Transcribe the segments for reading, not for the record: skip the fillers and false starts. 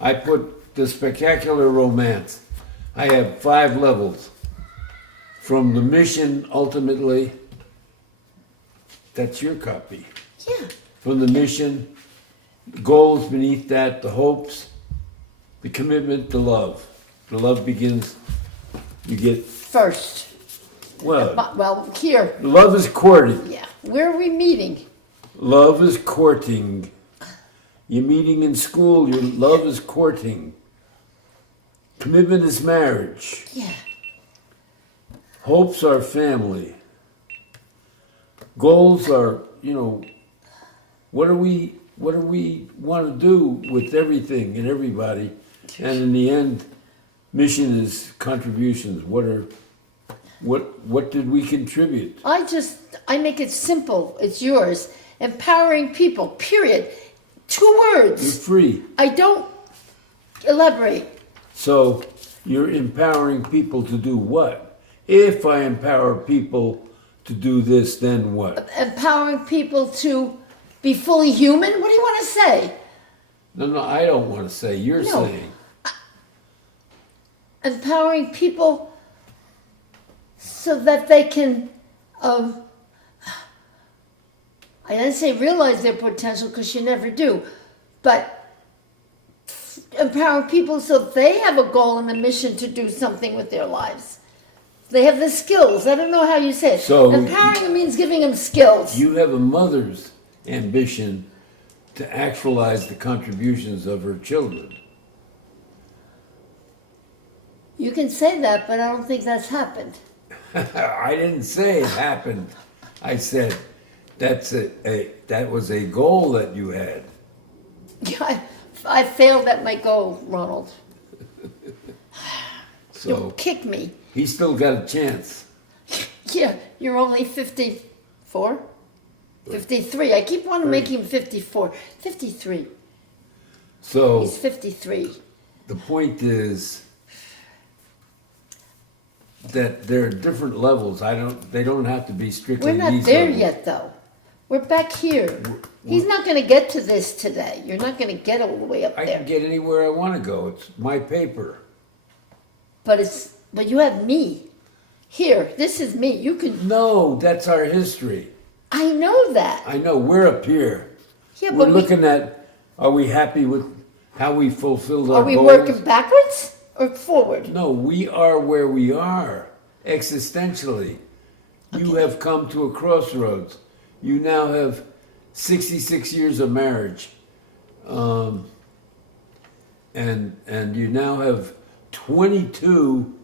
I put the spectacular romance. I have 5 levels. From the mission, ultimately, that's your copy. Yeah. From the mission, goals beneath that, the hopes, the commitment, the love. The love begins, you get, First. well, Well, here. love is courting. Yeah. Where are we meeting? Love is courting. You're meeting in school, your love is courting. Commitment is marriage. Yeah. Hopes are family. Goals are, what do we want to do with everything and everybody? And in the end, mission is contributions. What did we contribute? I make it simple. It's yours. Empowering people, period. 2 You're words. free. I don't elaborate. So you're empowering people to do what? If I empower people to do this, then what? Empowering people to be fully human? What do you want to say? No, I don't want to say. You're No. saying. Empowering people so that they can, I didn't say realize their potential because you never do, but empowering people so they have a goal and a mission to do something with their lives. They have the skills. I don't know how you say it. So empowering them means giving them skills. You have a mother's ambition to actualize the contributions of her children. You can say that, but I don't think that's happened. I didn't say it happened. I said that was a goal that you had. Yeah, I failed at my goal, Ronald. So You'll kick me. he still got a chance. Yeah, you're only 54? 53. I keep wanting to make him 54. 53. So He's 53. the point is that there are different levels. They don't have to be strictly We're not these there levels. yet, though. We're back here. He's not going to get to this today. You're not going to get all the way up I there. can get anywhere I want to go. It's my paper. But you have me. Here, this is me. You can. No, that's our history. I know that. I know, we're up here. Yeah, We're but looking at, are we happy with how we fulfilled our are we goals? working backwards or forward? No, we are where we are, existentially. You have come to a crossroads. You now have 66 years of marriage. And you now have 22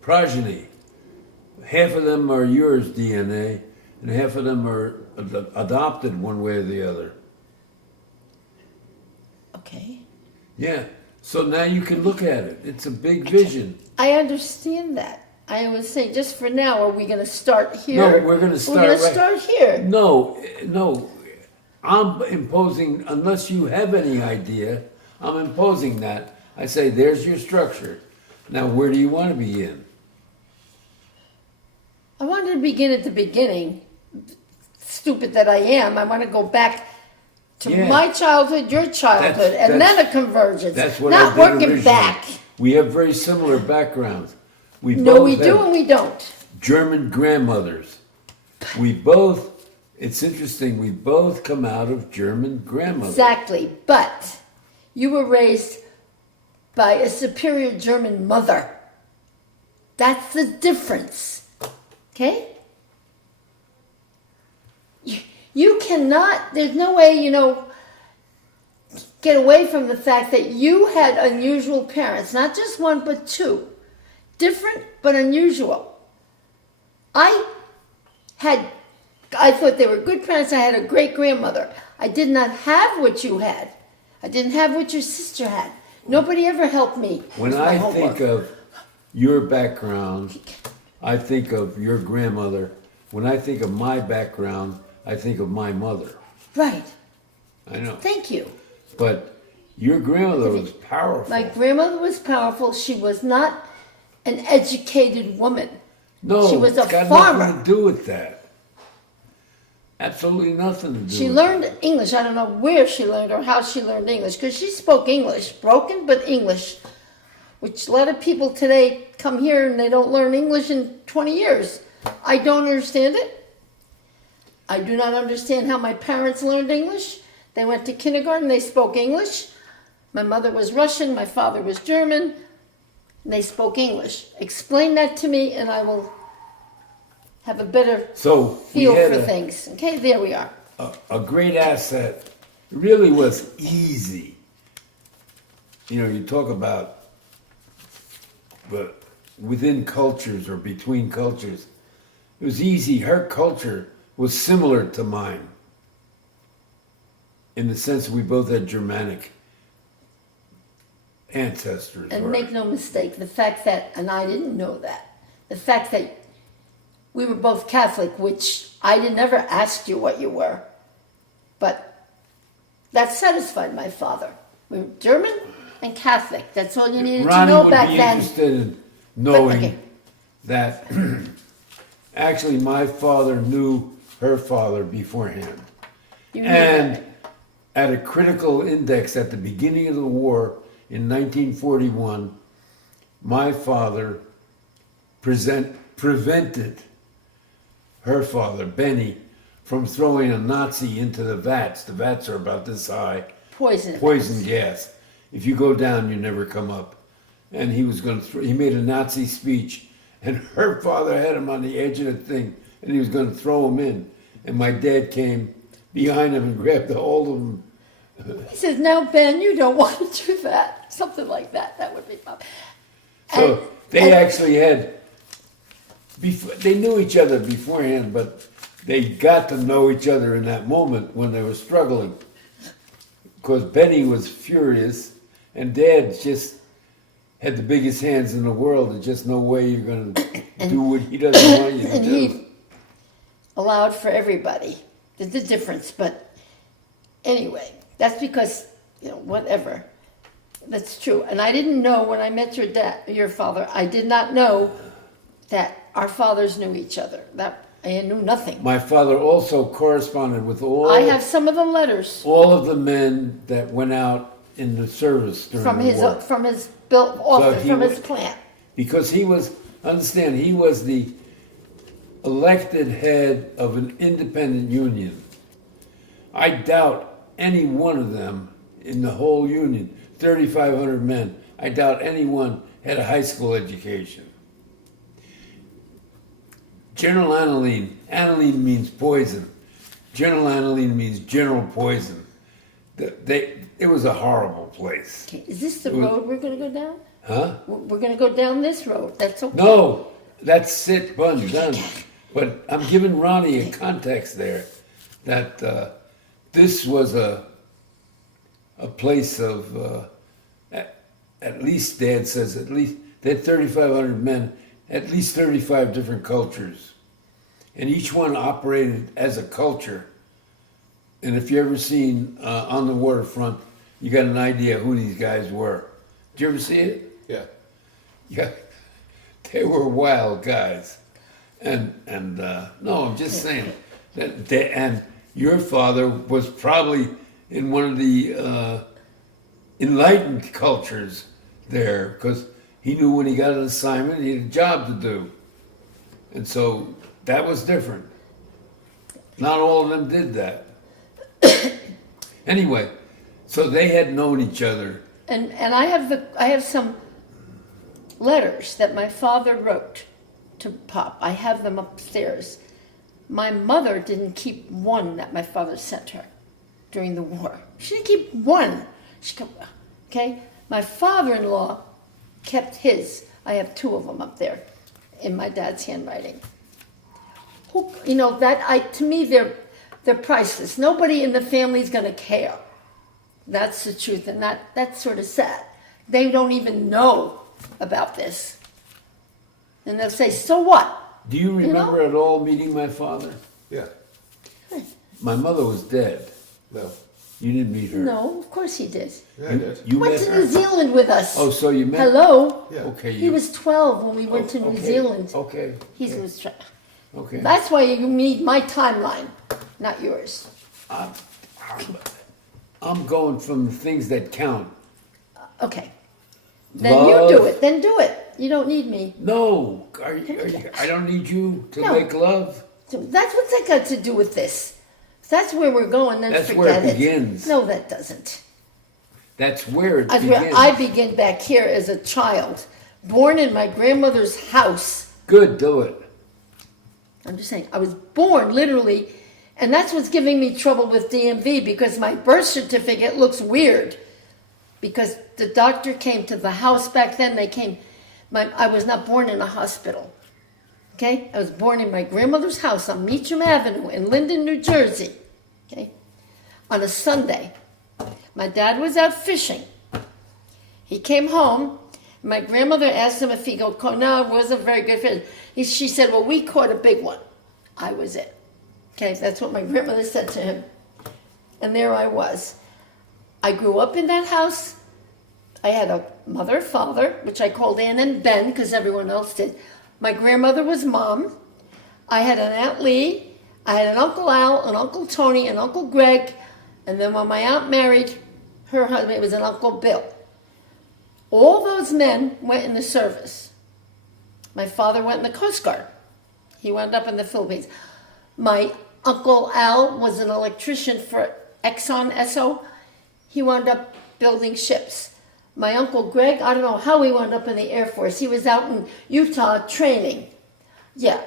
progeny. Half of them are yours DNA, and half of them are adopted one way or the other. Okay. Yeah. So now you can look at it. It's a big vision. I understand that. I was saying, just for now, are we going to start here? No, we're going to start. We're going to right- start here. No. I'm imposing, unless you have any idea, I'm imposing that. I say, there's your structure. Now, where do you want to be in? I wanted to begin at the beginning. Stupid that I am. I want to go back to Yeah. my childhood, your childhood, and That's- then a convergence. That's what Not I did working originally. back. We have very similar backgrounds. We No, both we do have and we don't. German grandmothers. We both, it's interesting, we both come out of German grandmothers. Exactly. But you were raised by a superior German mother. That's the difference. Okay? You cannot, there's no way, get away from the fact that you had unusual parents, not just one, but 2. Different, but unusual. I thought they were good parents. I had a great grandmother. I did not have what you had. I didn't have what your sister had. Nobody ever helped me. When with my I homework. think of your background, I think of your grandmother. When I think of my background, I think of my mother. Right. I know. Thank you. But your grandmother was powerful. My grandmother was powerful. She was not an educated woman. No, she was a it's got farmer. nothing to do with that. Absolutely nothing to do She with learned that. English. I don't know where she learned or how she learned English, because she spoke English, broken but English, which a lot of people today come here and they don't learn English in 20 years. I don't understand it. I do not understand how my parents learned English. They went to kindergarten, they spoke English. My mother was Russian, my father was German, and they spoke English. Explain that to me and I will have a better So we feel had for things. Okay, there we are. a great asset. It really was easy. You know, you talk about, but within cultures or between cultures, it was easy. Her culture was similar to mine in the sense we both had Germanic ancestors. And or- make no mistake, the fact that, and I didn't know that, the fact that we were both Catholic, which I never asked you what you were, but that satisfied my father. We were German and Catholic. That's all you needed Ronnie to know would back be then. interested in knowing okay. that actually my father knew her father beforehand. You knew And that. at a critical index at the beginning of the war in 1941, my father prevented her father, Benny, from throwing a Nazi into the vats. The vats are about this high. Poison gas. If you go down, you never come up. And he was going to he made a Nazi speech, and her father had him on the edge of the thing, and he was going to throw him in. And my dad came behind him and grabbed a hold of him. He says, "Now, Ben, you don't want to do that." Something like that. That would be fun. So they actually had, they knew each other beforehand, but they got to know each other in that moment when they were struggling. Because Benny was furious, and Dad just had the biggest hands in the world. There's just no way you're going to do what he doesn't want you to And do. he allowed for everybody. There's a difference, but anyway, that's because, you know, whatever. That's true. And I didn't know when I met your father, I did not know that our fathers knew each other. That I knew nothing. My father also corresponded with I have some of the letters all of the men that went out in the service during from the war. his built office, he from wa- his plant. Because he was, understand, he was the elected head of an independent union. I doubt any one of them in the whole union, 3,500 men, I doubt anyone had a high school education. General aniline, aniline means poison. General aniline means general poison. It was a horrible place. Okay, is this the It was- road we're going to go down? Huh? We're going to go down this road. That's okay. No, that's it, done. But I'm giving Ronnie a context there that this was a place of, at least Dad says, at least they had 3,500 men, at least 35 different cultures. And each one operated as a culture. And if you ever seen On the Waterfront, you got an idea who these guys were. Did you ever see it? Yeah. Yeah, they were wild guys, and no, I'm just saying that. And your father was probably in one of the enlightened cultures there, because he knew when he got an assignment, he had a job to do, and so that was different. Not all of them did that. Anyway, so they had known each other. And I have some letters that my father wrote to Pop. I have them upstairs. My mother didn't keep one that my father sent her during the war. She didn't keep one. She kept, okay? My father-in-law kept his. I have two of them up there in my dad's handwriting. Who, you know, to me, they're priceless. Nobody in the family's going to care. That's the truth, and that's sort of sad. They don't even know about this. And they'll say, so what? Do you remember at all meeting my father? Yeah. My mother was dead. No. You didn't meet her. No, of course he did. Yeah, I did. You Went met to her. New Zealand with us. Oh, so you met? Hello? Yeah. Okay. He was 12 when we went to New Zealand. Okay. He was. Okay. That's why you need my timeline. not yours. I'm going from the things that count. Okay. Then you do Love. it. Then do it. You don't need me. No, I don't need you to No. make love. So that's what's that got to do with this? If that's where we're going, then That's forget where it it. begins. No, that doesn't. That's where it That's begins. where I begin back here as a child, born in my grandmother's house. Good, do it. I'm just saying, I was born literally, and that's what's giving me trouble with DMV because my birth certificate looks weird. Because the doctor came to the house back then, I was not born in a hospital. Okay? I was born in my grandmother's house on Meacham Avenue in Linden, New Jersey. Okay? On a Sunday. My dad was out fishing. He came home. My grandmother asked him if he could go. No, it wasn't very good fish. She said, well, we caught a big one. I was it. Okay, that's what my grandmother said to him. And there I was. I grew up in that house. I had a mother, father, which I called Ann and Ben because everyone else did. My grandmother was Mom. I had an Aunt Lee. I had an Uncle Al, an Uncle Tony, an Uncle Greg. And then when my aunt married her husband, it was an Uncle Bill. All those men went in the service. My father went in the Coast Guard. He wound up in the Philippines. My Uncle Al was an electrician for Exxon Esso. He wound up building ships. My Uncle Greg, I don't know how he wound up in the Air Force. He was out in Utah training. Yeah.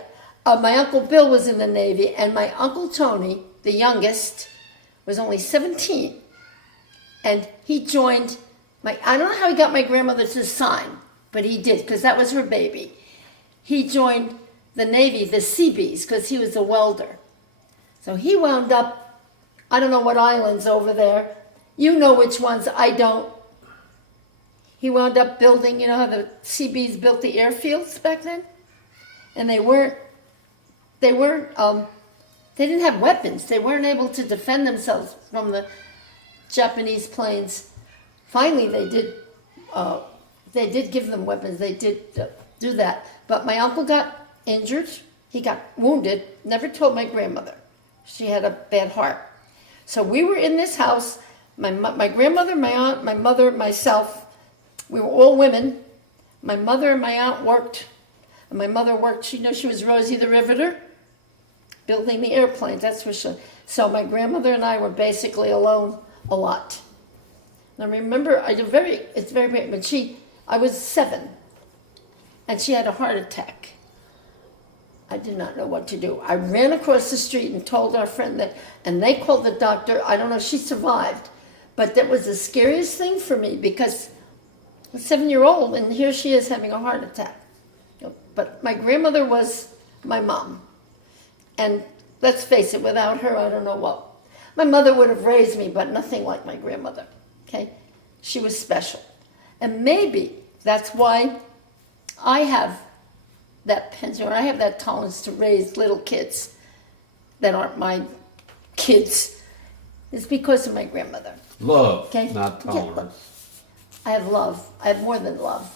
My Uncle Bill was in the Navy, and my Uncle Tony, the youngest, was only 17. And he joined I don't know how he got my grandmother to sign, but he did, because that was her baby. He joined the Navy, the Seabees, because he was a welder. So he wound up, I don't know what islands over there. You know which ones, I don't. He wound up building, you know how the Seabees built the airfields back then? And they didn't have weapons. They weren't able to defend themselves from the Japanese planes. Finally, they did give them weapons. They did do that. But my uncle got injured. He got wounded. Never told my grandmother. She had a bad heart. So we were in this house. My grandmother, my aunt, my mother, myself. We were all women. My mother and my aunt worked. And my mother worked. She was Rosie the Riveter, building the airplanes. That's for sure. So my grandmother and I were basically alone a lot. Now remember, it's very bad, but I was 7, and she had a heart attack. I did not know what to do. I ran across the street and told our friend that, and they called the doctor. I don't know if she survived, but that was the scariest thing for me because I'm a 7-year-old, and here she is having a heart attack. But my grandmother was my mom, and let's face it, without her, I don't know what. My mother would have raised me, but nothing like my grandmother. Okay, she was special. And maybe that's why I have that penchant, or I have that tolerance to raise little kids that aren't my kids. It's because of my grandmother. Love, Okay? not Yeah, tolerance. I have love. I have more than love.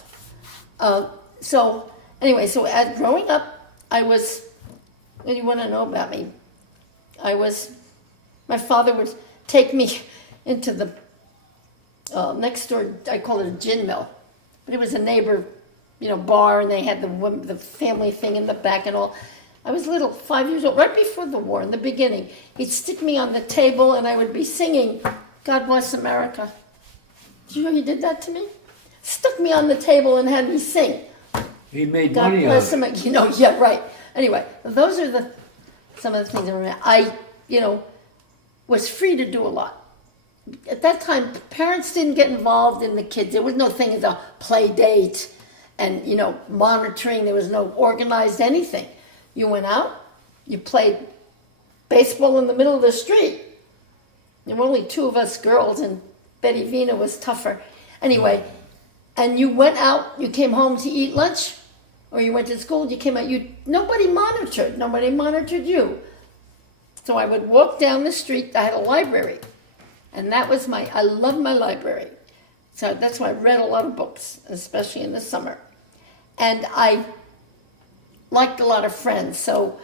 So as growing up, I was, what do you want to know about me? My father would take me into the next door, I call it a gin mill, but it was a neighbor, bar, and they had the family thing in the back and all. I was little, 5 years old, right before the war, in the beginning. He'd stick me on the table, and I would be singing, God Bless America. Did you know he did that to me? Stuck me on the table and had me sing. He made God money bless on it. him. Yeah, right. Anyway, those are some of the things I remember. I, was free to do a lot. At that time, parents didn't get involved in the kids. There was no thing as a play date and, monitoring. There was no organized anything. You went out, you played baseball in the middle of the street. There were only 2 of us girls, and Betty Vina was tougher. Anyway, and you went out, you came home to eat lunch, or you went to school, you came out, nobody monitored you. So I would walk down the street, I had a library, and I loved my library. So that's why I read a lot of books, especially in the summer. And I liked a lot of friends, so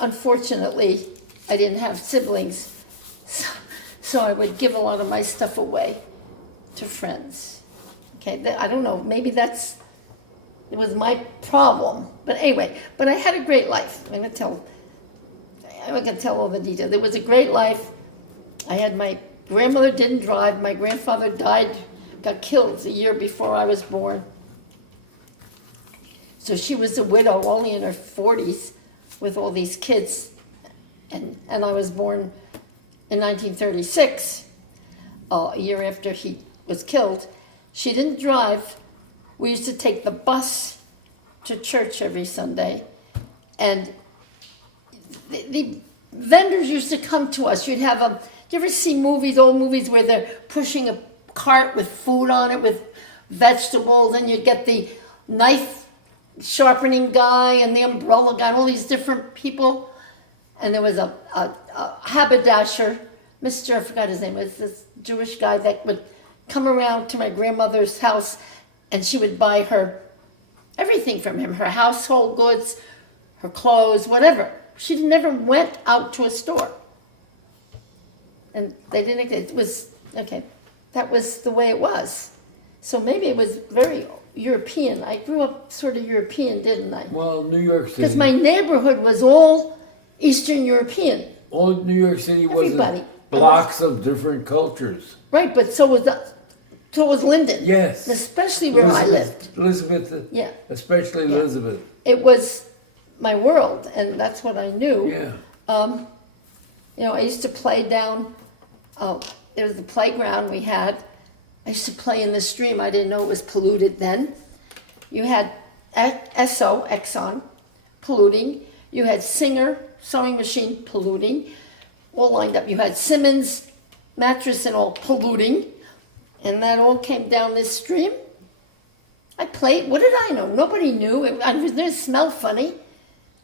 unfortunately, I didn't have siblings, so I would give a lot of my stuff away to friends. Okay, I don't know, maybe it was my problem. But anyway, but I had a great life. I'm going to tell all the details. It was a great life. I had my grandmother didn't drive. My grandfather got killed a year before I was born. So she was a widow, only in her 40s, with all these kids. And I was born in 1936, a year after he was killed. She didn't drive. We used to take the bus to church every Sunday. And the vendors used to come to us. You'd have you ever see old movies where they're pushing a cart with food on it, with vegetables, and you'd get the knife sharpening guy and the umbrella guy, all these different people. And there was a haberdasher, I forgot his name, it was this Jewish guy that would come around to my grandmother's house, and she would buy her everything from him, her household goods, her clothes, whatever. She never went out to a store. And they didn't, it was, okay, that was the way it was. So maybe it was very European. I grew up sort of European, didn't I? Well, New York City. Because my neighborhood was all Eastern European. All New York City was Everybody. blocks of different cultures. Right, but so was Linden. Yes. Especially where I lived. Elizabeth. Yeah. Especially Yeah. Elizabeth. It was my world, and that's what I knew. Yeah. I used to play down, there was the playground we had. I used to play in the stream. I didn't know it was polluted then. You had Exxon, polluting. You had Singer, sewing machine, polluting. All lined up. You had Simmons, mattress and all, polluting. And that all came down this stream. I played. What did I know? Nobody knew. It didn't smell funny.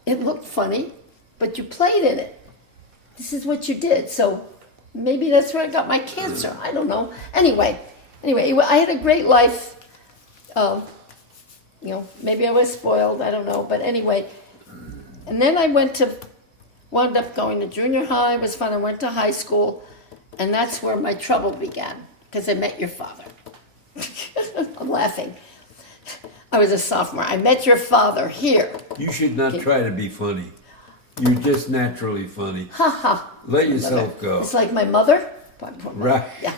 It looked funny, but you played in it. This is what you did. So maybe that's where I got my cancer. I don't know. Anyway, I had a great life. Maybe I was spoiled. I don't know. But anyway, and then I wound up going to junior high. It was fun. I went to high school, and that's where my trouble began, because I met your father. I'm laughing. I was a sophomore. I met your father here. You should not try to be funny. You're just naturally funny. Ha ha. Let yourself go. It's like my mother. Right. Yeah.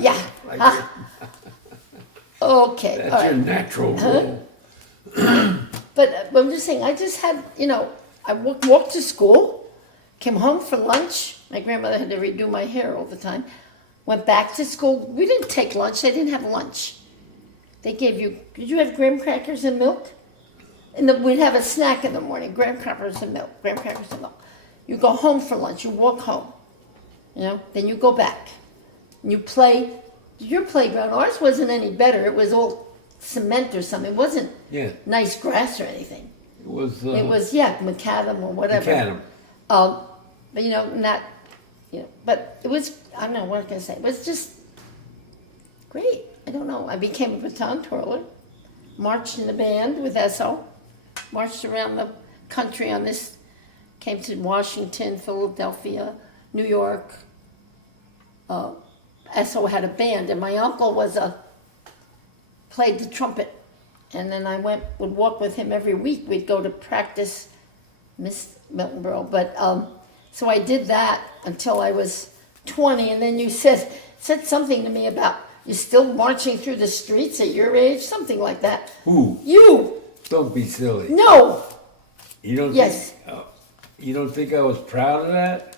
Yeah. Like Ha. Okay. That's all your right. natural role. But I'm just saying, I just had, I walked to school, came home for lunch. My grandmother had to redo my hair all the time. Went back to school. We didn't take lunch. They didn't have lunch. They gave you, did you have graham crackers and milk? We'd have a snack in the morning, graham crackers and milk, graham crackers and milk. You go home for lunch, you walk home, then you go back. And you play, your playground, ours wasn't any better. It was all cement or something. It wasn't nice grass or anything. It was, macadam or whatever. Macadam. But it was, I don't know what can I say. It was just great. I don't know. I became a baton twirler, marched in the band with Esso, marched around the country on this, came to Washington, Philadelphia, New York. Esso had a band, and my uncle played the trumpet. And then I would walk with him every week. We'd go to practice, Miss Miltonboro. But so I did that until I was 20, and then you said something to me about you still marching through the streets at your age, something like that. Who? You. Don't be silly. No. You don't. Yes. You don't think I was proud of that?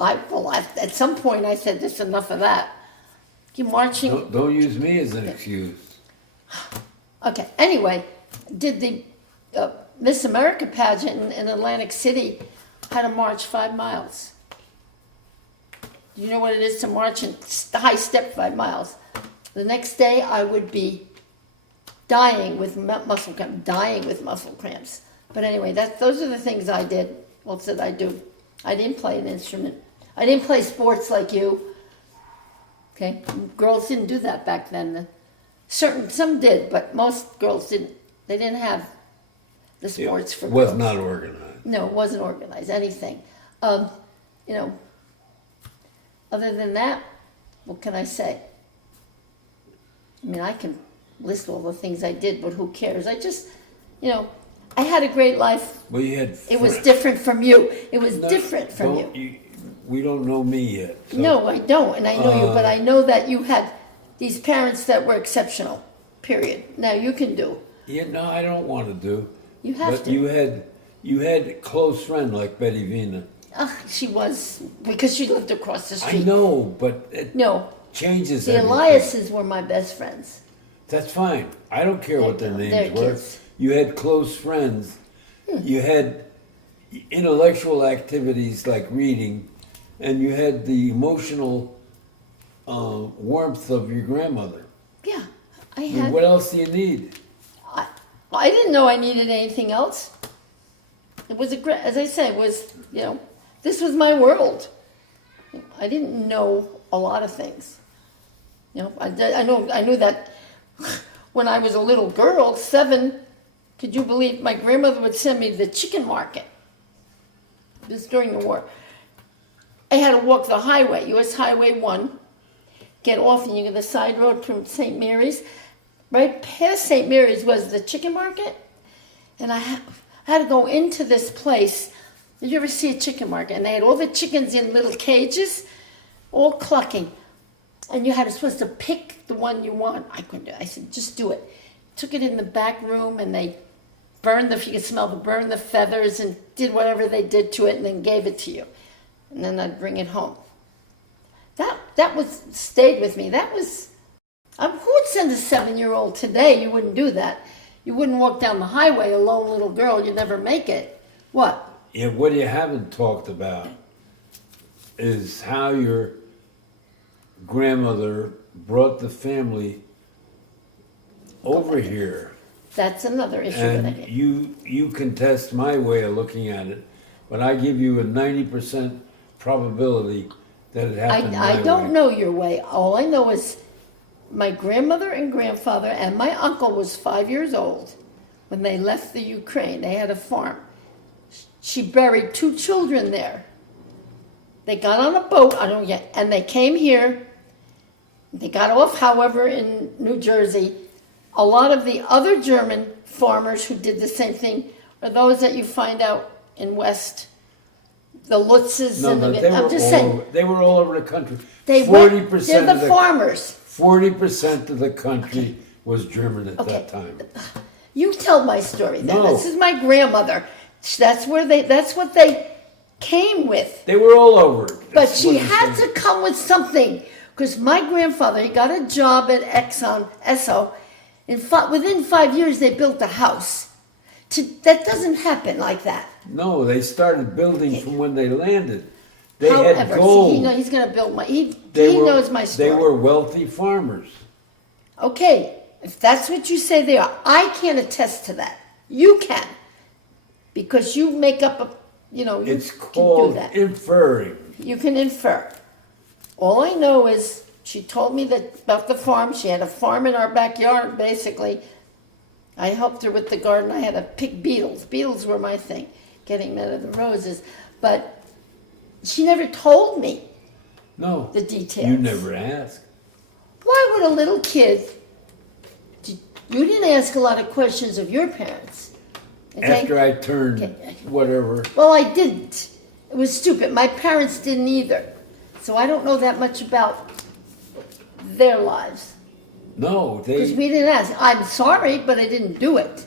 At some point I said, "There's enough of that." You marching. Don't use me as an excuse. Okay. Anyway, did the Miss America pageant in Atlantic City? Had to march 5 miles. Do you know what it is to march in high step 5 miles? The next day I would be dying with muscle cramps. But anyway, those are the things I did. What did I do? I didn't play an instrument. I didn't play sports like you. Okay, girls didn't do that back then. Some did, but most girls didn't. They didn't have the sports for girls. Was not organized. No, it wasn't organized, anything. you know, other than that, what can I say? I mean, I can list all the things I did, but who cares? I just, you know, I had a great life. Well, you had. It was different from you. It was No, different from don't you. We don't know me yet. So, No, I don't, and I know you, but I know that you had these parents that were exceptional, period. Now you can do. Yeah, no, I don't want to do. You have but to. You had a close friend like Betty Vina. She was, because she lived across the I street. know, but it No, changes the everything. Eliases were my best friends. That's fine. I don't care what their names They're were. kids. You had close friends. You had intellectual activities like reading, and you had the emotional warmth of your grandmother. Yeah, I I mean, had. what else do you need? I didn't know I needed anything else. It was a great, as I said, it was, you know, this was my world. I didn't know a lot of things. You know, I knew that when I was a little girl, 7, could you believe my grandmother would send me to the chicken market? This during the war. I had to walk the highway, US Highway 1, get off and you get the side road from St. Mary's. Right past St. Mary's was the chicken market, and I had to go into this place. Did you ever see a chicken market? And they had all the chickens in little cages, all clucking, and you had supposed to pick the one you want. I couldn't do it. I said, just do it. Took it in the back room, and they burned if you could smell burned the feathers, and did whatever they did to it, and then gave it to you, and then I'd bring it home. That was stayed with me. That was. Who would send a 7-year-old today? You wouldn't do that. You wouldn't walk down the highway, a lone little girl. You'd never make it. What? Yeah, what you haven't talked about is how your grandmother brought the family over here. That's another issue that I And get. you contest my way of looking at it, but I give you a 90% probability that it happened my I don't way. know your way. All I know is my grandmother and grandfather and my uncle was 5 years old when they left the Ukraine. They had a farm. She buried 2 children there. They got on a boat, I don't get, and they came here. They got off, however, in New Jersey. A lot of the other German farmers who did the same thing are those that you find out in West, the Lutzes No, and no, the, I'm just saying. they were all over the country. They're 40% the farmers. 40% of the country was German at Okay. that time. You tell my story then. No. This is my grandmother. That's what they came with. They were all over. But That's she what I'm had saying. to come with something. Because my grandfather, he got a job at Exxon, Esso. Within 5 years, they built a house. That doesn't happen like that. No, they started building from when they landed. They had However, gold. see, he's going to build my. He They were- knows my story. They were wealthy farmers. Okay, if that's what you say they are, I can't attest to that. You can, because you make up a. You It's can do called that. inferring. You can infer. All I know is she told me that about the farm. She had a farm in our backyard, basically. I helped her with the garden. I had to pick beetles. Beetles were my thing, getting rid of the roses. But she never told me No, the details. you never asked. Why would a little kid? You didn't ask a lot of questions of your parents. Okay? After I turned Okay. whatever, Well, I didn't. It was stupid. My parents didn't either. So I don't know that much about their lives. no, Because they. we didn't ask. I'm sorry, but I didn't do it.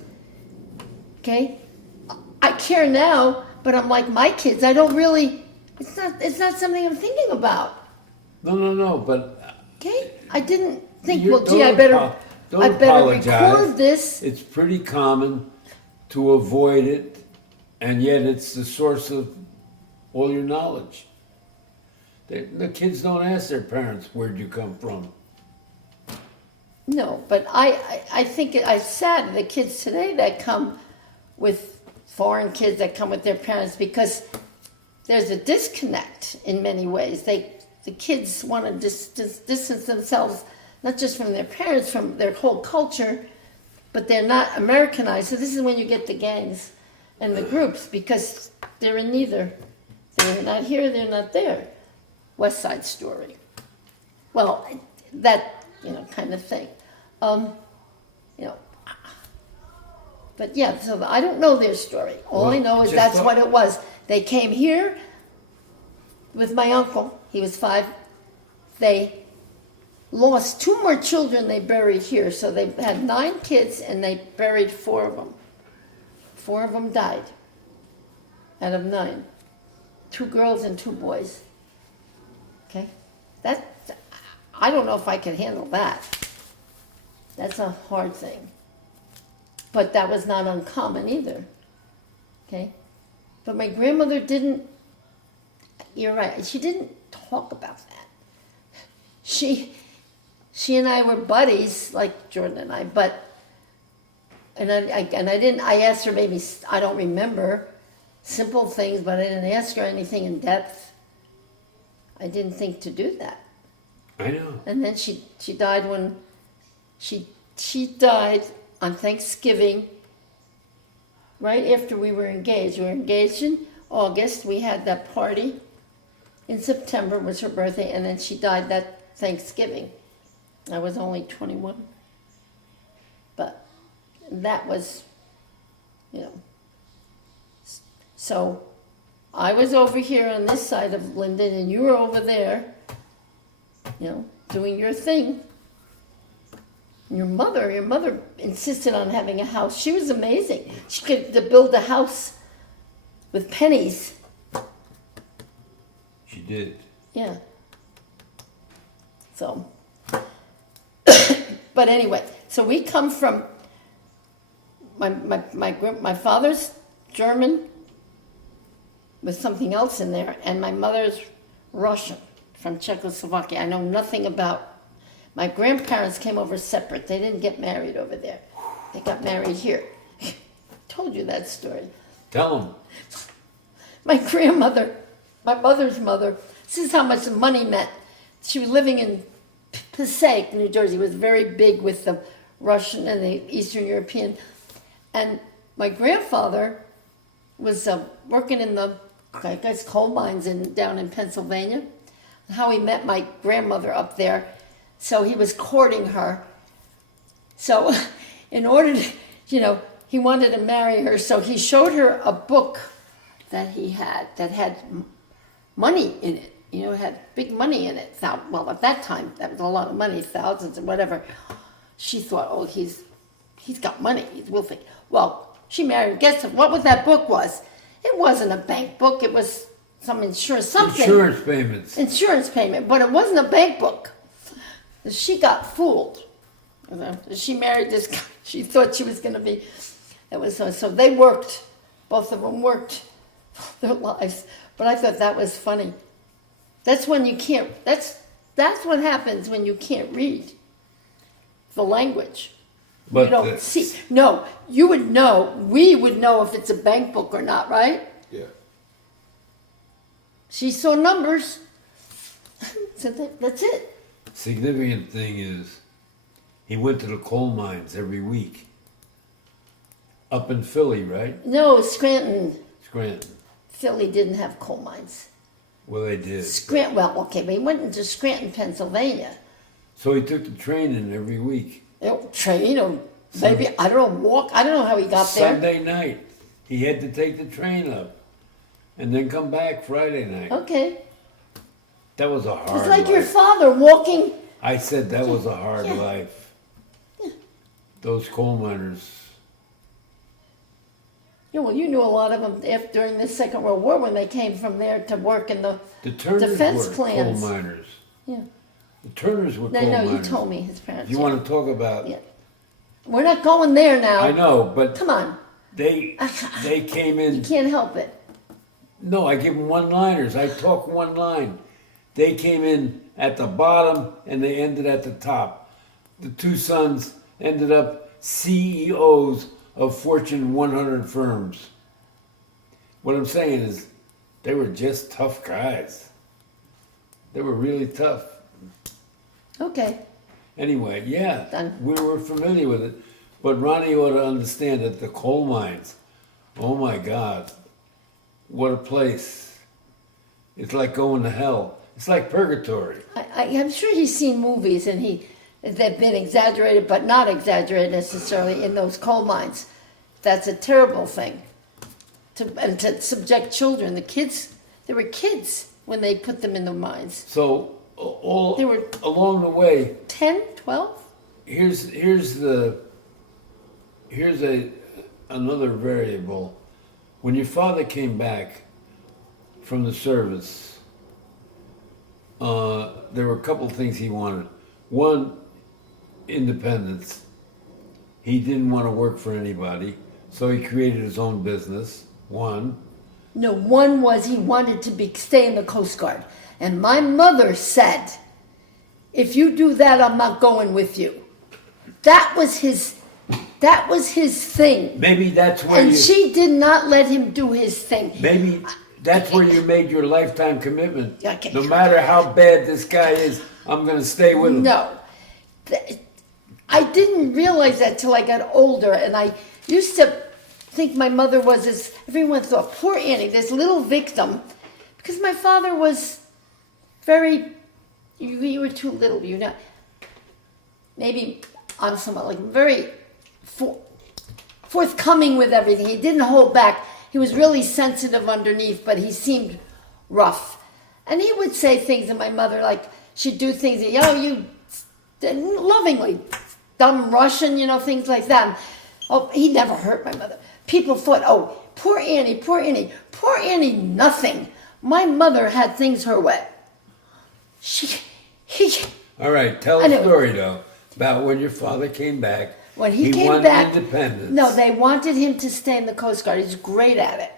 Okay? I care now, but I'm like my kids. I don't really, it's not something I'm thinking about. No, but Okay? I didn't think, You well, gee, I don't better, apo- don't I better apologize. record this. it's pretty common to avoid it, and yet it's the source of all your knowledge. The kids don't ask their parents, "Where'd you come from?" No, but I think I'm sad at the kids today that come with foreign kids that come with their parents because there's a disconnect in many ways. The kids want to distance themselves not just from their parents, from their whole culture, but they're not Americanized. So this is when you get the gangs and the groups because they're in neither. They're not here, they're not there. West Side Story. Well, that, kind of thing. You know, but yeah, so I don't know their story. All I know is just that's thought- what it was. They came here with my uncle. He was 5. They lost 2 more children they buried here. So they had 9 kids and they buried 4 of them. 4 of them died out of 9. 2 girls and 2 boys. Okay? I don't know if I can handle that. That's a hard thing. But that was not uncommon either. Okay? But my grandmother didn't, you're right, she didn't talk about that. She and I were buddies, like Jordan and I, but, I asked her maybe, I don't remember, simple things, but I didn't ask her anything in depth. I didn't think to do that. I know. And then she died when, she died on Thanksgiving, right after we were engaged. We were engaged in August. We had that party. In September was her birthday, and then she died that Thanksgiving. I was only 21. But that was, So I was over here on this side of Linden, and you were over there, doing your thing. Your mother insisted on having a house. She was amazing. She could build a house with pennies. She did. Yeah. So, but anyway, so we come from my father's German with something else in there, and my mother's Russian from Czechoslovakia. I know nothing about. My grandparents came over separate. They didn't get married over there. They got married here. Told you that story. Tell them. My grandmother, my mother's mother, this is how much money meant. She was living in Passaic, New Jersey. It was very big with the Russian and the Eastern European. And my grandfather was working in the, I guess, coal mines down in Pennsylvania. How he met my grandmother up there. So he was courting her. So in order to, he wanted to marry her. So he showed her a book that he had that had money in it. It had big money in it. Well, at that time, that was a lot of money, thousands and whatever. She thought, oh, he's got money. He's wealthy. Well, she married. Guess what that book was? It wasn't a bank book. It was some insurance, something. Insurance payments. Insurance payment, but it wasn't a bank book. She got fooled. She married this guy. She thought she was going to be. It was so they worked. Both of them worked their lives. But I thought that was funny. That's when you can't. That's what happens when you can't read the language. But you don't see. No, you would know. We would know if it's a bank book or not, right? Yeah. She saw numbers. So that's it. Significant thing is, he went to the coal mines every week. Up in Philly, right? No, Scranton. Scranton. Philly didn't have coal mines. Well, they did. Well, okay, but he went into Scranton, Pennsylvania. So he took the train in every week. Train, maybe, I don't know, walk. I don't know how he got there. Sunday night, he had to take the train up, and then come back Friday night. Okay. That was a hard It's like life. your father walking. I said that was a hard Yeah. life. Those coal miners. Yeah, well, you knew a lot of them during the Second World War when they came from there to work in the. The Turners Defense were plans. coal miners. Yeah. The Turners were No, coal no, miners. you told me his parents. If you want to talk about, Yeah. We're not going there now. I know, but Come on. they came You in. can't help it. No, I give them one-liners. I talk one line. They came in at the bottom and they ended at the top. The 2 sons ended up CEOs of Fortune 100 firms. What I'm saying is, they were just tough guys. They were really tough. Okay. Anyway, yeah, Done. we were familiar with it. But Ronnie ought to understand that the coal mines, oh my God, what a place. It's like going to hell. It's like purgatory. I'm sure he's seen movies and they've been exaggerated, but not exaggerated necessarily in those coal mines. That's a terrible thing. To subject children, they were kids when they put them in the mines. So They were along the way, 10, 12? here's another variable. When your father came back from the service, there were a couple of things he wanted. One, independence. He didn't want to work for anybody, so he created his own business. One. No, one was he wanted to stay in the Coast Guard. And my mother said, if you do that, I'm not going with you. That was his thing. Maybe that's where And she did not let him do his thing. Maybe that's where you made your lifetime commitment. Okay. No matter how bad this guy is, I'm going to stay with him. No. I didn't realize that till I got older, and I used to think my mother was this, everyone thought, poor Annie, this little victim, because my father was very, you were too little, you're not, maybe I'm somewhat like very forthcoming with everything. He didn't hold back. He was really sensitive underneath, but he seemed rough. And he would say things to my mother, like she'd do things, you lovingly, dumb Russian, things like that. Oh, he never hurt my mother. People thought, oh, poor Annie, poor Annie. Poor Annie, nothing. My mother had things her way. All right, tell a story, though, about when your father came back. When he came wanted back, independence. No, they wanted him to stay in the Coast Guard. He's great at it.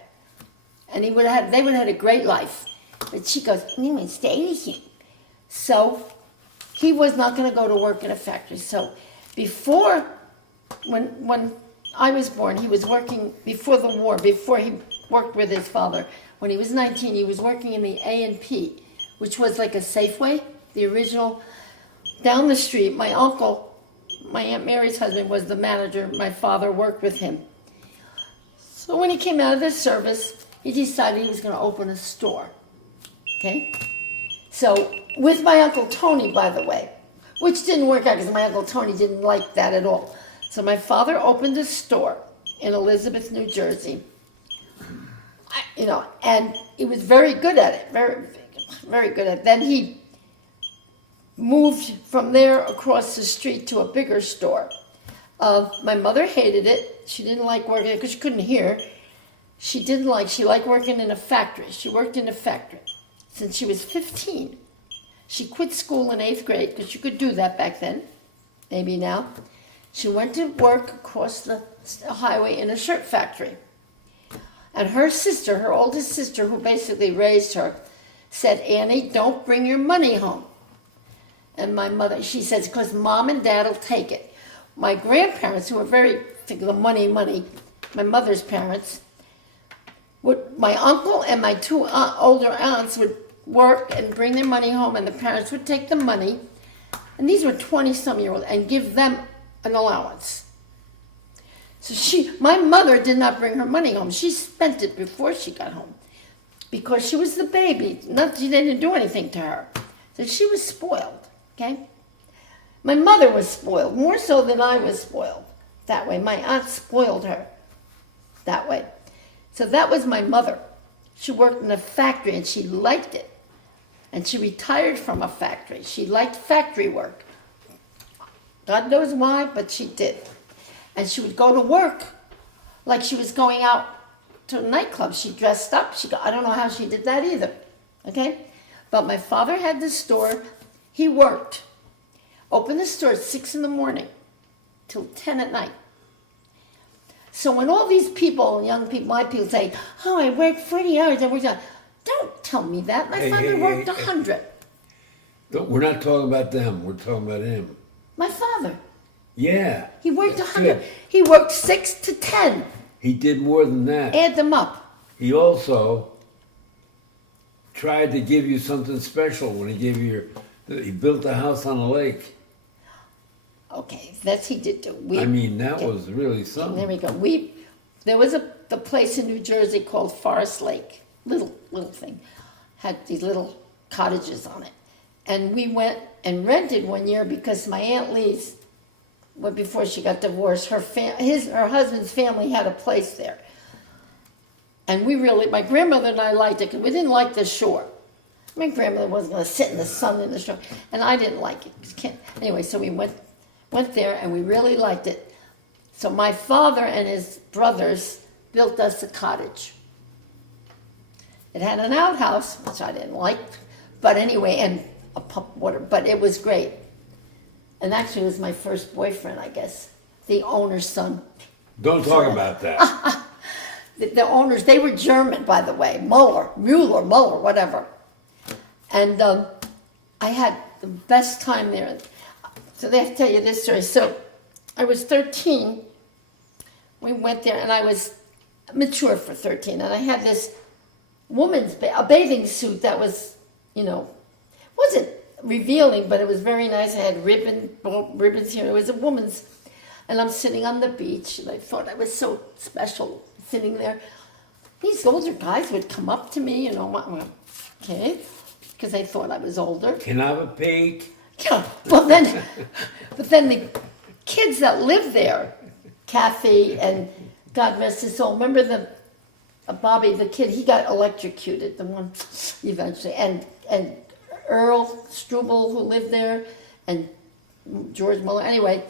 And they would have had a great life. But she goes, you want to stay with him. So he was not going to go to work in a factory. So before, when I was born, he was working before the war, before he worked with his father. When he was 19, he was working in the A&P, which was like a Safeway, the original. Down the street, my uncle, my Aunt Mary's husband, was the manager. My father worked with him. So when he came out of the service, he decided he was going to open a store. Okay? So with my Uncle Tony, by the way, which didn't work out because my Uncle Tony didn't like that at all. So my father opened a store in Elizabeth, New Jersey. And he was very good at it, very, very good at it. Then he moved from there across the street to a bigger store. My mother hated it. She didn't like working there because she couldn't hear. She liked working in a factory. She worked in a factory since she was 15. She quit school in 8th grade because you could do that back then, maybe now. She went to work across the highway in a shirt factory. And her sister, her oldest sister, who basically raised her, said, Annie, don't bring your money home. And my mother, she says, because mom and dad will take it. My grandparents, who were very, the money, my mother's parents, my uncle and my two older aunts would work and bring their money home, and the parents would take the money, and these were 20-some-year-olds, and give them an allowance. So my mother did not bring her money home. She spent it before she got home because she was the baby. She didn't do anything to her. So she was spoiled, okay? My mother was spoiled, more so than I was spoiled that way. My aunt spoiled her that way. So that was my mother. She worked in a factory and she liked it. And she retired from a factory. She liked factory work. God knows why, but she did. And she would go to work like she was going out to a nightclub. She dressed up. I don't know how she did that either. Okay? But my father had this store. He worked. Opened the store at 6 in the morning till 10 at night. So when all these people, young people, my people say, oh, I worked 40 hours, I worked, don't tell me that. My father worked 100. We're not talking about them. We're talking about him. My father. Yeah. He worked that's 100. good. He worked 6 to 10. He did more than that. Add them up. He also tried to give you something special when he gave you he built a house on a lake. Okay, he did do. That was really something. There we go. There was the place in New Jersey called Forest Lake. Little thing. had these little cottages on it. And we went and rented one year because my Aunt Lee's, well, before she got divorced, her husband's family had a place there. And my grandmother and I liked it because we didn't like the shore. My grandmother wasn't going to sit in the sun in the shore, and I didn't like it. Anyway, so we went there and we really liked it. So my father and his brothers built us a cottage. It had an outhouse, which I didn't like, but anyway, and a pump water, but it was great. And actually it was my first boyfriend, I guess, the owner's son. Don't talk about that. The owners, they were German, by the way, Muller, whatever. And I had the best time there. So they have to tell you this story. So I was 13. We went there, and I was mature for 13. And I had this a bathing suit that was, wasn't revealing, but it was very nice. I had ribbons here. It was a woman's. And I'm sitting on the beach, and I thought I was so special sitting there. These older guys would come up to me, okay, because they thought I was older. Can I have a peek? Yeah, but then the kids that lived there, Kathy and God rest his soul, remember Bobby, the kid, he got electrocuted, the one eventually, and Earl Struble, who lived there, and George Muller, anyway,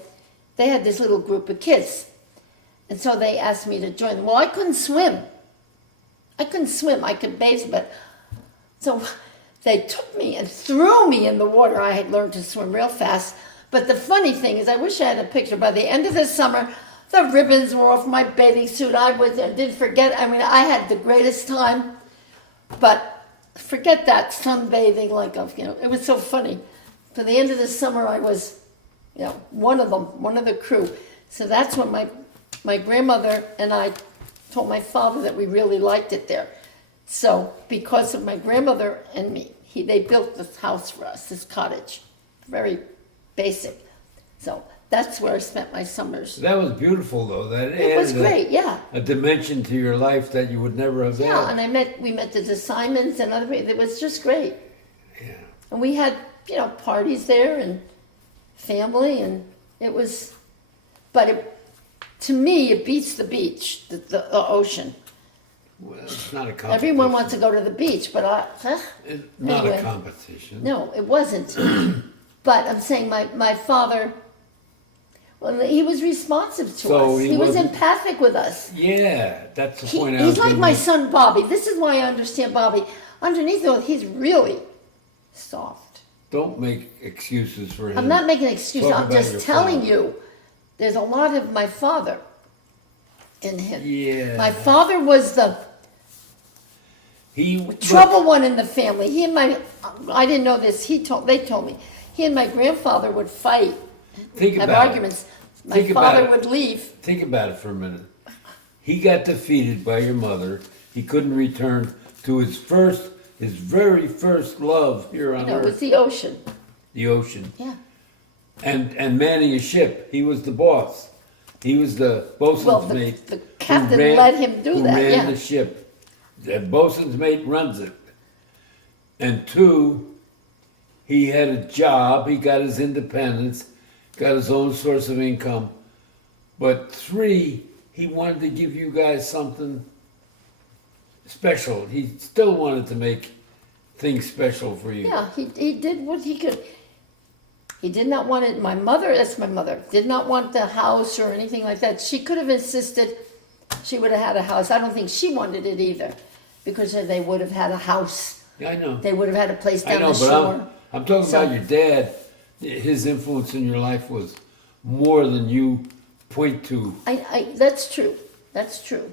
they had this little group of kids. And so they asked me to join them. Well, I couldn't swim. I could bathe, but so they took me and threw me in the water. I had learned to swim real fast. But the funny thing is, I wish I had a picture. By the end of the summer, the ribbons were off my bathing suit. I didn't forget. I mean, I had the greatest time. But forget that sunbathing, it was so funny. By the end of the summer, I was, one of the crew. So that's when my grandmother and I told my father that we really liked it there. So because of my grandmother and me, they built this house for us, this cottage, very basic. So that's where I spent my summers. That was beautiful, though. It was great, yeah. A dimension to your life that you would never have had. Yeah, and we met the Simons and other people. It was just great. Yeah. And we had, parties there and family, and it was, to me, it beats the beach, the ocean. Well, it's not a competition. Everyone wants to go to the beach, but It's not anyway. a competition. No, it wasn't. But I'm saying my father, well, he was responsive to So us. he He was wasn't- empathic with us. Yeah, that's the point I was He's like gonna my make. son Bobby. This is why I understand Bobby. Underneath it all, he's really soft. Don't make excuses for him. I'm not making an excuse. Talk I'm about just your telling father. you, there's a lot of my father in him. Yeah. My father was the He trouble one in the family. I didn't know this. They told me. He and my grandfather would fight, Think have about arguments. it. My Think about father it. would leave. Think about it for a minute. He got defeated by your mother. He couldn't return to his very first love here on It was earth, the ocean. the ocean. Yeah. And manning a ship. He was the boss. He was the bosun's Well, mate. the who captain let him do who that. ran Yeah. the ship. The bosun's mate runs it. And 2, he had a job. He got his independence, got his own source of income. But 3, he wanted to give you guys something special. He still wanted to make things special for you. Yeah, he did what he could. He did not want it. That's my mother, did not want the house or anything like that. She could have insisted she would have had a house. I don't think she wanted it either, because they would have had a house. Yeah, I know. They would have had a place I down know, the but shore. I'm talking So- about your dad. His influence in your life was more than you point to. That's true. That's true.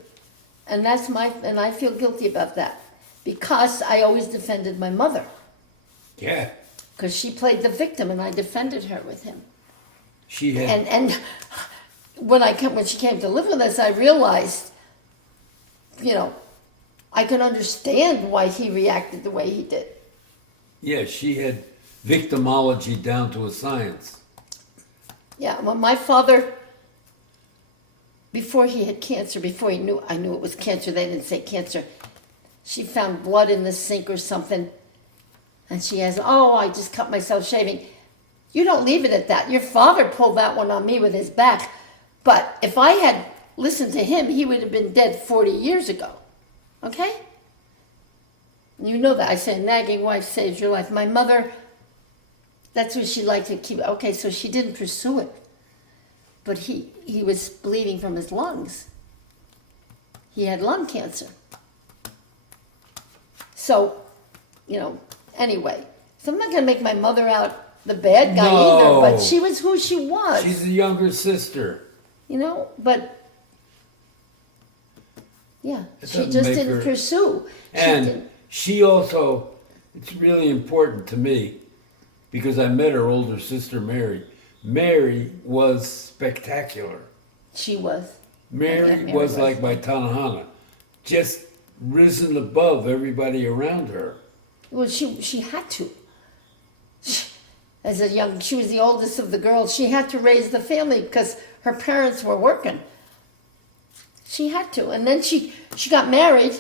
And and I feel guilty about that, because I always defended my mother, Yeah, because she played the victim and I defended her with him. she had. And when she came to live with us, I realized, I could understand why he reacted the way he did. Yeah, she had victimology down to a science. Yeah, well, my father, before he had cancer, before I knew it was cancer, they didn't say cancer, she found blood in the sink or something. And she has, oh, I just cut myself shaving. You don't leave it at that. Your father pulled that one on me with his back. But if I had listened to him, he would have been dead 40 years ago. Okay? You know that. I say, a nagging wife saves your life. My mother, that's what she liked to keep. Okay, so she didn't pursue it. But he was bleeding from his lungs. He had lung cancer. So, anyway. So I'm not going to make my mother out the bad guy either, but she was who she was. She's the younger sister. But yeah, It she doesn't just make didn't her- pursue. And she also, it's really important to me because I met her older sister, Mary. Mary was spectacular. She was. Mary Mary was was. like my Tanahana, just risen above everybody around her. Well, she had to. She was the oldest of the girls. She had to raise the family because her parents were working. She had to. And then she got married.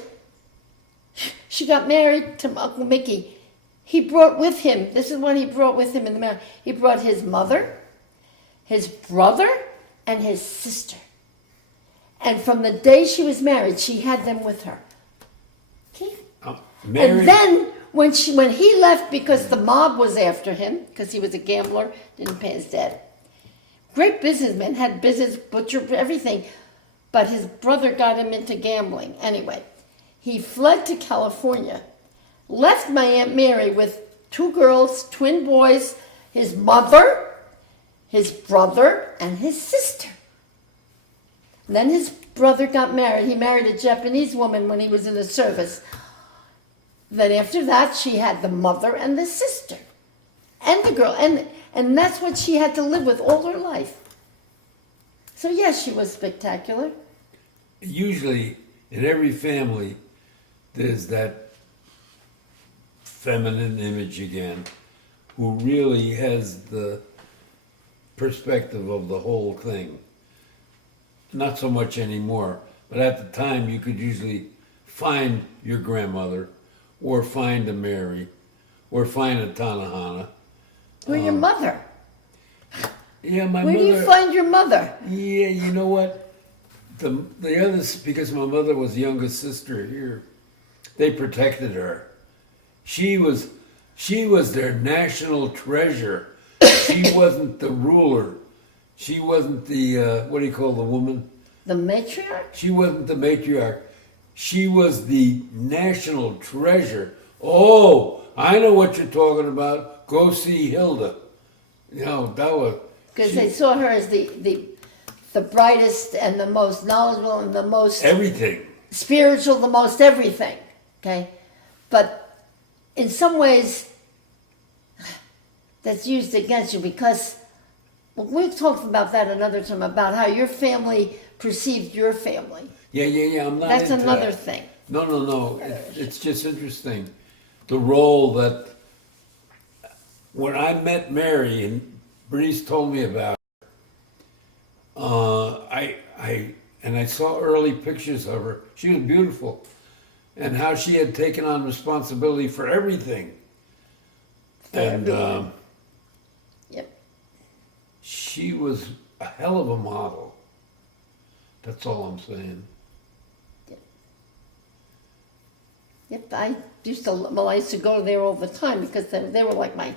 She got married to Uncle Mickey. He brought with him, this is what he brought with him in the marriage. He brought his mother, his brother, and his sister. And from the day she was married, she had them with her. Okay? Mary, And then when he left because the mob was after him, because he was a gambler, didn't pay his debt. Great businessman, had business, butcher, everything. But his brother got him into gambling. Anyway, he fled to California, left my Aunt Mary with 2 girls, twin boys, his mother, his brother, and his sister. And then his brother got married. He married a Japanese woman when he was in the service. Then after that, she had the mother and the sister and the girl. And that's what she had to live with all her life. So yes, she was spectacular. usually in every family, there's that feminine image again, who really has the perspective of the whole thing. Not so much anymore, but at the time you could usually find your grandmother, or find a Mary, or find a Tanahana. Or your mother. Yeah, my Where mother. do you find your mother? Yeah, you know what? The others, because my mother was the youngest sister here, they protected her. She was their national treasure. She wasn't the ruler. She wasn't the what do you call the woman? The matriarch? She wasn't the matriarch. She was the national treasure. Oh, I know what you're talking about. Go see Hilda. You know, that was Because they saw her as the brightest and the most knowledgeable and the most everything. spiritual, the most everything. Okay? But in some ways, that's used against you because we've talked about that another time, about how your family perceived your family. Yeah. I'm not. That's into another that. thing. No. It's just interesting. The role that when I met Mary and Bernice told me about, I saw early pictures of her. She was beautiful, and how she had taken on responsibility for everything. And Yep. she was a hell of a model. That's all I'm saying. Yep. I used to go there all the time because they were like my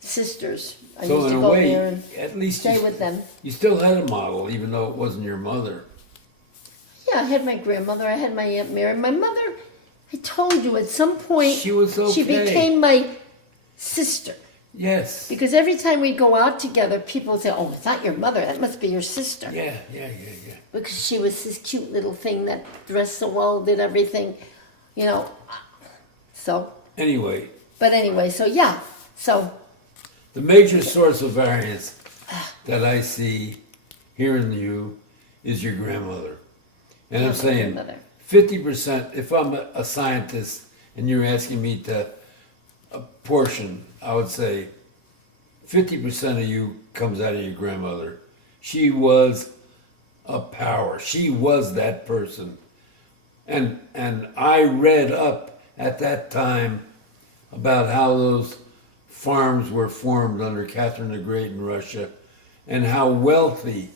sisters. I So used in to a go way, there and at least stay with them. you still had a model, even though it wasn't your mother. Yeah, I had my grandmother. I had my Aunt Mary. My mother, I told you, at some point, She was okay. she became my sister. Yes. Because every time we go out together, people would say, "Oh, it's not your mother. That must be your sister." Yeah. Because she was this cute little thing that dressed so well, did everything, you know. So, Anyway, so yeah. So, the major source of variance that I see here in you is your grandmother. And I'm my saying grandmother. 50%, if I'm a scientist and you're asking me to apportion, I would say 50% of you comes out of your grandmother. She was a power. She was that person. And I read up at that time about how those farms were formed under Catherine the Great in Russia, and how wealthy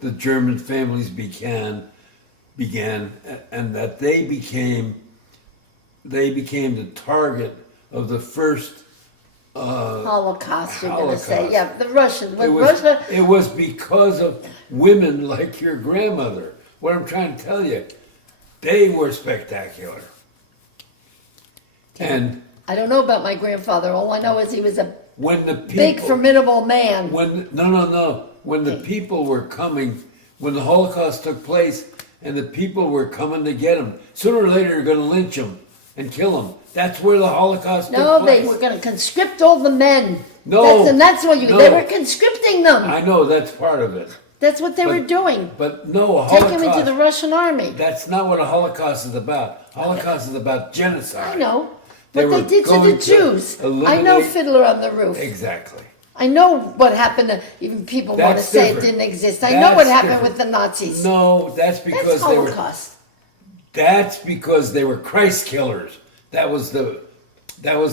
the German families began, and that they became the target of the first Holocaust, you're going to say. Holocaust. Yeah, the Russians. When It Russia, was because of women like your grandmother. What I'm trying to tell you, they were spectacular. And I don't know about my grandfather. All I know is he was a when the people, big, formidable man. when the people were coming, when the Holocaust took place, and the people were coming to get him, sooner or later they're going to lynch him and kill him. That's where the Holocaust No, took they place. were going to conscript all the men. No, That's what no. they were conscripting them. I know that's part of it, That's what they were doing. but no, a Taking them Holocaust. into the Russian army. That's not what a Holocaust is about. Holocaust is about genocide. I know. They What they were did to the going to Jews. I eliminate- know Fiddler on the Roof. Exactly. I know what happened to, even people want to That's say different. it didn't exist. I know what That's happened different. with the Nazis. No, that's because That's they were. Holocaust. That's because they were Christ killers. That was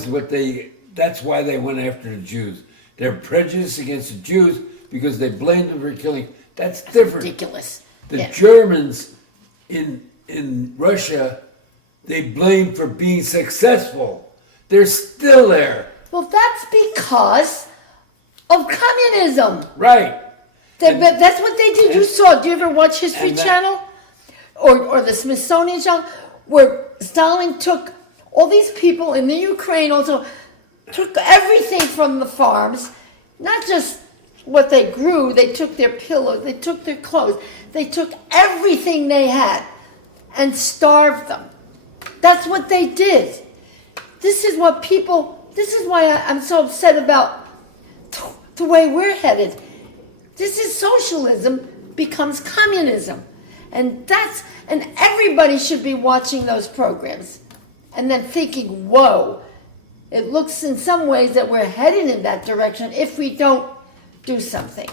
what they. That's why they went after the Jews. They're prejudiced against the Jews because they blamed them for killing. That's different. Ridiculous. The Yeah. Germans in Russia, they blamed for being successful. They're still there. Well, that's because of communism. Right. That's what they did. You saw. Do you ever watch History and that- Channel or the Smithsonian Channel, where Stalin took all these people in the Ukraine, also took everything from the farms, not just what they grew. They took their pillows, they took their clothes, they took everything they had, and starved them. That's what they did. This is what people. This is why I'm so upset about the way we're headed. This is socialism becomes communism. And everybody should be watching those programs and then thinking, whoa, it looks in some ways that we're heading in that direction if we don't do something.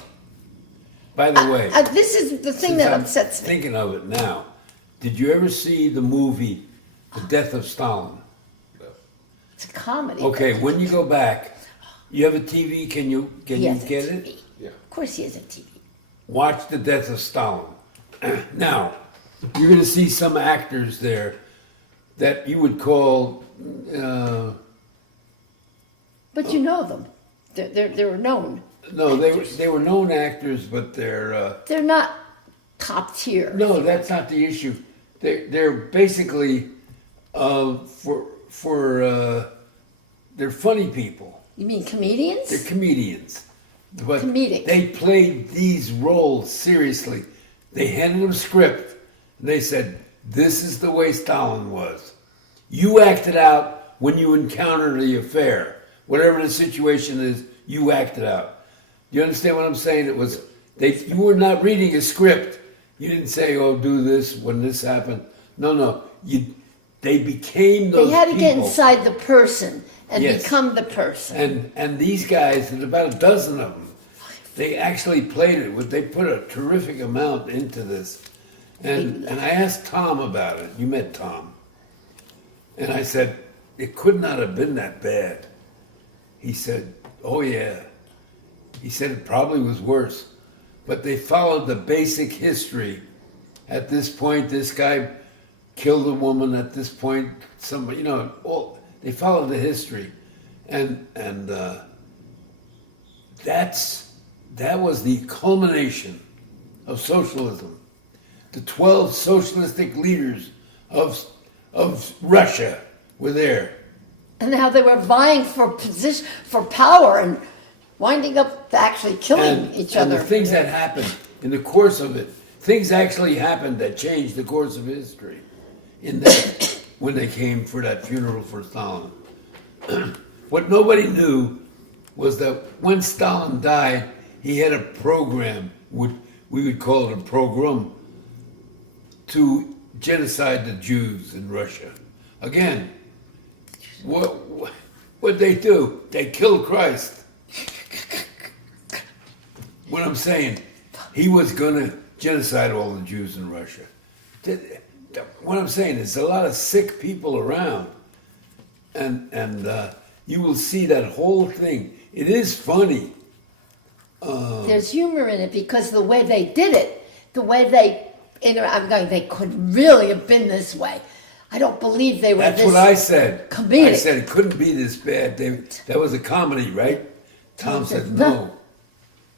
By the way, This is the thing since that I'm upsets me. thinking of it now, did you ever see the movie The Death of Stalin? It's a comedy. Okay, when you go back, you have a TV. Can you He has a get TV. it? Yeah. Of course he has a TV. Watch The Death of Stalin. Now, you're going to see some actors there that you would call. But you know them. They're known. No, they were known actors, but they're. They're not top tier. No, that's not the issue. They're basically they're funny people. You mean comedians? They're comedians. But Comedic. they played these roles seriously. They handed them a script. And they said, "This is the way Stalin was. You act it out when you encounter the affair. Whatever the situation is, you act it out." Do you understand what I'm saying? It was you were not reading a script. You didn't say, "Oh, do this when this happened." No. They became those They had to get people. inside the person and Yes. become the person. And these guys, there's about a dozen of them, they actually played it. They put a terrific amount into this. And I asked Tom about it. You met Tom. And I said, it could not have been that bad. He said, oh yeah. He said it probably was worse. But they followed the basic history. At this point, this guy killed a woman. At this point, somebody, they followed the history. And that was the culmination of socialism. The 12 socialistic leaders of Russia were there. And how they were vying for position, for power, and winding up actually killing each and other. the things that happened in the course of it, things actually happened that changed the course of history. In that, when they came for that funeral for Stalin, what nobody knew was that when Stalin died, he had a program. We would call it a program to genocide the Jews in Russia. Again, what they do? They killed Christ. What I'm saying, he was going to genocide all the Jews in Russia. what I'm saying is a lot of sick people around, and you will see that whole thing. It is funny. There's humor in it because the way they did it, the way they, I'm going, they could really have been this way. I don't believe they were That's this what I said. comedic. I said it couldn't be this bad. That was a comedy, right? Tom said no.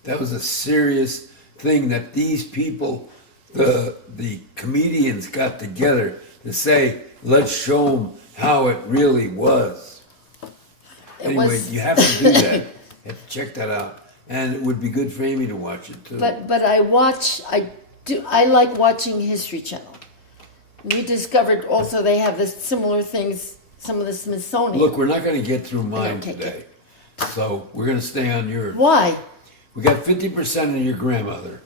That was a serious thing that these people, the comedians, got together to say, let's show them how it really was. Anyway, you have to do that. You have to check that out. And it would be good for Amy to watch it too. But I like watching History Channel. We discovered also they have this similar things, some of the Smithsonian. Look, we're not going to get through mine Okay, today. So we're going to stay on yours. Why? We got 50% of your grandmother.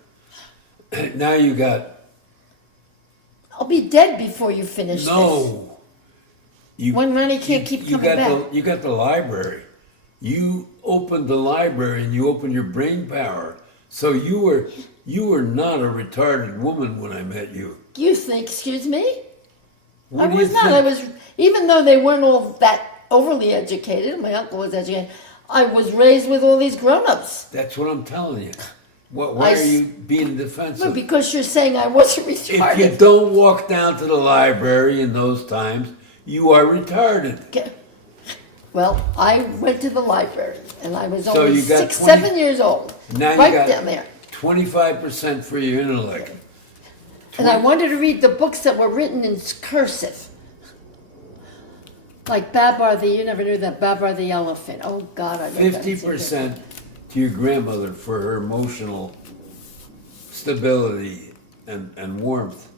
Now you got... I'll be dead before you finish this. No. You, When Ronnie can't keep you coming got back. you got the library. You opened the library and you opened your brain power. So you were not a retarded woman when I met you. You think, excuse me? What I do you was not. think? I was, even though they weren't all that overly educated, my uncle was educated, I was raised with all these grown-ups. That's what I'm telling you. Why I are s- you being defensive? Well, because you're saying I wasn't If you retarded. don't walk down to the library in those times, you are retarded. Okay. Well, I went to the library, and I was So only you got 6, 20 7 years old. Now you right got down there. 25% for your intellect. And I wanted to read the books that were written in cursive. Like Babar you never knew that, Babar the elephant. Oh, God, I read that. 50% to your grandmother for her emotional stability and warmth,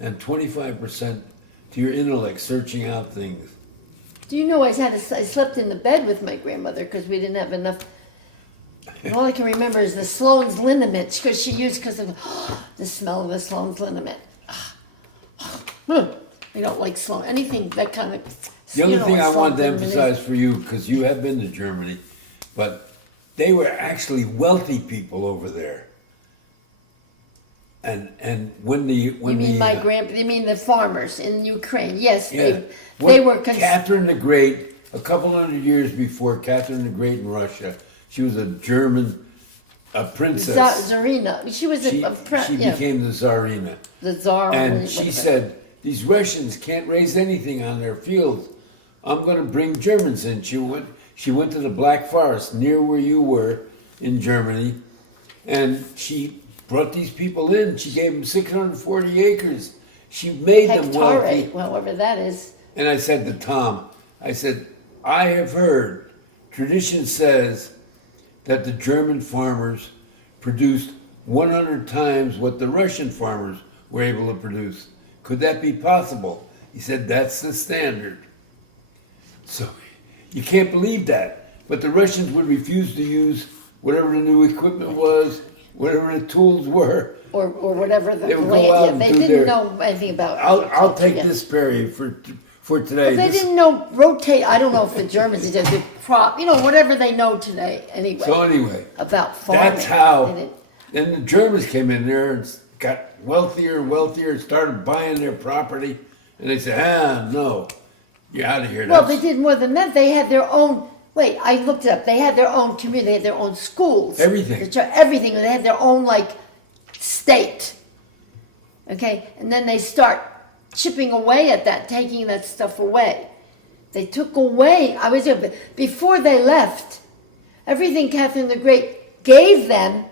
and 25% to your intellect, searching out things. Do you know I slept in the bed with my grandmother because we didn't have enough. And all I can remember is the Sloan's liniment because she used because of the smell of the Sloan's liniment. I don't like Sloan anything that kind of. The only you know thing what I wanted to Sloan's liniment emphasize is. for you, because you have been to Germany, but they were actually wealthy people over there. And when the You mean you mean the farmers in Ukraine? Yes, they were. Catherine the Great, a couple hundred years before Catherine the Great in Russia, she was a German, a princess. Tsarina. She was She yeah, became the Tsarina. the Tsar. And she said, these Russians can't raise anything on their fields. I'm going to bring Germans in. She went to the Black Forest near where you were in Germany, and she brought these people in. She gave them 640 acres. She made them wealthy. Hectare, whatever that is. And I said to Tom, I said, I have heard, tradition says that the German farmers produced 100 times what the Russian farmers were able to produce. Could that be possible? He said, that's the standard. So you can't believe that. But the Russians would refuse to use whatever the new equipment was, whatever the tools were. Or whatever the They would go land. out Yeah, and they do didn't their- know anything about. I'll agriculture take yet. this, Perry, for today. They This- didn't know rotate. I don't know if the Germans did the prop. Whatever they know today anyway So anyway, about farming. that's how. They didn't- Then the Germans came in there and got wealthier and wealthier, started buying their property, and they said, no, you're out of here. Well, That's- they did more than that. They had their own. Wait, I looked it up. They had their own community. They had their own schools. Everything. Everything. They had their own state. Okay, and then they start chipping away at that, taking that stuff away. They took away. I was there, but before they left, everything Catherine the Great gave them.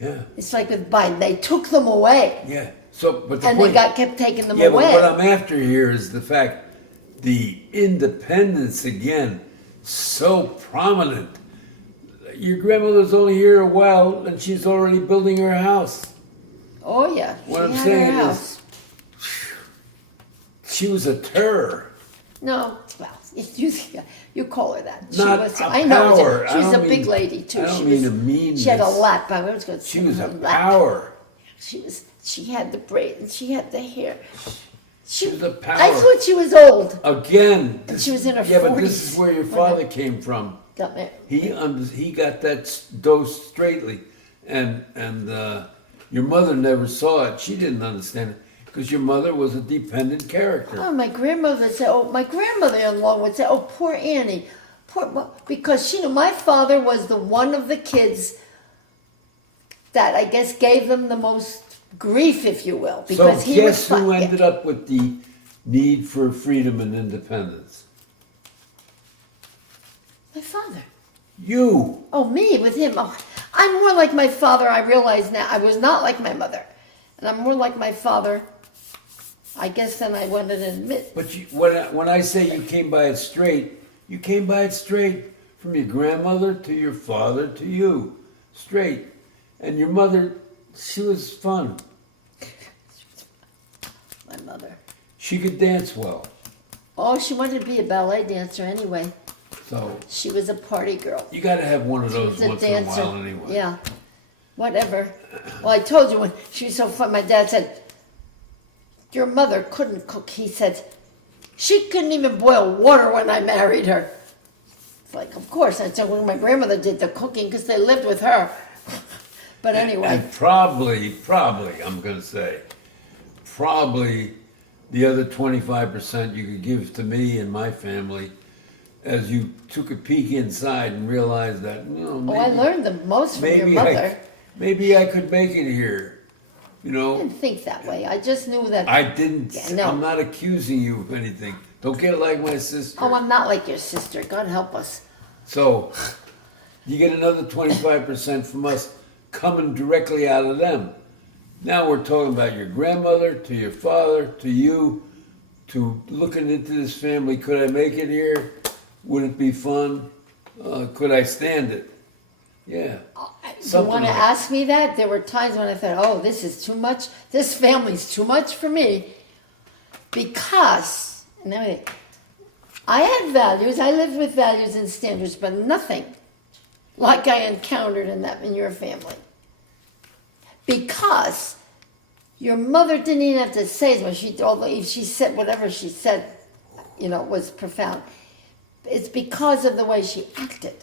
Yeah, It's like with Biden, they took them away, yeah. So, but the and point, they kept taking them yeah, away. but what I'm after here is the fact the independence again, so prominent. Your grandmother's only here a while, and she's already building her house. Oh yeah, What I'm she had saying her is- house. She was a terror. No, well, if you call her that. Not was. a I know. power. She was I a don't big mean- lady too. I don't she mean was, a meanness. She had a lap. I was going to say She was a lap. power. She was. She had the braid and she had the hair. She was a power. I thought she was old. Again, She was in her yeah, but 40s this is where your when father came from. Got married. He got that dose straightly, and your mother never saw it. She didn't understand it. because your mother was a dependent character. Oh, my grandmother said, oh, my grandmother-in-law would say, oh, poor Annie. Because she knew my father was the one of the kids that I guess gave them the most grief, if you will. Because So he guess was who ended up with the need for freedom and independence? My father. You. Oh, me with him. Oh, I'm more like my father. I realize now I was not like my mother, and I'm more like my father. I guess than I wanted to admit. But when I say you came by it straight, you came by it straight from your grandmother to your father to you, straight. And your mother, she was fun. My mother. She could dance well. Oh, she wanted to be a ballet dancer anyway. So She was a party girl. you got to have one of She those was a once in a dancer. while anyway. Yeah. Whatever. Well, I told you when she was so fun. My dad said, "Your mother couldn't cook." He said, "She couldn't even boil water when I married her." It's like, of course. I said, when my grandmother did the cooking because they lived with her. But anyway, And probably, I'm going to say, probably the other 25% you could give to me and my family as you took a peek inside and realized that, maybe, I learned the most from your mother. maybe I could make it here. You I know, didn't think that way. I just knew that. I didn't, Yeah, no. I'm not accusing you of anything. Don't get like my sister. Oh, I'm not like your sister. God help us. So, you get another 25% from us coming directly out of them. Now we're talking about your grandmother, to your father, to you, to looking into this family. Could I make it here? Would it be fun? Could I stand it? Yeah. You Something want to like- ask me that? There were times when I thought, oh, this is too much. This family's too much for me. Because, and then I had values. I lived with values and standards, but nothing like I encountered in your family. Because your mother didn't even have to say as much. Although if she said whatever she said, was profound. It's because of the way she acted,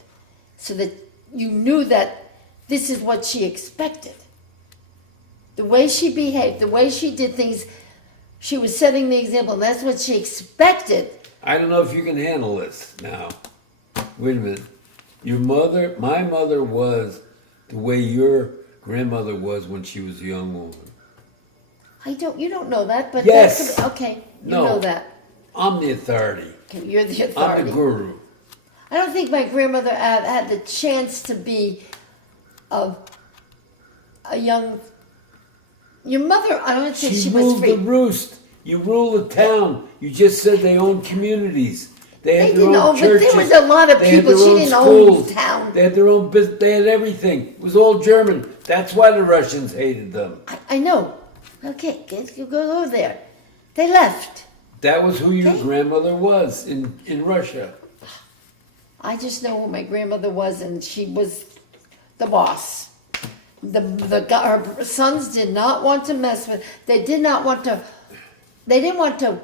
so that you knew that this is what she expected. The way she behaved, the way she did things, she was setting the example, and that's what she expected. I don't know if you can handle this now. Wait a minute. My mother was the way your grandmother was when she was a young woman. You don't know that, but Yes. okay, you No. know that. I'm the authority. Okay, you're the I'm authority. the guru. I don't think my grandmother had the chance to be a young. Your mother, I don't think she was ruled free. the roost. You rule the town. You just said they owned communities. They had They their didn't own own, but there churches. was a lot of They had people. their She own didn't schools. own town. They had their own business. They had everything. It was all German. That's why the Russians hated them. I know. Okay, you go over there. They left. That was who your Okay. grandmother was in Russia. I just know who my grandmother was, and she was the boss. Her sons did not want to mess with. They did not want to. They didn't want to.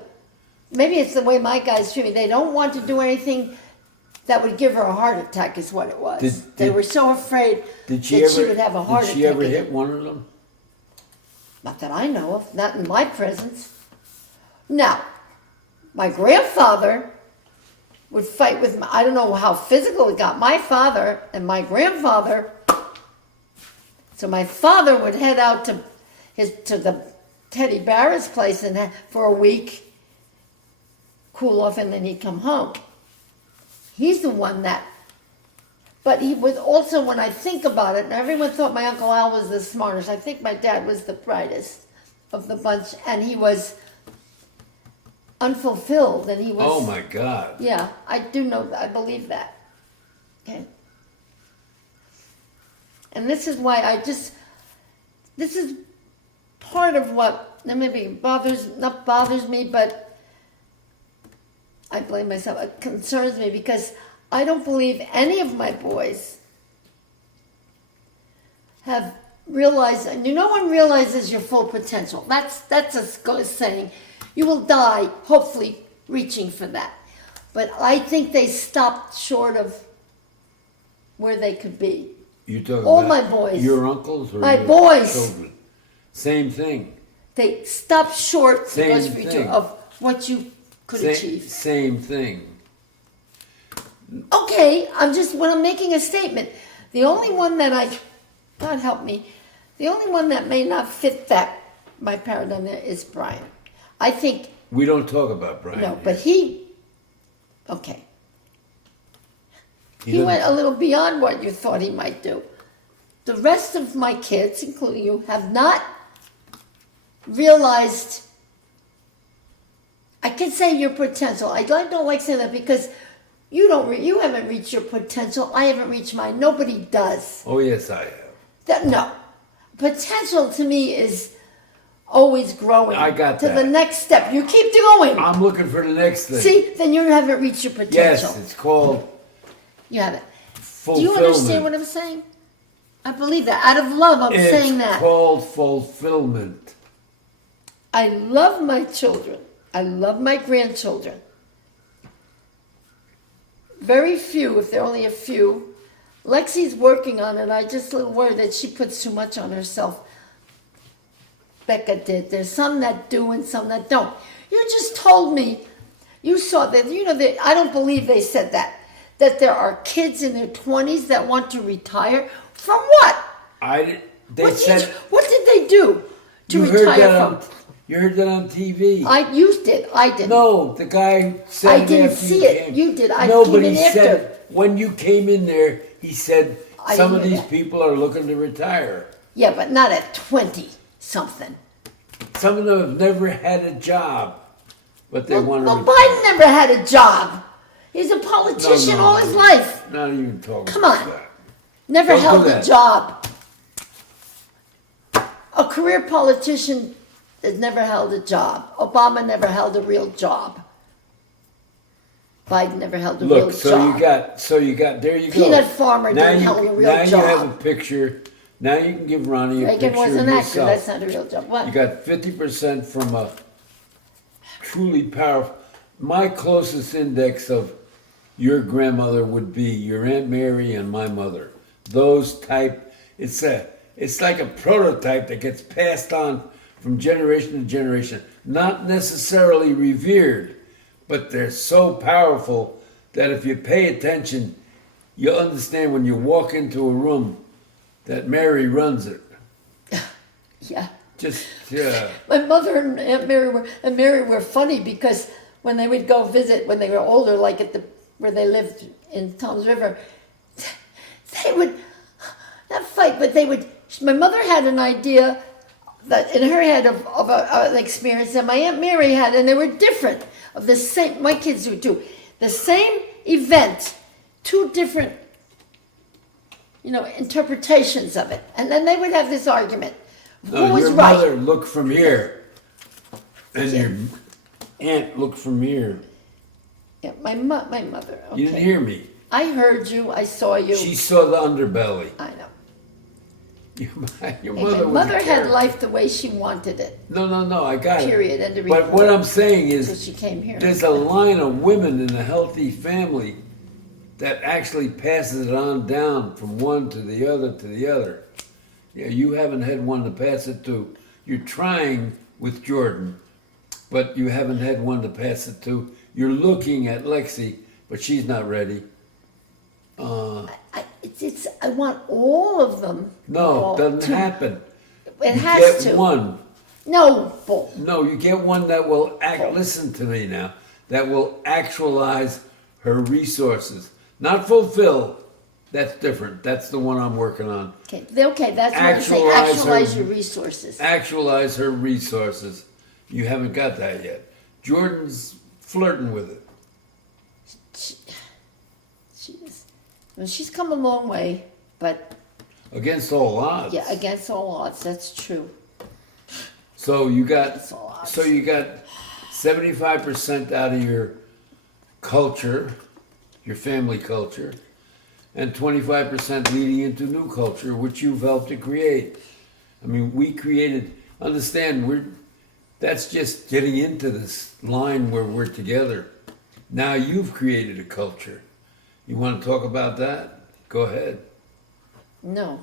Maybe it's the way my guys treat me. They don't want to do anything that would give her a heart attack. Is what it was. They were so afraid Did she that ever? she would have a heart did attack. she ever again. hit one of them? Not that I know of. Not in my presence. Now, my grandfather would fight with my, I don't know how physical it got, my father and my grandfather. So my father would head out to the Teddy Barrett's place for a week, cool off, and then he'd come home. He's the one that, but he was also, when I think about it, and everyone thought my Uncle Al was the smartest. I think my dad was the brightest of the bunch, and he was unfulfilled, and he was. Oh my God! Yeah, I do know that. I believe that. Okay. And this is why this is part of what maybe not bothers me, but I blame myself. It concerns me because I don't believe any of my boys have realized, and no one realizes your full potential. That's a saying. You will die, hopefully, reaching for that. But I think they stopped short of where they could be. You talking All about my boys. your uncles or My your boys. children? Same thing. they stop short Same because thing. of what you could achieve. Same thing. Okay, when I'm making a statement, the only one that God help me, the only one that may not fit that, my paradigm there is Brian. I think, We don't talk about Brian. no, here. but okay. He doesn't- went a little beyond what you thought he might do. The rest of my kids, including you, have not realized, I can say your potential. I don't like saying that because you haven't reached your potential. I haven't reached mine. Nobody does. Oh yes, I have. No. Potential to me is always growing. I got to that. the next step. You keep going. I'm looking for the next thing. See, then you haven't reached your potential. Yes, it's called You haven't. Do fulfillment. you understand what I'm saying? I believe that. Out of love, I'm saying It's that. called fulfillment. I love my children. I love my grandchildren. Very few, if there are only a few. Lexi's working on it. I just a little worried that she puts too much on herself. Becca did. There's some that do and some that don't. You just told me, you saw that, that I don't believe they said that there are kids in their 20s that want to retire. From what? What did they do to you heard retire that from? you heard that on TV. I didn't. No, the guy said I it didn't after see you it. came. You did. I No, came but in he after. said when you came in there, he said I some didn't of hear these that. people are looking to retire. Yeah, but not at 20 something. Some of them have never had a job, but they want to Well, retire. Biden never had a job. He's a politician all his life. Not even talking Come about on. that. Never Don't do held a that. job. A career politician has never held a job. Obama never held a real job. Biden never held a real Look, so job. you got, there you go. Peanut farmer didn't hold a real now job. you have a picture. Now you can give Ronnie a Reagan picture was of an actor. yourself. That's not a real job. What? You got 50% from a truly powerful. My closest index of your grandmother would be your Aunt Mary and my mother. Those type. It's like a prototype that gets passed on from generation to generation. Not necessarily revered, but they're so powerful that if you pay attention, you'll understand when you walk into a room that Mary runs it. Yeah. Yeah. My mother and Aunt Mary were funny because when they would go visit when they were older, like where they lived in Toms River, they would not fight, but they would. My mother had an idea that in her head of an experience that my Aunt Mary had, and they were different. Of the same, my kids do too. The same event, two different, interpretations of it, and then they would have this argument. No, Who was your right? mother looked from here, and your aunt looked from here. Yeah, my mother. Okay. You didn't hear me. I heard you. I saw you. She saw the underbelly. I know. Your And mother my was mother a had character. life the way she wanted it. No, I got Period. it. End of But what report. I'm saying So is, she came here. there's a line of women in a healthy family that actually passes it on down from one to the other to the other. Yeah, you haven't had one to pass it to. You're trying with Jordan, but you haven't had one to pass it to. You're looking at Lexi, but she's not ready. I want all of them. No, Paul, doesn't to- happen. It You has get to. one. No, Bull. No, you get one that will listen to me now, that will actualize her resources. Not fulfill, that's different. That's the one I'm working on. Okay, that's what I'm saying. Actualize Actualize her- your resources. Actualize her resources. You haven't got that yet. Jordan's flirting with it. She's come a long way, but Against all odds. yeah, against all odds, that's true. So you got Against all odds. 75% out of your culture, your family culture, and 25% leading into new culture, which you've helped to create. I mean, we created, understand, that's just getting into this line where we're together. Now you've created a culture. You want to talk about that? Go ahead. No.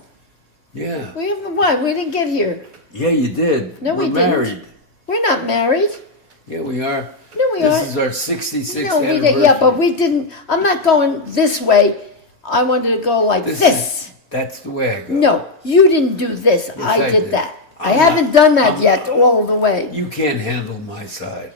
Yeah. We didn't get here. Yeah, you did. No, We're we didn't. married. We're not married. Yeah, we are. No, we This are. is our 66th No, we anniversary. didn't. Yeah, but we didn't. I'm not going this way. I wanted to go like this. That's the way I go. No, you didn't do this. I I did did. that. I I'm haven't not- done that I'm- yet all the way. You can't handle my side.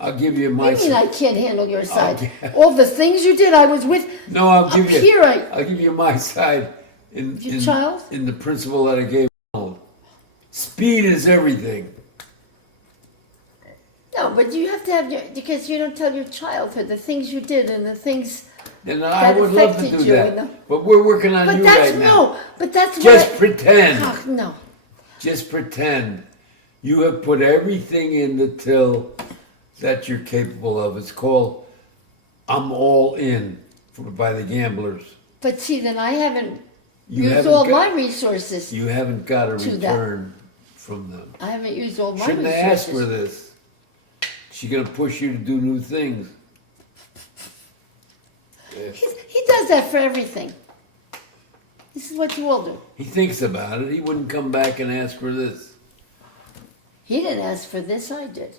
I'll give you my I mean, I side. can't handle your side. yeah. All the things you did, I was with. No, I'll Up give you. here, I'll give you my side. Your child? In the principle that I gave. Speed is everything. No, but you have to have your, because you don't tell your childhood the things you did and the things. And I That would love to affected do you, that. you know. But we're working on But you that's right now. no. But that's Just what. pretend. Oh, no. Just pretend. You have put everything in the till that you're capable of. It's called I'm all in by the gamblers. But see, then I haven't You used haven't all got- my resources. You haven't got a To that. return from them. I haven't used all my Shouldn't have resources. asked for this. She's gonna push you to do new things. He does that for everything. This is what you all do. He thinks about it. He wouldn't come back and ask for this. He didn't ask for this. I did.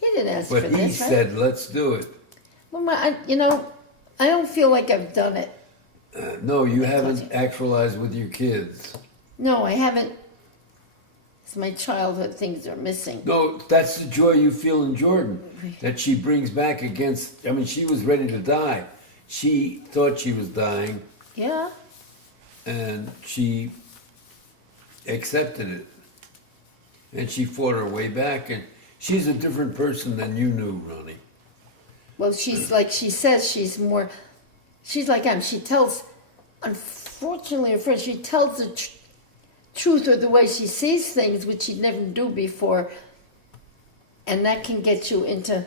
He didn't ask But for he this. Right? said, let's do it. Well, I don't feel like I've done it. No, you haven't actualized with your kids. No, I haven't. It's my childhood things are missing. No, that's the joy you feel in Jordan. That she brings back against, I mean, she was ready to die. She thought she was dying, Yeah. and she accepted it. And she fought her way back, and she's a different person than you knew, Ronnie. Well, she's like she says she's more. She's like I'm. She tells, unfortunately, at first she tells the truth or the way she sees things, which she'd never do before, and that can get you into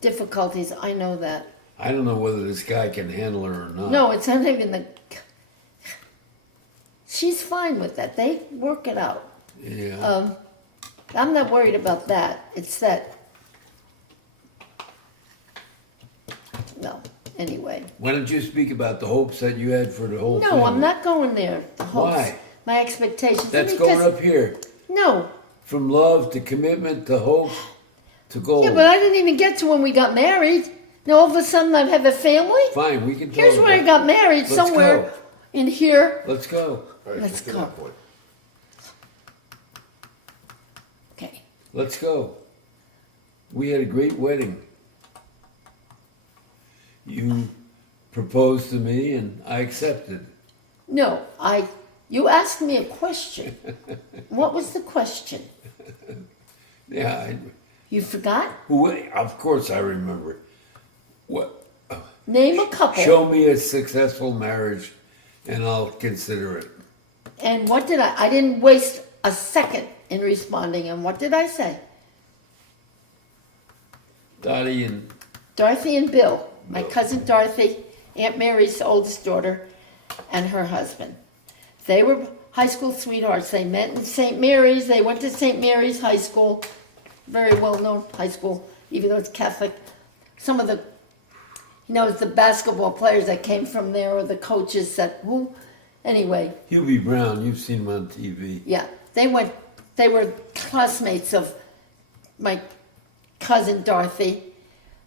difficulties. I know that. I don't know whether this guy can handle her or not. No, it's not even the. She's fine with that. They work it out. Yeah. I'm not worried about that. It's that. No. Anyway. Why don't you speak about the hopes that you had for the whole No, family? I'm not going there. The hopes. Why? My expectations. That's Because- going up here. No. From love to commitment to hope to goal. Yeah, but I didn't even get to when we got married. Now all of a sudden I have a family. Fine, we can talk Here's where I about- got married, Let's somewhere go. in here. Let's go. All right, Let's get to go. that point. Okay. Let's go. We had a great wedding. You proposed to me and I accepted. No, you asked me a question. What was the question? Yeah, You forgot? of course I remember. What? Name a couple. Show me a successful marriage and I'll consider it. And what did I didn't waste a second in responding. And what did I say? Dottie and Dorothy and Bill, my cousin Dorothy, Aunt Mary's oldest daughter, and her husband. They were high school sweethearts. They met in St. Mary's. They went to St. Mary's High School, very well-known high school, even though it's Catholic. Some of the, the basketball players that came from there or the coaches that, anyway, Hubie Brown, you've seen him on TV. yeah, they were classmates of my cousin Dorothy,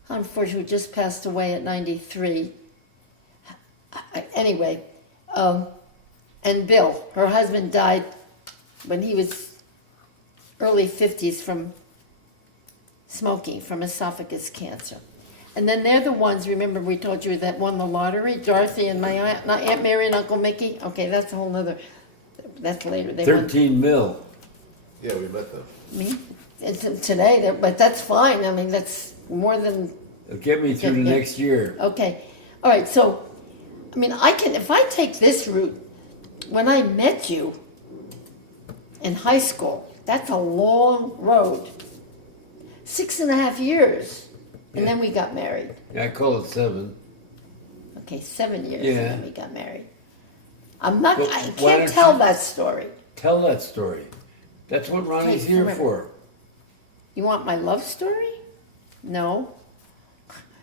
unfortunately just passed away at 93. Anyway, and Bill, her husband, died when he was early 50s from smoking, from esophagus cancer. And then they're the ones, remember we told you, that won the lottery? Dorothy and my Aunt Mary and Uncle Mickey? Okay, that's a whole nother, that's later. They won 13 mil. Yeah, we met them. me. It's today, but that's fine. I mean, that's more than It'll get me through the Yeah. next year. okay. All right, so I mean, if I take this route, when I met you in high school, that's a long road. 6.5 years, and then we got married. Yeah, I call it 7. Okay, 7 years, Yeah. and then we got married. I'm not. But I why can't don't tell you- that story. Tell that story. That's what Ronnie's Okay, here remember. for. You want my love story? No.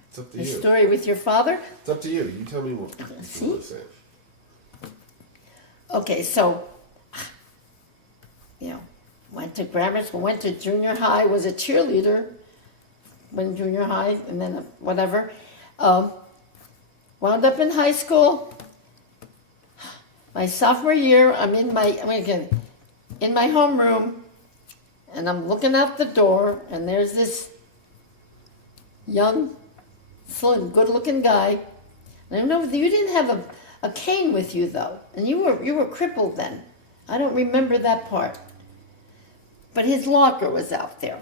It's up to The you. story with your father? It's up to you. You tell me what See? you want to say. Okay, so you know, went to grammar school, went to junior high, was a cheerleader when junior high, and then whatever. Wound up in high school. My sophomore year, I'm in my homeroom, and I'm looking out the door, and there's this young, slim, good-looking guy. And I know you didn't have a cane with you though, and you were crippled then. I don't remember that part. But his locker was out there,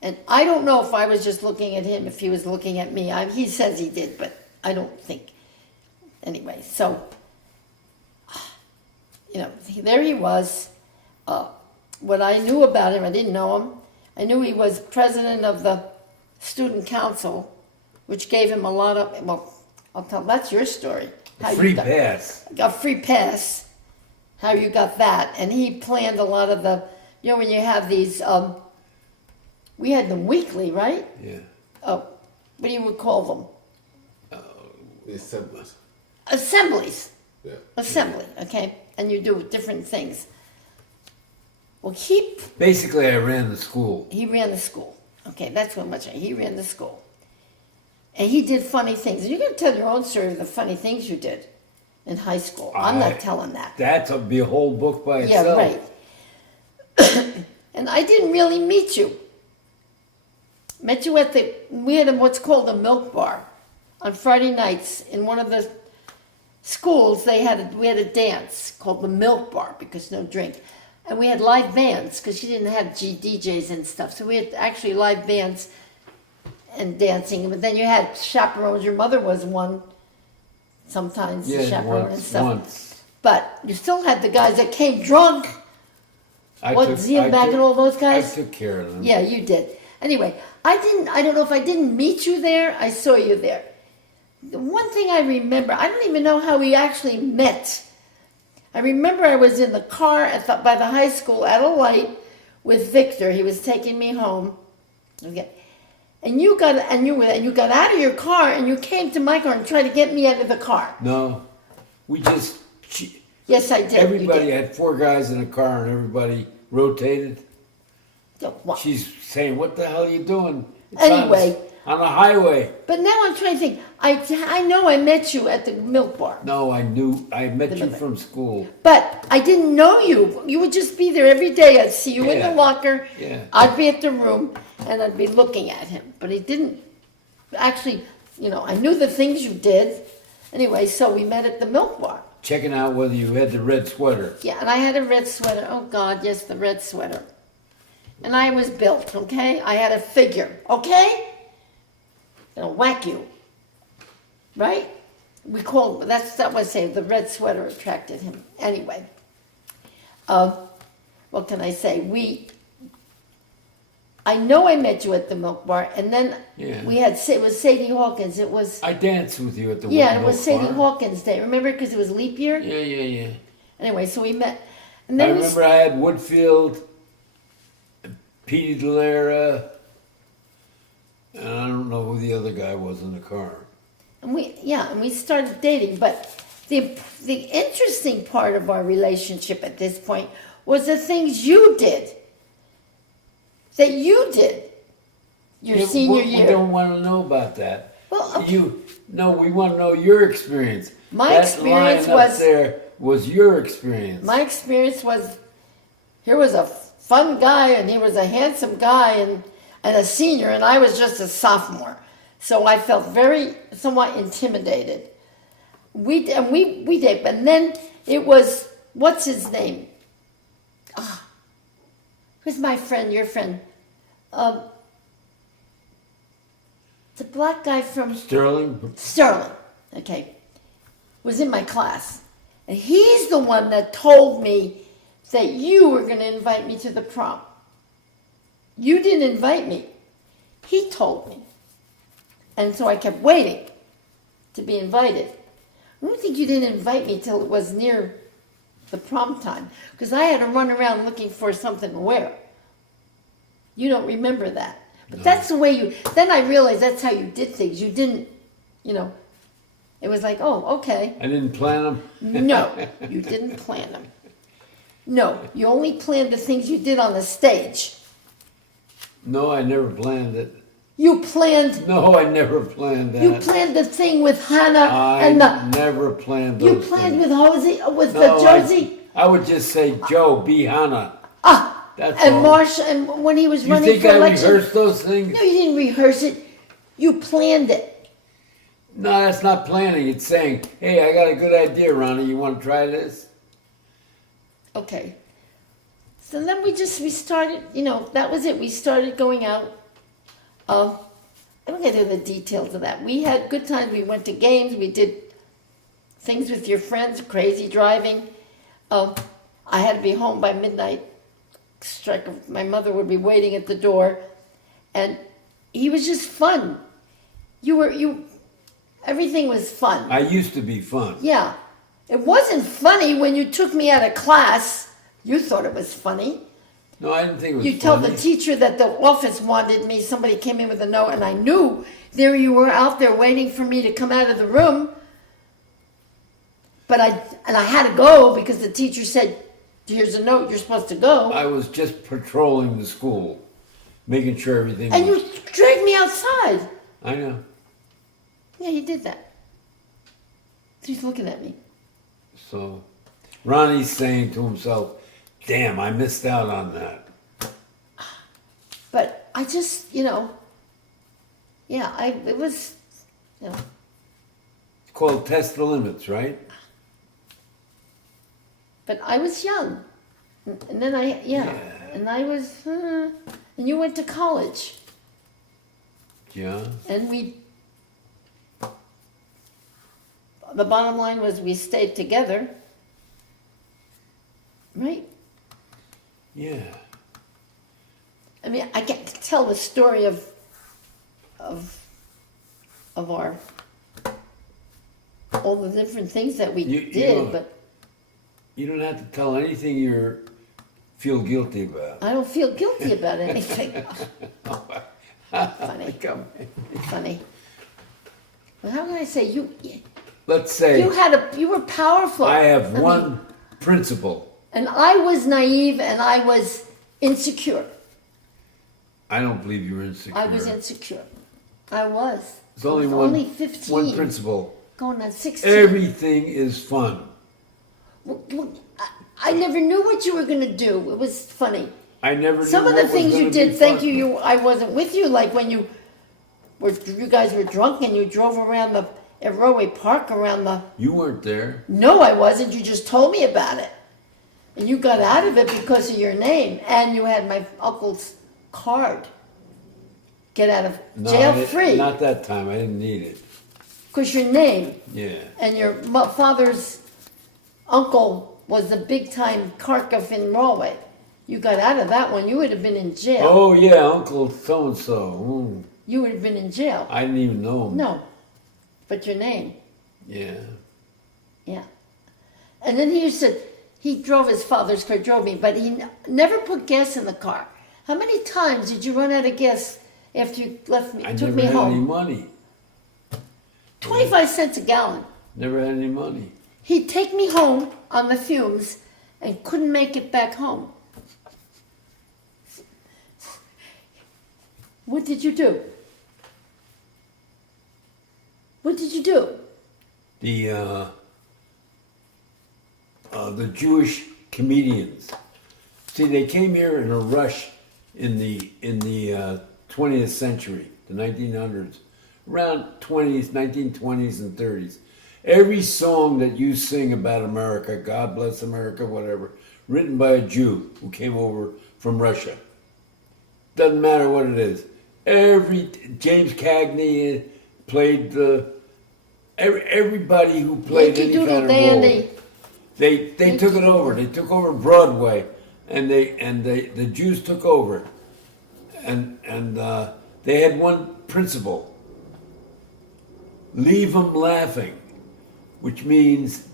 and I don't know if I was just looking at him, if he was looking at me. He says he did, but I don't think. Anyway, so there he was. What I knew about him, I didn't know him. I knew he was president of the student council, which gave him a lot of, that's your story. Free pass. A free pass, how you got that. And he planned a lot of the, when you have these, we had them weekly, right? Yeah. What do you would call them? The assemblies. Assemblies. Yeah. Assembly, okay? And you do different things. Well, Basically, I ran the school. he ran the school. Okay, that's what much he ran the school. And he did funny things. And you're going to tell your own story of the funny things you did in high school. I'm not telling that. That'll be a whole book by Yeah, itself. right. And I didn't really meet you. Met you at we had what's called a milk bar on Friday nights in one of the schools. We had a dance called the milk bar because no drink. And we had live bands because she didn't have DJs and stuff. So we had actually live bands and dancing. But then you had chaperones. Your mother was one sometimes, Yeah, chaperone and stuff. once. But you still had the guys that came drunk. Zienbach and all those guys? I took care of them. Yeah, you did. Anyway, I don't know if I didn't meet you there, I saw you there. The one thing I remember, I don't even know how we actually met. I remember I was in the car by the high school at a light with Victor. He was taking me home. Okay. And you got out of your car and you came to my car and tried to get me out of the car. No, we just. Yes, I did. You Everybody did. had 4 guys in a car and everybody rotated. Well, She's saying, "What the hell are you doing?" It's Anyway. on the highway. but now I'm trying to think. I know I met you at the milk bar. No, I met you from school. But I didn't know you. You would just be there every day. I'd see you in Yeah. the locker. Yeah. I'd be at the room and I'd be looking at him. But he didn't actually, I knew the things you did. Anyway, so we met at the milk bar. Checking out whether you had the red sweater. Yeah, and I had a red sweater. Oh God, yes, the red sweater. And I was built, okay? I had a figure, okay? Gonna whack you. Right? That's what I say, the red sweater attracted him. Anyway, what can I say? I know I met you at the milk bar, and then Yeah. it was Sadie Hawkins. It was, I danced with you at the yeah, it milk was Sadie bar. Hawkins Day. Remember, because it was leap year? Yeah. Anyway, so we met. And I then remember I had Woodfield, Petey Delara, and I don't know who the other guy was in the car. And we started dating. But the interesting part of our relationship at this point was the things you did. That you did your Yeah, senior we year. don't want to know about that. Well, okay. We want to know your experience. My that experience line up was- there was your experience. My experience was, here was a fun guy, and he was a handsome guy, and a senior, and I was just a sophomore. So I felt somewhat intimidated. We did, and then it was, what's his name? Who's my friend, your friend? The black guy from Sterling. Sterling, okay, was in my class. And he's the one that told me that you were going to invite me to the prom. You didn't invite me. He told me. And so I kept waiting to be invited. I don't think you didn't invite me till it was near the prom time, because I had to run around looking for something to wear. You don't remember that. But that's the way then I realized that's how you did things. You didn't, it was like, oh, okay. I didn't plan them. No, you didn't plan them. No, you only planned the things you did on the stage. No, I never planned it. You planned. No, I never planned that. You planned the thing with Hannah I and the. never planned those You planned things. with Josie, with No, the Josie. I would just say, Joe, be Hannah. Ah, That's and all. Marcia, and when he was You running think for I election. rehearsed those things? No, you didn't rehearse it. You planned it. No, that's not planning. It's saying, hey, I got a good idea, Ronnie. You want to try this? Okay. So then we started, that was it. We started going out. I'm going to get into the details of that. We had good times. We went to games. We did things with your friends, crazy driving. I had to be home by midnight. My mother would be waiting at the door. And he was just fun. Everything was fun. I used to be fun. Yeah. It wasn't funny when you took me out of class. You thought it was funny. No, I didn't think it was You told funny. the teacher that the office wanted me. Somebody came in with a note, and I knew there you were out there waiting for me to come out of the room. But I had to go because the teacher said, "Here's a note. You're supposed to go." I was just patrolling the school, making sure everything And was... you dragged me outside. I know. Yeah, you did that. He's looking at me. So, Ronnie's saying to himself, damn, I missed out on that. But I just, it was, It's called Test the Limits, right? but I was young. And then and I was, and you went to college. Yeah. And the bottom line was we stayed together. Right? Yeah. I mean, I get to tell the story of our, all the different things that we You did, don't- but You don't have to tell anything you feel guilty about. I don't feel guilty about anything. Funny. Come. Funny. Well, how can I say Let's say you were powerful. I have mean, one principle. and I was naive and I was insecure. I don't believe you're insecure. I was insecure. I was. There's only I was one, only 15. one principle. Going on 16. Everything is fun. Well, I never knew what you were going to do. It was funny. I never knew Some of what the was things you gonna be did, thank fun. you, I wasn't with you, like when you guys were drunk and you drove around at Rowway Park around the... You weren't there. No, I wasn't. You just told me about it. And you got out of it because of your name. And you had my uncle's card. Get out of No, jail I didn't- free. Not that time. I didn't need it. Because your name Yeah. and your father's uncle was a big-time Kharkov in Norway. You got out of that one, you would have been in jail. Oh yeah, Uncle so and so. You would have been in jail. I didn't even know him. No, but your name, Yeah. yeah. And then he said he drove his father's car, drove me, but he never put gas in the car. How many times did you run out of gas after you left me, I took never me had any home? money. 25 cents a gallon. Never had any money. He'd take me home on the fumes and couldn't make it back home. What did you do? What did you do? The Jewish comedians. See, they came here in a rush in the 20th century, the 1900s, around 1920s and 30s. Every song that you sing about America, God bless America, whatever, written by a Jew who came over from Russia. Doesn't matter what it is. James Cagney played everybody who played Yankee any Doodle kind of role. Dandy. They took it over. They took over Broadway, and the Jews took over, and they had one principle: leave them laughing, which means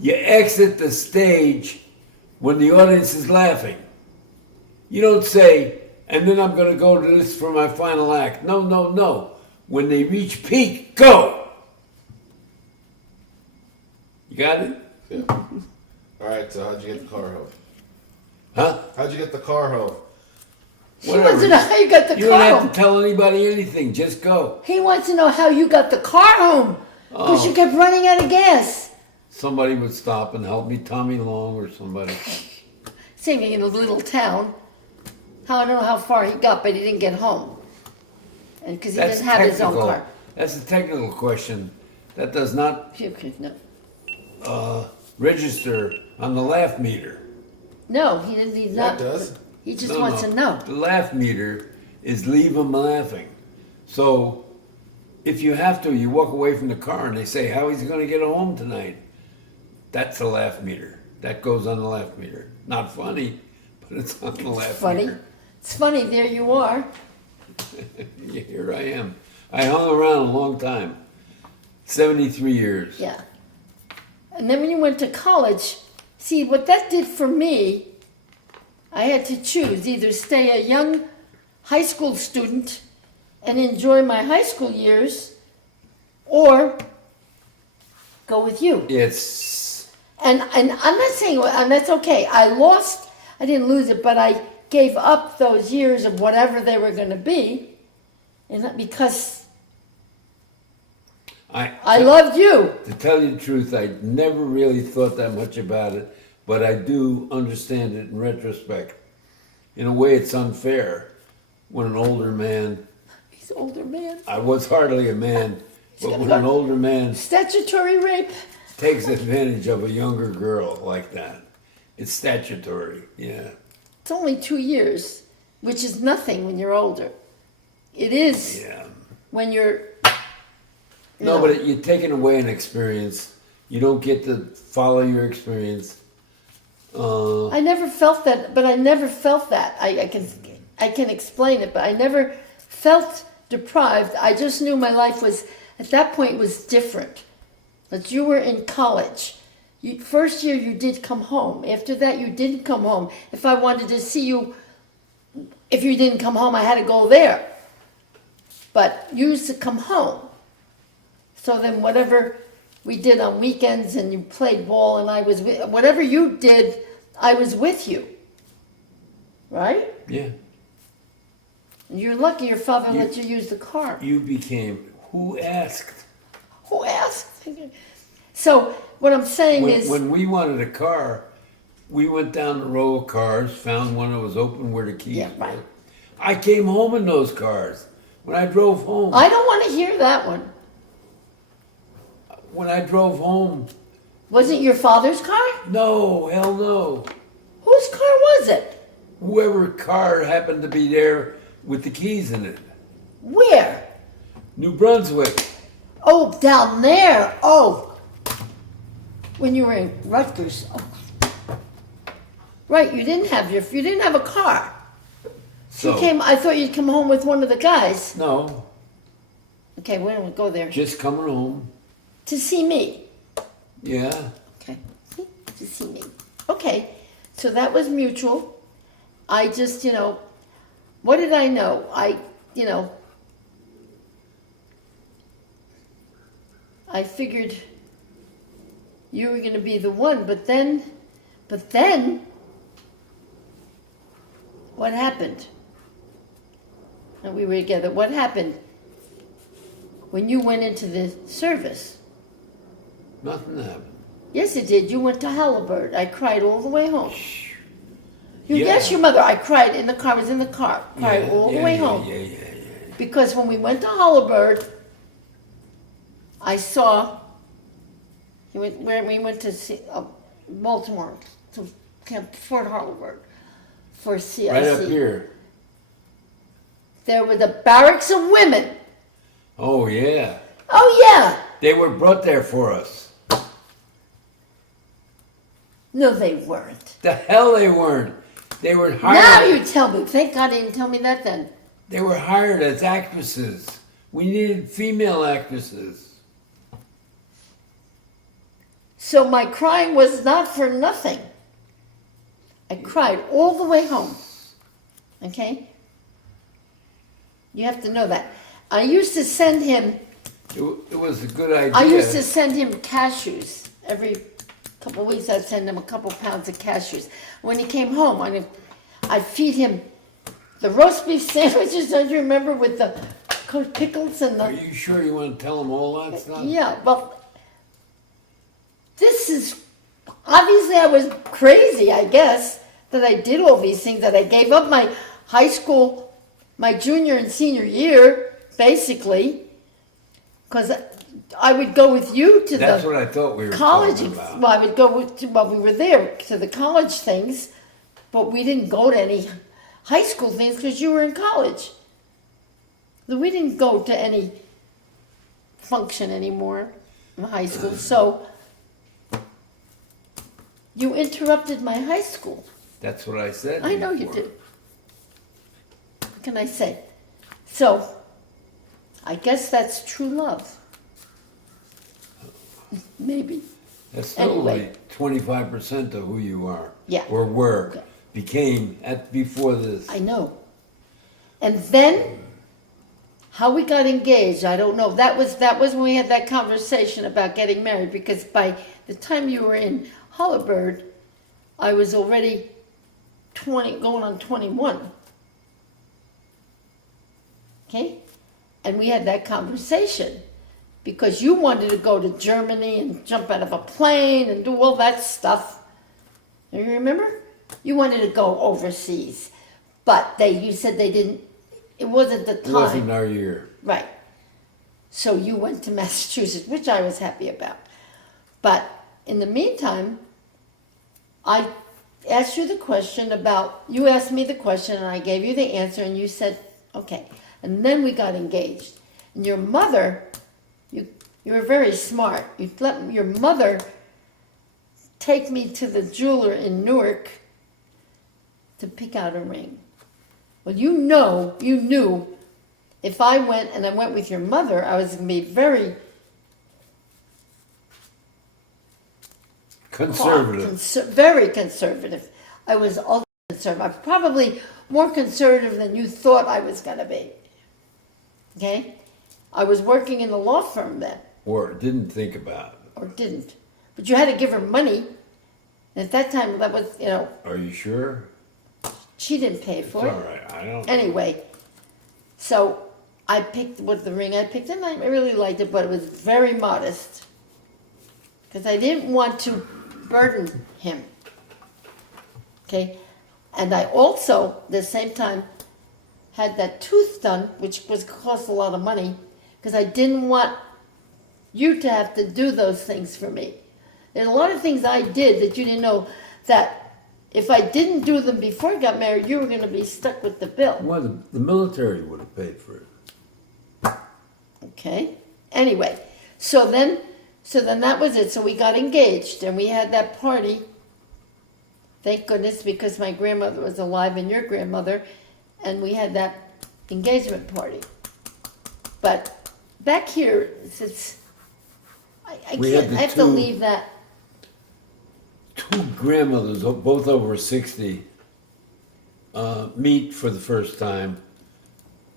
you exit the stage when the audience is laughing. You don't say, and then I'm going to go to this for my final act. No, no, no. When they reach peak, go. You got it? Yeah. All right. So how'd you get the car home? Huh? How'd you get the car home? He wants to know how you got the You don't car have home. to tell anybody anything. Just go. He wants to know how you got the car home. Because Oh. you kept running out of gas. Somebody would stop and help me, Tommy Long or somebody. Singing in a little town. How I don't know how far he got, but he didn't get home. And because he That's didn't have his own technical. car. That's a technical question. That does not No, register on the laugh meter. no, he didn't. He's Yeah, not. it does. He just No, wants no. to know. The laugh meter is leave them laughing. So if you have to, you walk away from the car and they say, how is he going to get home tonight? That's a laugh meter. That goes on the laugh meter. Not funny, but it's on the laugh Funny. meter. It's funny. There you are. Here I am. I hung around a long time. 73 years. Yeah. And then when you went to college, see what that did for me. I had to choose either stay a young high school student and enjoy my high school years, or go with you. It's And I'm not saying, and that's okay. I didn't lose it, but I gave up those years of whatever they were going to be, and that because I loved you. To tell you the truth, I never really thought that much about it, but I do understand it in retrospect. In a way, it's unfair when an older man, He's an older man. I was hardly a man, but gonna when go- an older man Statutory rape. takes advantage of a younger girl like that, it's statutory, yeah. It's only 2 years, which is nothing when you're older. It is Yeah. when you're. you No, know, but you're taking away an experience. You don't get to follow your experience. I never felt that, but I never felt that. I can explain it, but I never felt deprived. I just knew my life was at that point was different. That you were in college. First year you did come home. After that you didn't come home. If I wanted to see you, if you didn't come home, I had to go there. But you used to come home. So then whatever we did on weekends and you played ball and I was with, whatever you did, I was with you. Right? Yeah. And you're lucky your father You- let you use the car. You became, who asked? Who asked? So what I'm saying When, is, when we wanted a car, we went down the row of cars, found one that was open where the keys Yeah, right. were. I came home in those cars. When I drove home, I don't want to hear that one. when I drove home, Was it your father's car? no, hell no. Whose car was it? Whoever car happened to be there with the keys in it. Where? New Brunswick. Oh, down there. Oh. When you were in Rutgers. Oh. Right, you didn't have a car. So, I thought you'd come home with one of the guys. no, Okay, we don't go there. just coming home. To see me. Yeah. Okay. To see me. Okay. So that was mutual. I just, what did I know? I figured you were going to be the one, but then, what happened? And we were together. What happened when you went into the service? Nothing happened. Yes, it did. You went to Halliburton. I cried all the way home. You Yeah. Yes, your mother. I cried in the car. I was in the car. Cried Yeah, all the yeah, way yeah, home. Yeah. Because when we went to Halliburton, I saw. Where we went to see Baltimore to Camp Fort Halliburton for CIC. Right up here. There were the barracks of women. Oh, yeah. Oh yeah. They were brought there for us. No, they weren't. The hell they weren't. They were hired. Now you tell me. Thank God you didn't tell me that then. They were hired as actresses. We needed female actresses. So my crying was not for nothing. I cried all the way home. Okay? You have to know that. I used to send him, It was a good idea. I used to send him cashews every couple of weeks, I'd send him a couple pounds of cashews. When he came home, I'd feed him the roast beef sandwiches, don't you remember, with the pickles and Are the... you sure you want to tell them all that stuff? Yeah, well, this is, obviously I was crazy, I guess, that I did all these things, that I gave up my high school, my junior and senior year, basically, because I would go with you to That's the what I thought we were college. talking about. Well, I would go with, well, we were there to the college things, but we didn't go to any high school things because you were in college. So we didn't go to any function anymore in high school. So you interrupted my high school. That's what I said. I know you before. did. What can I say? So I guess that's true love. Maybe. That's still Anyway. like 25% of who you are. Yeah. Or were. Okay. Became before this. I know. And then how we got engaged, I don't know. That was when we had that conversation about getting married, because by the time you were in Hollowbird, I was already 20, going on 21. Okay? And we had that conversation because you wanted to go to Germany and jump out of a plane and do all that stuff. You remember? You wanted to go overseas. But you said they didn't, it wasn't the It time. wasn't our year. Right. So you went to Massachusetts, which I was happy about. But in the meantime, I asked you the question about, you asked me the question and I gave you the answer and you said, okay. And then we got engaged. And your mother, you were very smart. You let your mother take me to the jeweler in Newark to pick out a ring. Well, you knew if I went and I went with your mother, I was going to be very Conservative. very conservative. I was ultra conservative. I'm probably more conservative than you thought I was going to be. Okay? I was working in the law firm then, Or didn't think about it. or didn't. But you had to give her money. And at that time, that was, Are you sure? she didn't pay It's for all it. right. I don't. Anyway, so I picked what the ring I picked, and I really liked it, but it was very modest because I didn't want to burden him. Okay, and I also, at the same time, had that tooth done, which was cost a lot of money, because I didn't want you to have to do those things for me. There's a lot of things I did that you didn't know that. If I didn't do them before I got married, you were going to be stuck with the bill. Well, the military would have paid for it. Okay. Anyway, so then that was it. So we got engaged and we had that party. Thank goodness, because my grandmother was alive and your grandmother, and we had that engagement party. But back here, I We had can't. the I have to two- leave that. Two grandmothers, both over 60, meet for the first time,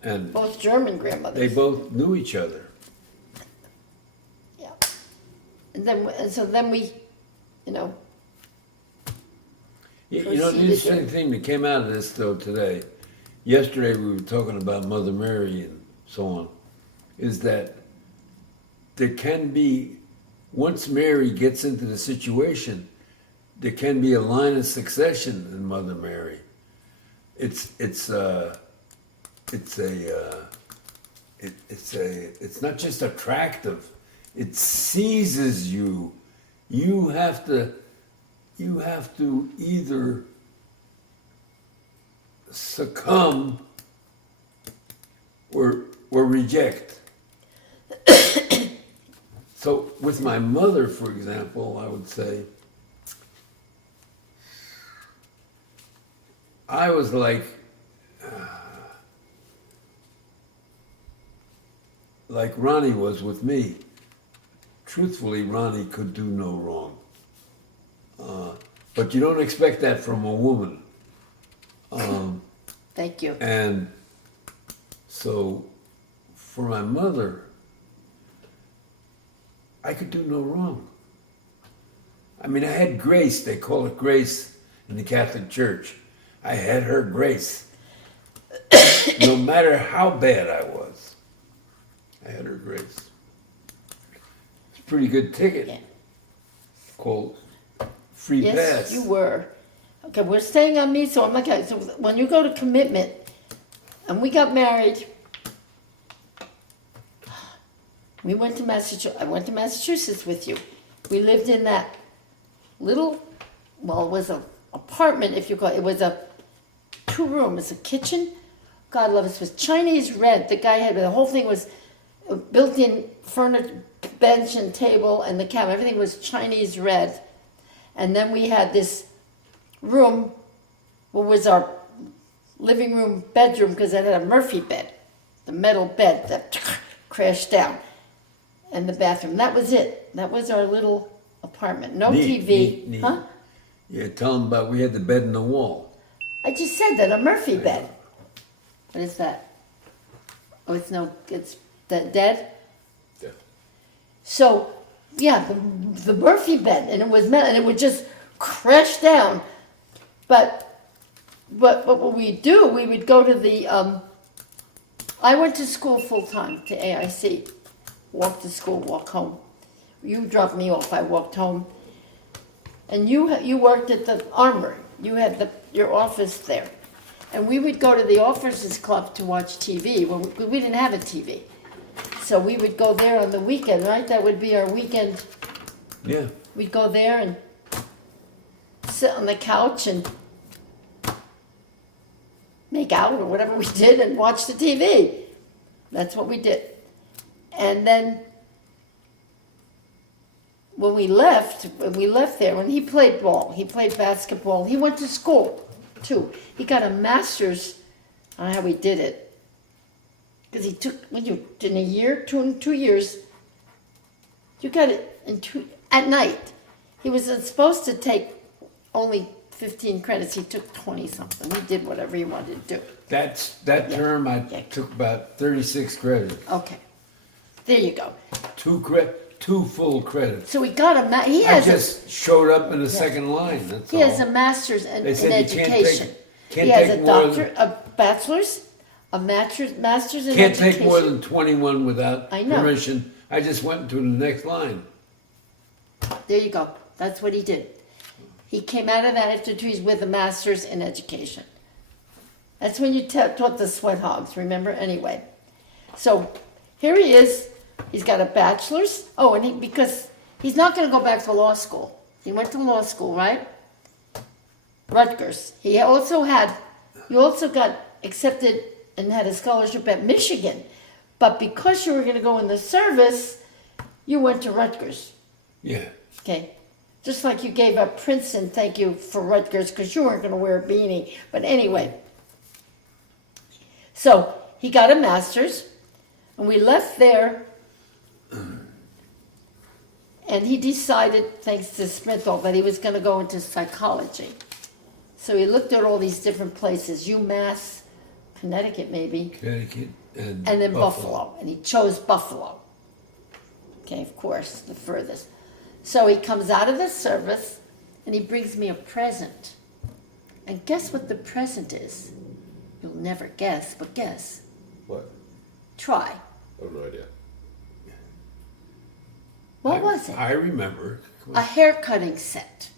and Both German grandmothers. they both knew each other. Yeah. And so then we, You know, the Proceeded interesting here. thing that came out of this, though, today, yesterday we were talking about Mother Mary and so on, is that there can be, once Mary gets into the situation, there can be a line of succession in Mother Mary. It's not just attractive, it seizes you. You have to either succumb or reject. So with my mother, for example, I would say, I was like Ronnie was with me. Truthfully, Ronnie could do no wrong. But you don't expect that from a woman. thank you. And so for my mother, I could do no wrong. I mean, I had grace. They call it grace in the Catholic Church. I had her grace. No matter how bad I was, I had her grace. It's a pretty good ticket. Yeah. Called free Yes, pass. you were. Okay, we're staying on me, so I'm okay. So when you go to commitment, and we got married, we went to Massachusetts. I went to Massachusetts with you. We lived in that little, well, it was an apartment, if you call it. It was a 2-room. It's a kitchen. God love us. It was Chinese red. The guy had the whole thing was built-in furniture, bench and table, and the cabinet. Everything was Chinese red. And then we had this room, what was our living room bedroom, because it had a Murphy bed, the metal bed that crashed down, and the bathroom. That was it. That was our little apartment. No Neat, TV. neat, neat. Huh? Yeah, tell them about we had the bed in the wall. I just said that, a Murphy bed. What is that? Oh, it's dead? Yeah. So, yeah, the Murphy bed, and it was metal, and it would just crash down. But what we do, we would go to the, I went to school full time, to AIC. Walk to school, walk home. You dropped me off, I walked home. And you worked at the Armory. You had your office there. And we would go to the Officers Club to watch TV. Well, we didn't have a TV. So we would go there on the weekend, right? That would be our weekend. Yeah. We'd go there and sit on the couch and make out or whatever we did and watch the TV. That's what we did. And then when we left there, when he played ball, he played basketball, he went to school too. He got a master's. I don't know how he did it. Because he took, in a year, 2 years, you got it at night. He was supposed to take only 15 credits. He took 20 something. He did whatever he wanted to do. That term I Yeah. took about 36 credits. Okay. There you go. 2 full credits. So he got he I has just showed up in the second line. That's he all. has a master's in They said you can't education. can't He has take a more doctor, a bachelor's, a master's in Can't education. take more than 21 without I know. permission. I just went to the next line. There you go. That's what he did. He came out of that after 2 years with a master's in education. That's when you taught the sweat hogs, remember? Anyway. So here he is. He's got a bachelor's. Oh, and because he's not going to go back to law school. He went to law school, right? Rutgers. He also got accepted and had a scholarship at Michigan. But because you were going to go in the service, you went to Rutgers. Yeah. Okay. Just like you gave up Princeton, thank you for Rutgers, because you weren't going to wear a beanie. But anyway. So he got a master's, and we left there. And he decided, thanks to Smithall, that he was going to go into psychology. So he looked at all these different places, UMass, Connecticut maybe, Connecticut and and then Buffalo. And he chose Buffalo. Okay, of course, the furthest. So he comes out of the service and he brings me a present. And guess what the present is? You'll never guess, but guess. What? Try. I have no idea. What was it? I remember. A hair cutting set.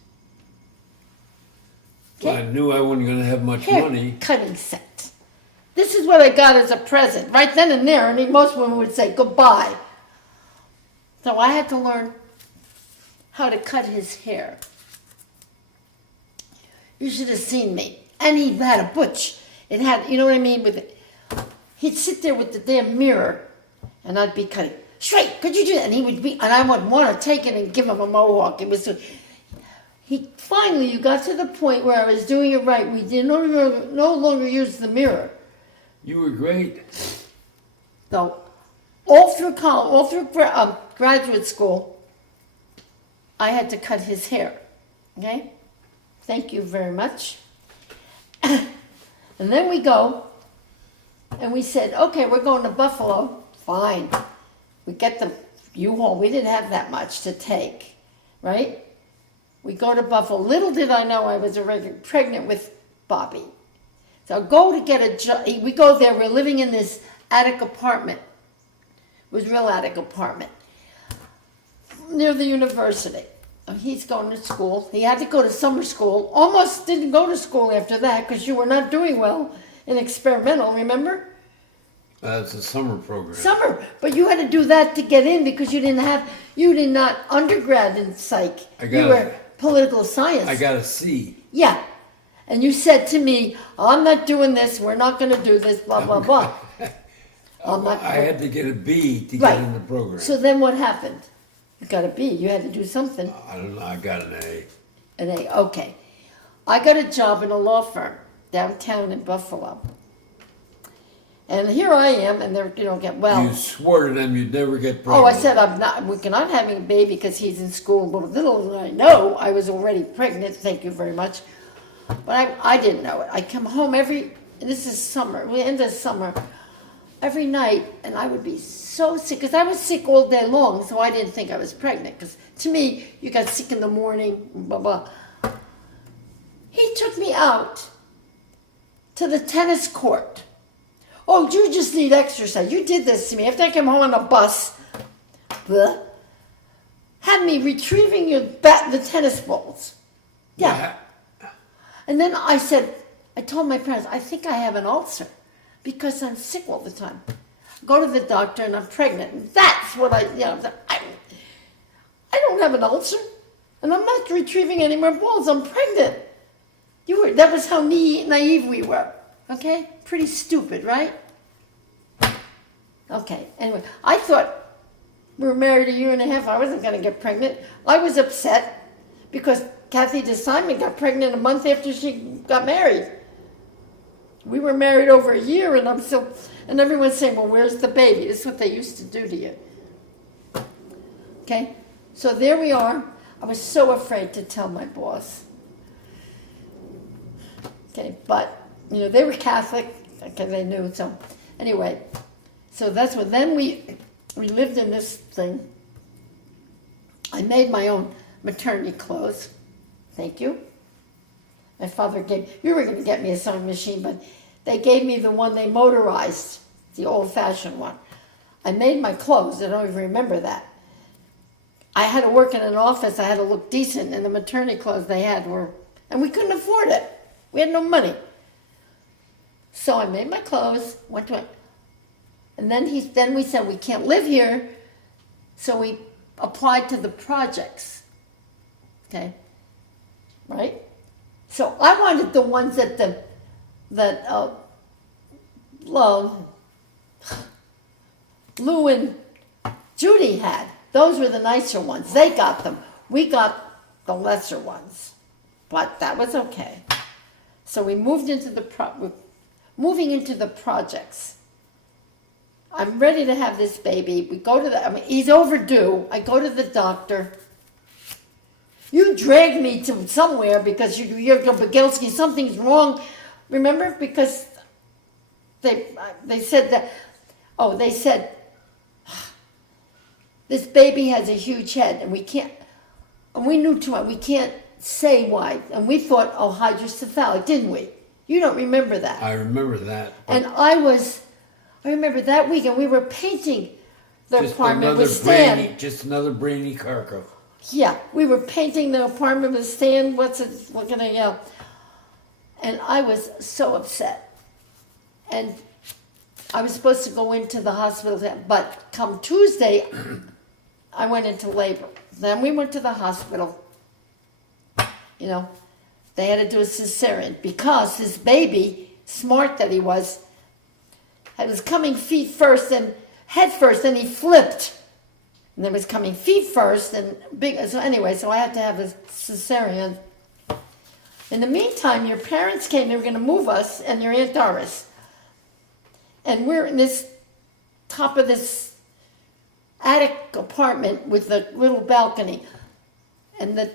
Well, I knew I wasn't going to have much Hair money. cutting set. This is what I got as a present, right then and there. And most women would say goodbye. So I had to learn how to cut his hair. You should have seen me. And he had a butch. It had, you know what I mean? With it. He'd sit there with the damn mirror, and I'd be cutting. Straight, could you do that? And he would be, and I would want to take it and give him a mohawk. It was so. Finally, you got to the point where I was doing it right. We did no longer use the mirror. You were great. So, all through college, all through graduate school, I had to cut his hair. Okay? Thank you very much. And then we go, and we said, okay, we're going to Buffalo. Fine. We get the U-Haul. We didn't have that much to take, right? We go to Buffalo. Little did I know I was already pregnant with Bobby. So I go to get a job. We go there. We're living in this attic apartment. It was a real attic apartment near the university. He's going to school. He had to go to summer school. Almost didn't go to school after that because you were not doing well in experimental, remember? It's a summer program. Summer. But you had to do that to get in because you did not undergrad in psych. You were political science. I got a C. Yeah. And you said to me, I'm not doing this. We're not going to do this, blah, blah, blah. I had to get a B to Right. get in the program. So then what happened? You got a B. You had to do something. I don't know. I got an A. An A. Okay. I got a job in a law firm downtown in Buffalo. And here I am, and they're, You swore to them you'd never get pregnant. Oh, I said we're not having a baby because he's in school. But little did I know, I was already pregnant. Thank you very much. But I didn't know it. I come home this is summer, we end of summer, every night, and I would be so sick because I was sick all day long, so I didn't think I was pregnant. Because to me, you got sick in the morning, blah blah. He took me out to the tennis court. Oh, you just need exercise. You did this to me. After I came home on a bus, bleh, had me retrieving the tennis balls. Yeah. And then I told my parents, I think I have an ulcer because I'm sick all the time. Go to the doctor and I'm pregnant. And that's what I don't have an ulcer. And I'm not retrieving any more balls. I'm pregnant. That was how naive we were. Okay? Pretty stupid, right? Okay. Anyway, I thought we were married a year and a half. I wasn't going to get pregnant. I was upset because Kathy DeSimon got pregnant a month after she got married. We were married over a year, and and everyone's saying, well, where's the baby? This is what they used to do to you. Okay? So there we are. I was so afraid to tell my boss. Okay, but, they were Catholic. Okay, they knew. So anyway, so that's what, then we lived in this thing. I made my own maternity clothes. Thank you. My father you were going to get me a sewing machine, but they gave me the one they motorized, the old-fashioned one. I made my clothes. I don't even remember that. I had to work in an office. I had to look decent, and the maternity clothes they had and we couldn't afford it. We had no money. So I made my clothes, went to it, and then we said we can't live here, so we applied to the projects. Okay, right? So I wanted the ones that Lou and Judy had. Those were the nicer ones. They got them. We got the lesser ones, but that was okay. So we moved into moving into the projects. I'm ready to have this baby. We go to he's overdue. I go to the doctor. You dragged me to somewhere because you're Bogilsky, something's wrong. Remember? Because they said that, they said, this baby has a huge head and we knew too much, we can't say why. And we thought, hydrocephalic, didn't we? You don't remember that. I remember that. And I remember that weekend we were painting the apartment with Stan. Just another brainy Kharkov. Yeah, we were painting the apartment with Stan. What can I yell? And I was so upset. And I was supposed to go into the hospital, but come Tuesday, I went into labor. Then we went to the hospital. They had to do a cesarean because this baby, smart that he was coming feet first and head first, and he flipped. And it was coming feet first and big. So anyway, so I had to have a cesarean. In the meantime, your parents came. They were going to move us, and your Aunt Doris. And we're in this top of this attic apartment with the little balcony. And the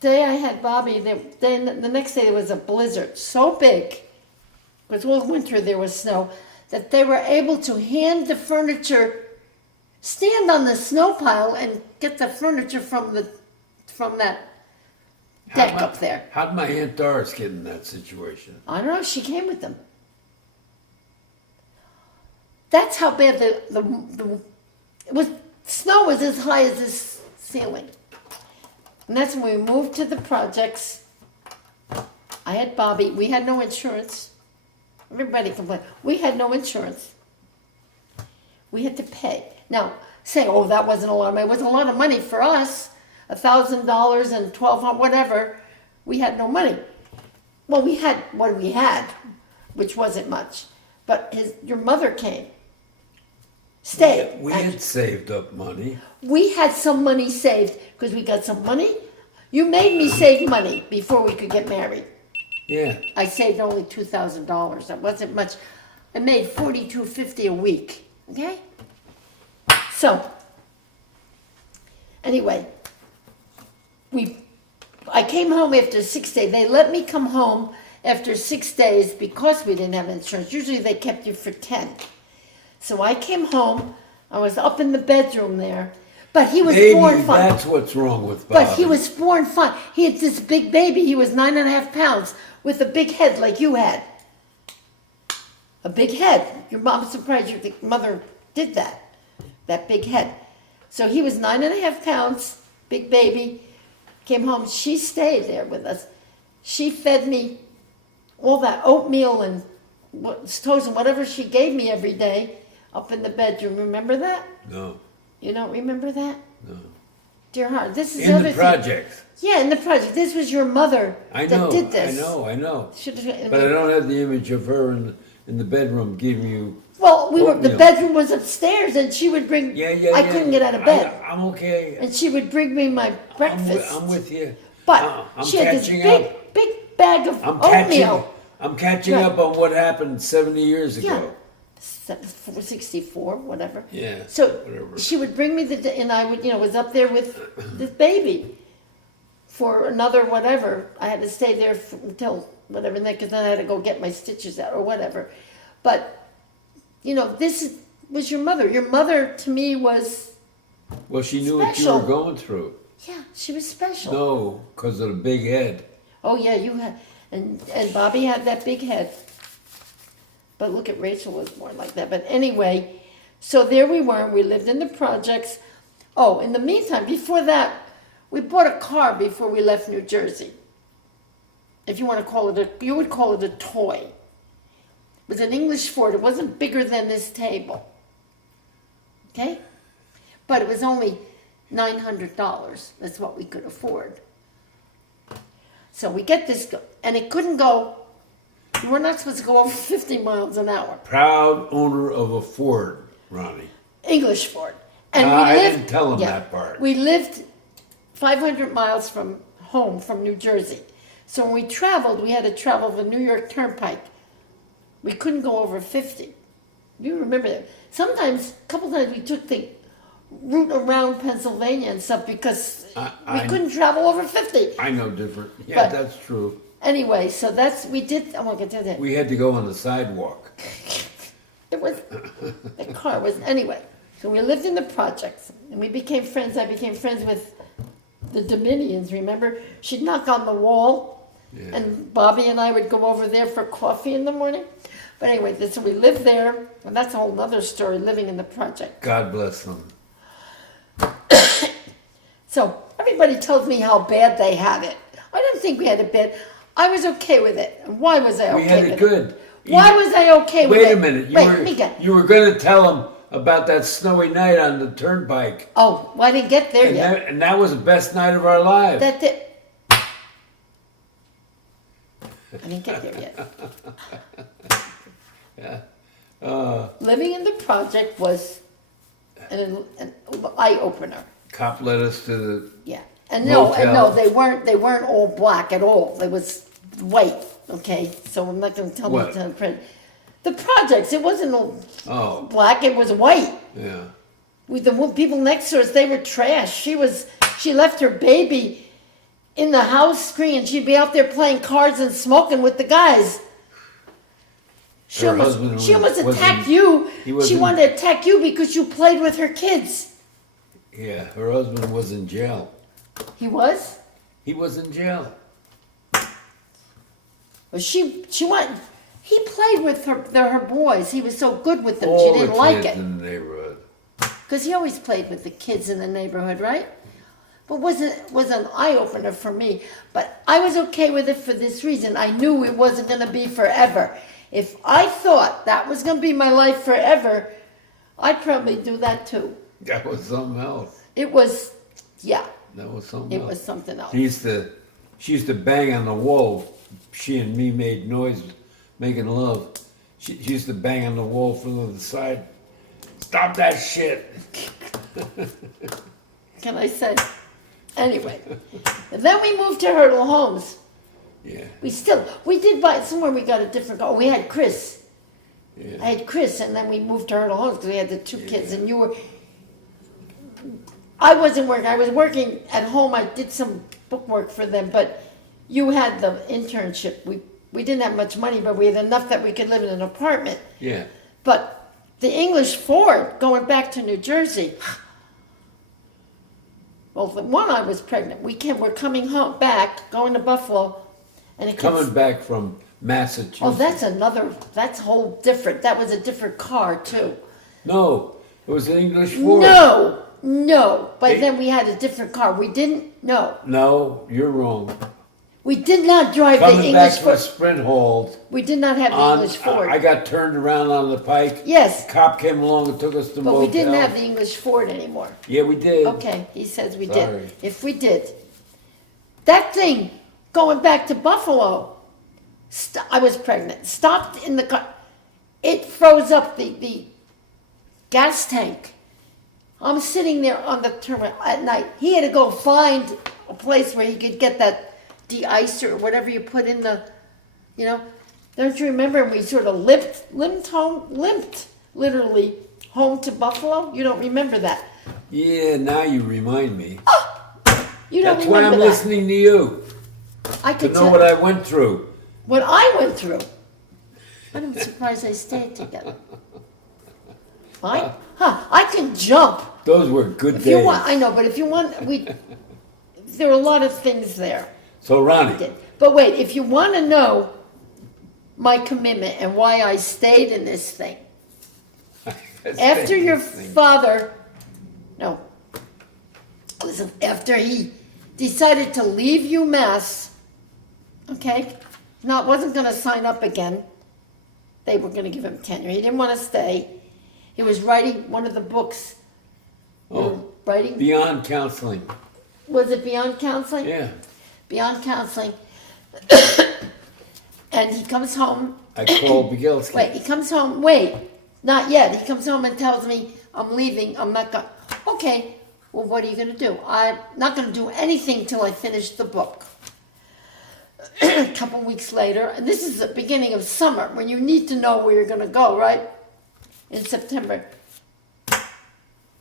day I had Bobby, the next day there was a blizzard so big, because all winter there was snow, that they were able to hand the furniture, stand on the snow pile and get the furniture from that deck up there. How'd my Aunt Doris get in that situation? I don't know. She came with them. That's how bad the it was. Snow was as high as this ceiling, and that's when we moved to the projects. I had Bobby. We had no insurance. Everybody complained. We had no insurance. We had to pay. Now, saying, "Oh, that wasn't a lot of money." It wasn't a lot of money for us. $1,000 and $1,200, whatever. We had no money. Well, we had what we had, which wasn't much. But your mother came. Stayed. We had saved up money. We had some money saved because we got some money. You made me save money before we could get married. Yeah. I saved only $2,000. That wasn't much. I made $42.50 a week. Okay. So anyway, I came home after 6 days. They let me come home after 6 days because we didn't have insurance. Usually they kept you for 10. So I came home. I was up in the bedroom there, but he was Maybe born fine. that's what's wrong with Bobby. But he was born fine. He had this big baby. He was 9.5 pounds with a big head like you had. A big head. Your mom's surprised your mother did that. That big head. So he was 9.5 pounds, big baby. Came home. She stayed there with us. She fed me all that oatmeal and toast and whatever she gave me every day up in the bedroom. Remember that? No, You don't remember that? no. Dear heart, this is In the everything. projects. Yeah, in the project. This was your mother I that know, did this. I know. Should've- But I don't have the image of her in the bedroom giving you. Well, the Oatmeal. bedroom was upstairs, and she would bring. Yeah. I couldn't get out of bed, I'm okay. and she would bring me my breakfast. I'm with you. But I'm she had this catching big, up. big bag of I'm oatmeal. catching Right. up on what happened 70 years Yeah, ago. 64, whatever. Yeah, So whatever. she would bring me and I would, was up there with this baby for another whatever. I had to stay there until whatever, because then I had to go get my stitches out or whatever. But was your mother. Your mother to me was, Well, she knew what you Special. were going through. yeah, she was special. No, because of the big head. Oh yeah, you had, and Bobby had that big head. But look at Rachel was more like that. But anyway, so there we were. We lived in the projects. Oh, in the meantime, before that, we bought a car before we left New Jersey. If you want to call it you would call it a toy. It was an English Ford. It wasn't bigger than this table. Okay? But it was only $900. That's what we could afford. So we get this, and it couldn't go, we're not supposed to go over 50 miles an hour. Proud owner of a Ford, Ronnie. English Ford. And I didn't tell him that part. We lived 500 miles from home, from New Jersey. So when we traveled, we had to travel the New York Turnpike. We couldn't go over 50. You remember that? Sometimes, a couple times, we took the route around Pennsylvania and stuff because we couldn't travel over 50. I know different. Yeah, But- that's true. Anyway, so we did, I'm not going to tell that. We had to go on the sidewalk. It was, the car was, anyway. So we lived in the projects, and we became friends. I became friends with the Dominions, remember? She'd knock on the wall, Yeah. and Bobby and I would go over there for coffee in the morning. But anyway, so we lived there, and that's a whole other story, living in the project. God bless them. So everybody tells me how bad they had it. I don't think we had it bad. I was okay with it. And why was I okay We had with it good. Why was I okay with it? Wait a minute. Wait, Mika. You were going to tell them about that snowy night on the turnpike. Oh, well, I didn't get there yet. And that was the best night of our lives. That did. I didn't get there yet. Living in the project was an eye opener. Cop led us to the. Yeah, and no, Motel. they weren't all black at all. They was white. Okay, so I'm not going to tell What? them to print. The projects, it wasn't all Oh, black. It was white. yeah. With the people next to us, they were trash. She left her baby in the house screen. She'd be out there playing cards and smoking with the guys. She Her almost, husband she almost wasn't- attacked you. he She wasn't- wanted to attack you because you played with her kids. Yeah, her husband was in jail. He was? He was in jail. Well, she went. He played with her boys. He was so good with them. All She the didn't like kids it in the neighborhood. because he always played with the kids in the neighborhood, right? But was an eye opener for me. But I was okay with it for this reason. I knew it wasn't going to be forever. If I thought that was going to be my life forever, I'd probably do that too. That was something else. It was, yeah, That was something it else. was something else. She used to bang on the wall. She and me made noise, making love. She used to bang on the wall from the side. Stop that shit. Can I say? Anyway, and then we moved to Hurdle Homes. Yeah, We did buy somewhere. We got a different car. We had Chris. I yeah. had Chris, and then we moved to Hurdle Homes because we had the two kids. And you were. I wasn't working. I was working at home. I did some book work for them, but you had the internship. We didn't have much money, but we had enough that we could live in an apartment. Yeah. But the English Ford going back to New Jersey. Well, the one I was pregnant. We're coming home back, going to Buffalo, and it Coming back from Massachusetts. Oh, that's whole different. That was a different car too. No, it was an English Ford. No. By Hey. then we had a different car. We didn't. No, No, you're wrong. we did not drive the Coming English back from Ford. Sprint Hold. We did not have the English Ford. I got turned around on the pike. Yes, Cop came along and took us to but motel. we didn't have the English Ford anymore. Yeah, we did. Okay, he says we Sorry. did. If we did, that thing going back to Buffalo, I was pregnant. Stopped in the car. It froze up the gas tank. I'm sitting there on the terminal at night. He had to go find a place where he could get that de-icer or whatever you put in the, Don't you remember we sort of limped literally home to Buffalo? You don't remember that. Yeah, now you remind me. You don't That's why remember I'm that. listening to you. I To could know tell what I went through. what I went through. I'm surprised they stayed together. I can jump. Those were good If days. you want, I know, but if you want, there were a lot of things there. So, Ronnie, Did. But wait, if you want to know my commitment and why I stayed in this thing, after your father, no, listen, after he decided to leave UMass, okay, wasn't going to sign up again. They were going to give him tenure. He didn't want to stay. He was writing one of the books. Writing. Beyond Counseling. Was it Beyond Counseling? Yeah, Beyond Counseling. And he comes home. I called Bigelski. Wait, he comes home. Wait, not yet. He comes home and tells me, I'm leaving. I'm not going. Okay, well, what are you going to do? I'm not going to do anything till I finish the book. A couple weeks later, and this is the beginning of summer when you need to know where you're going to go, right? In September.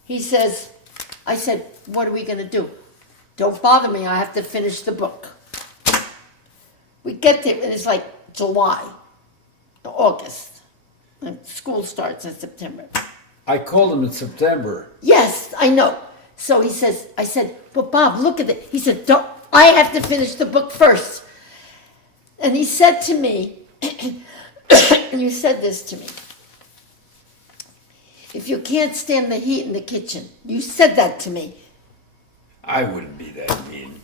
He says, I said, what are we going to do? Don't bother me. I have to finish the book. We get there, and it's like July, August. And school starts in September. I called him in September. Yes, I know. So he says, I said, but Bob, look at it. He said, don't, I have to finish the book first. And he said to me, and you said this to me, if you can't stand the heat in the kitchen, you said that to me. I wouldn't be that mean.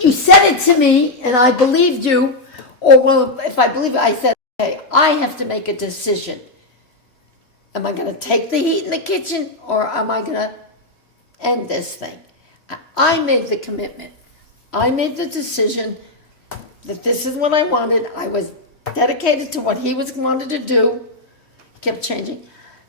You said it to me, and I believed you. Or, well, if I believe it, I said, okay, I have to make a decision. Am I going to take the heat in the kitchen, or am I going to end this thing? I made the commitment. I made the decision that this is what I wanted. I was dedicated to what he wanted to do. He kept changing,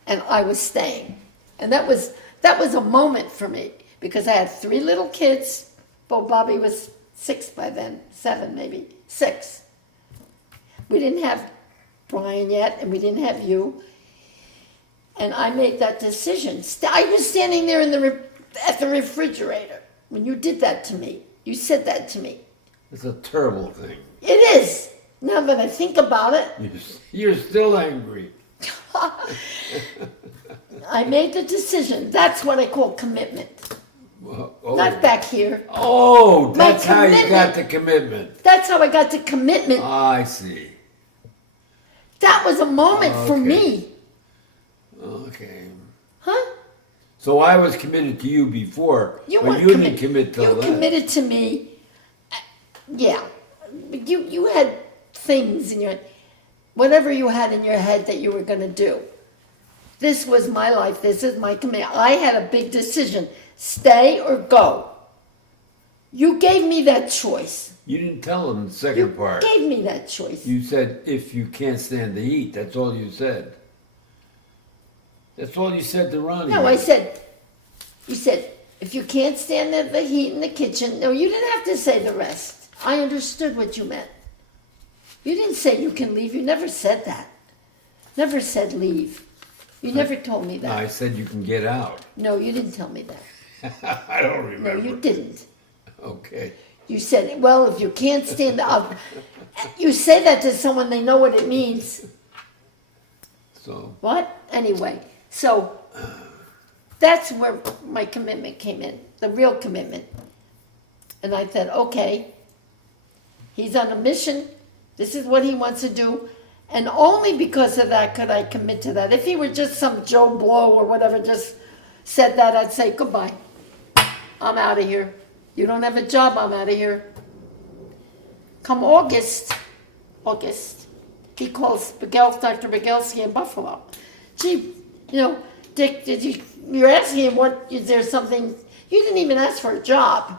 and I was staying. And that was a moment for me, because I had 3 little kids. Well, Bobby was 6 by then, 7 maybe, 6. We didn't have Brian yet, and we didn't have you. And I made that decision. I was standing there at the refrigerator when you did that to me. You said that to me. It's a terrible thing. It is. Now that I think about it, You're still angry. I made the decision. That's what I call commitment. Well, Oh. not back here. Oh, My that's how you got commitment. the commitment. That's how I got to commitment. I see. That was a moment for Okay. me. Okay. Huh? So I was committed to you before, You but weren't you didn't commit till You then. committed to me. Yeah. You had things in your, whatever you had in your head that you were going to do. This was my life. This is my commitment. I had a big decision. Stay or go. You gave me that choice. You didn't tell them the You second part. gave me that choice. You said if you can't stand the heat. That's all you said. That's all you said to Ronnie. No, I said, you said, if you can't stand the heat in the kitchen, no, you didn't have to say the rest. I understood what you meant. You didn't say you can leave. You never said that. Never said leave. You never told me No, I that. said you can get out. No, you didn't tell me that. I don't No, remember. you didn't. Okay. You said, well, if you can't stand up, you say that to someone, they know what it means. So What? Anyway, so that's where my commitment came in, the real commitment. And I said, okay, he's on a mission. This is what he wants to do. And only because of that could I commit to that. If he were just some Joe Blow or whatever, just said that, I'd say, goodbye. I'm out of here. You don't have a job, I'm out of here. Come August, he calls Dr. Begelski in Buffalo. Gee, Dick, you're asking him is there something, you didn't even ask for a job.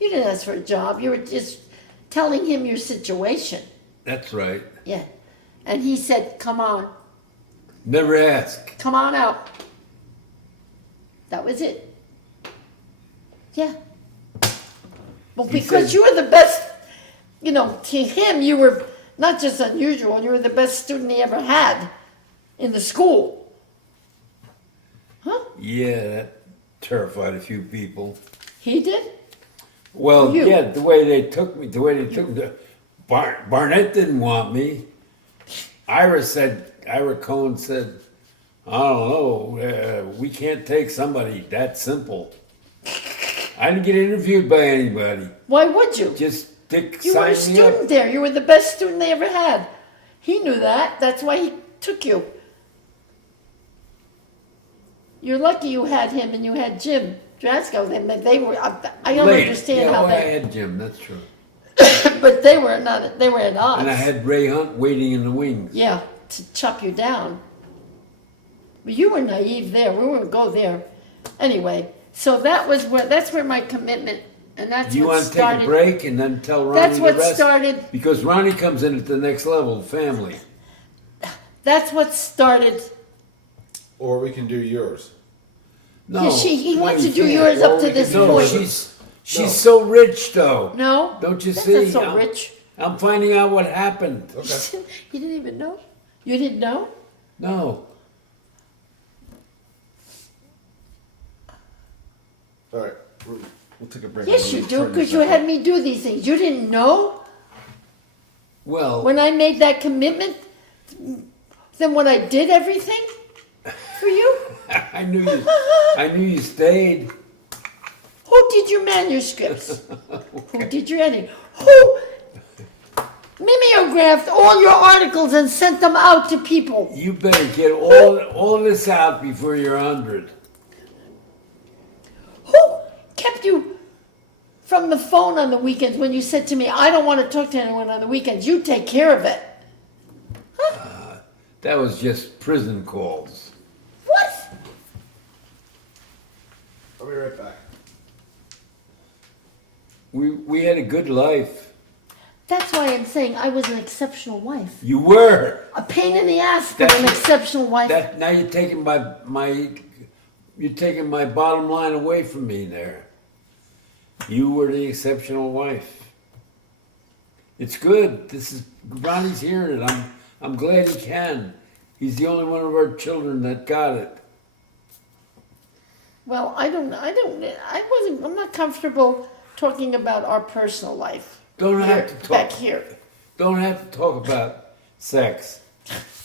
You didn't ask for a job, you were just telling him your situation. that's right. Yeah. And he said, come on Never ask. out. That was it. Yeah. Well, He because said- you were the best, to him, you were not just unusual, you were the best student he ever had in the school. Huh? Yeah, that terrified a few people. He did? Well, You. yeah, the way they took me. Barnett didn't want me. Ira Cohen said, I don't know, we can't take somebody that simple. I didn't get interviewed by anybody. Why would you? Just Dick You were a signed me up. student there. You were the best student they ever had. He knew that. That's why he took you. You're lucky you had him and you had Jim Drasko. They were. I don't Late. understand Yeah, how well, I they. had Jim, that's true. But they were not. They were at odds. And I had Ray Hunt waiting in the wings. Yeah, to chop you down. But you were naive there. We wouldn't go there. Anyway, so that's where my commitment, and that's Do you what want to take started. a break and then tell Ronnie That's what the rest? started. Because Ronnie comes in at the next level, family. That's what started. Or we can do yours. No, Yeah, he wants you to do can't. yours up Or to we this can do No, point. she's No. so rich though. No, Don't you that's see? not so I'm- rich. I'm finding out what happened. Okay. You didn't even know. You didn't know. No. All right. We'll take a break. Yes, you do, because you had me do these things. You didn't know Well, when I made that commitment. Then when I did everything for you. I knew you stayed. Who did your manuscripts? Who did your editing? Who mimeographed all your articles and sent them out to people? You better get all this out before you're 100. Who kept you from the phone on the weekends when you said to me, I don't want to talk to anyone on the weekends. You take care of it. That was just prison calls. What? I'll be right back. We had a good life. That's why I'm saying I was an exceptional wife. You were. A pain in the ass, but That's- an exceptional wife. That now you're taking my bottom line away from me there. You were the exceptional wife. It's good. Ronnie's hearing it. I'm glad he can. He's the only one of our children that got it. Well, I'm not comfortable talking about our personal life. Don't have Here, to talk. back here. Don't have to talk about sex.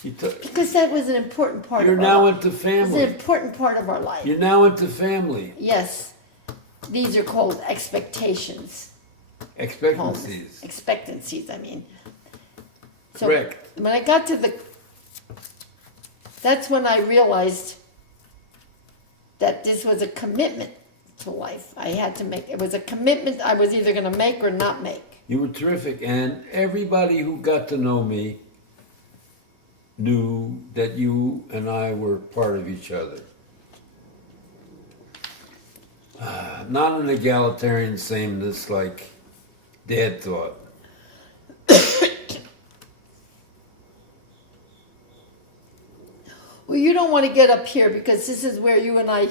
Because that was an important part You're of our now life. into It's family. an important part of our life. You're now into family. Yes. these are called expectations. Homes. Expectancies. Expectancies, I mean. So Correct. when I got to that's when I realized that this was a commitment to life. I had to make, it was a commitment I was either gonna make or not make. You were terrific, and everybody who got to know me knew that you and I were part of each other. Not an egalitarian sameness like Dad thought. Well, you don't want to get up here because this is where you and I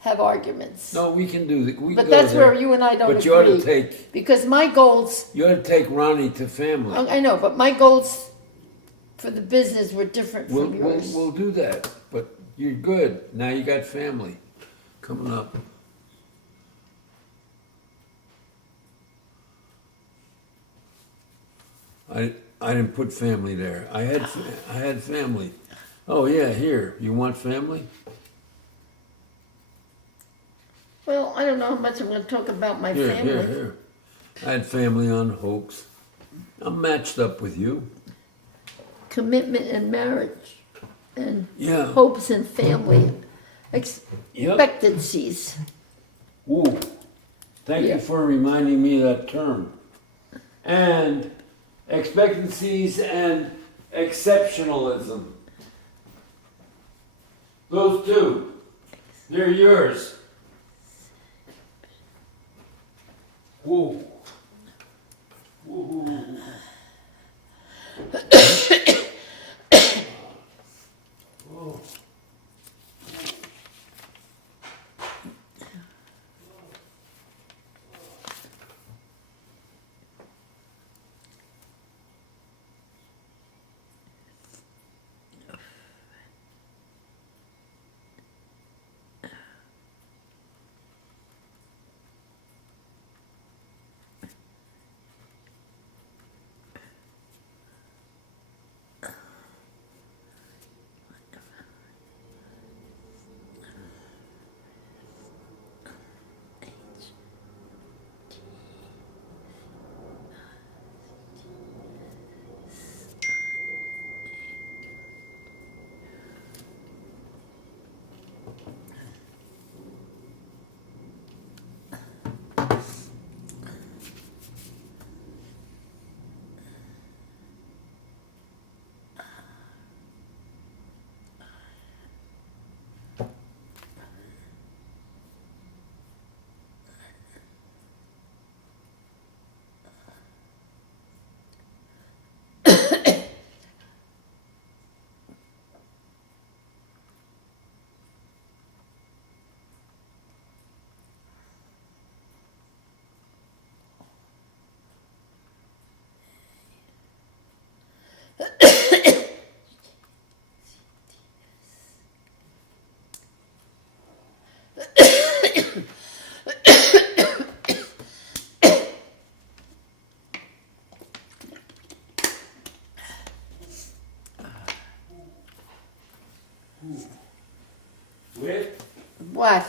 have arguments. No, we can do that. We But go that's there. where you and I don't But you ought to agree. take Because my goals, Ronnie to family. I know, but my goals for the business were different We'll, from we'll, yours. we'll do that. But you're good. Now you got family coming up. I didn't put family there. I had family. Oh yeah, here. You want family? Well, I don't know how much I'm going to talk about my Here, family. here. I had family on Hoax. I'm matched up with you. Commitment and marriage and Yeah. hopes and family Yep. expectancies. Ooh. Thank Yeah. you for reminding me of that term. And expectancies and exceptionalism. Those two. They're yours. Whoa. Whoa. Whoa. Whit, What?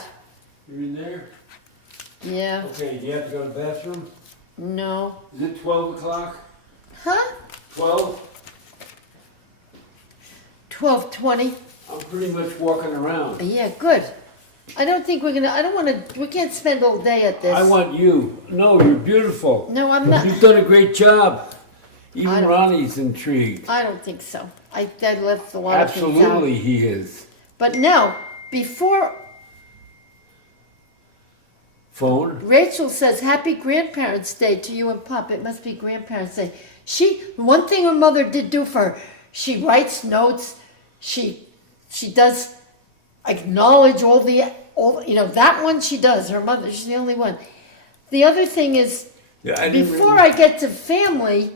you're in there? Yeah. Okay, do you have to go to the bathroom? No. Is it 12 o'clock? Huh? 12? 12:20. I'm pretty much walking around. Yeah, good. I don't think we're gonna. I don't want to. We can't spend all day at this. I want you. No, you're beautiful. No, I'm not. You've done a great job. I Even don't- Ronnie's intrigued. I don't think so. I left a lot of things out. Absolutely, he is. But now, before Phone? Rachel says Happy Grandparents' Day to you and Pop, it must be Grandparents' Day. One thing her mother did do for her, she writes notes. She does acknowledge all that one she does. Her mother, she's the only one. The other thing is, Yeah, I didn't before really- I get to family,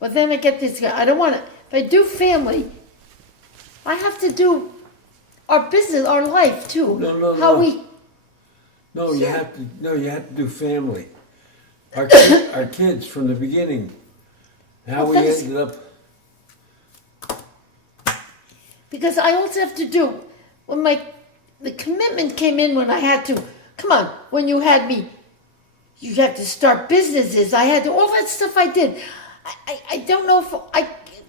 well, then I get this. I don't want to. If I do family, I have to do our business, our life too. No, How no. we. No, you Yeah. have to. No, you have to do family. Our kids from the beginning. How Well, we that's- ended up. Because I also have to do when the commitment came in when I had to Come on, when you had me, you had to start businesses. I had to, all that stuff I did. I don't know if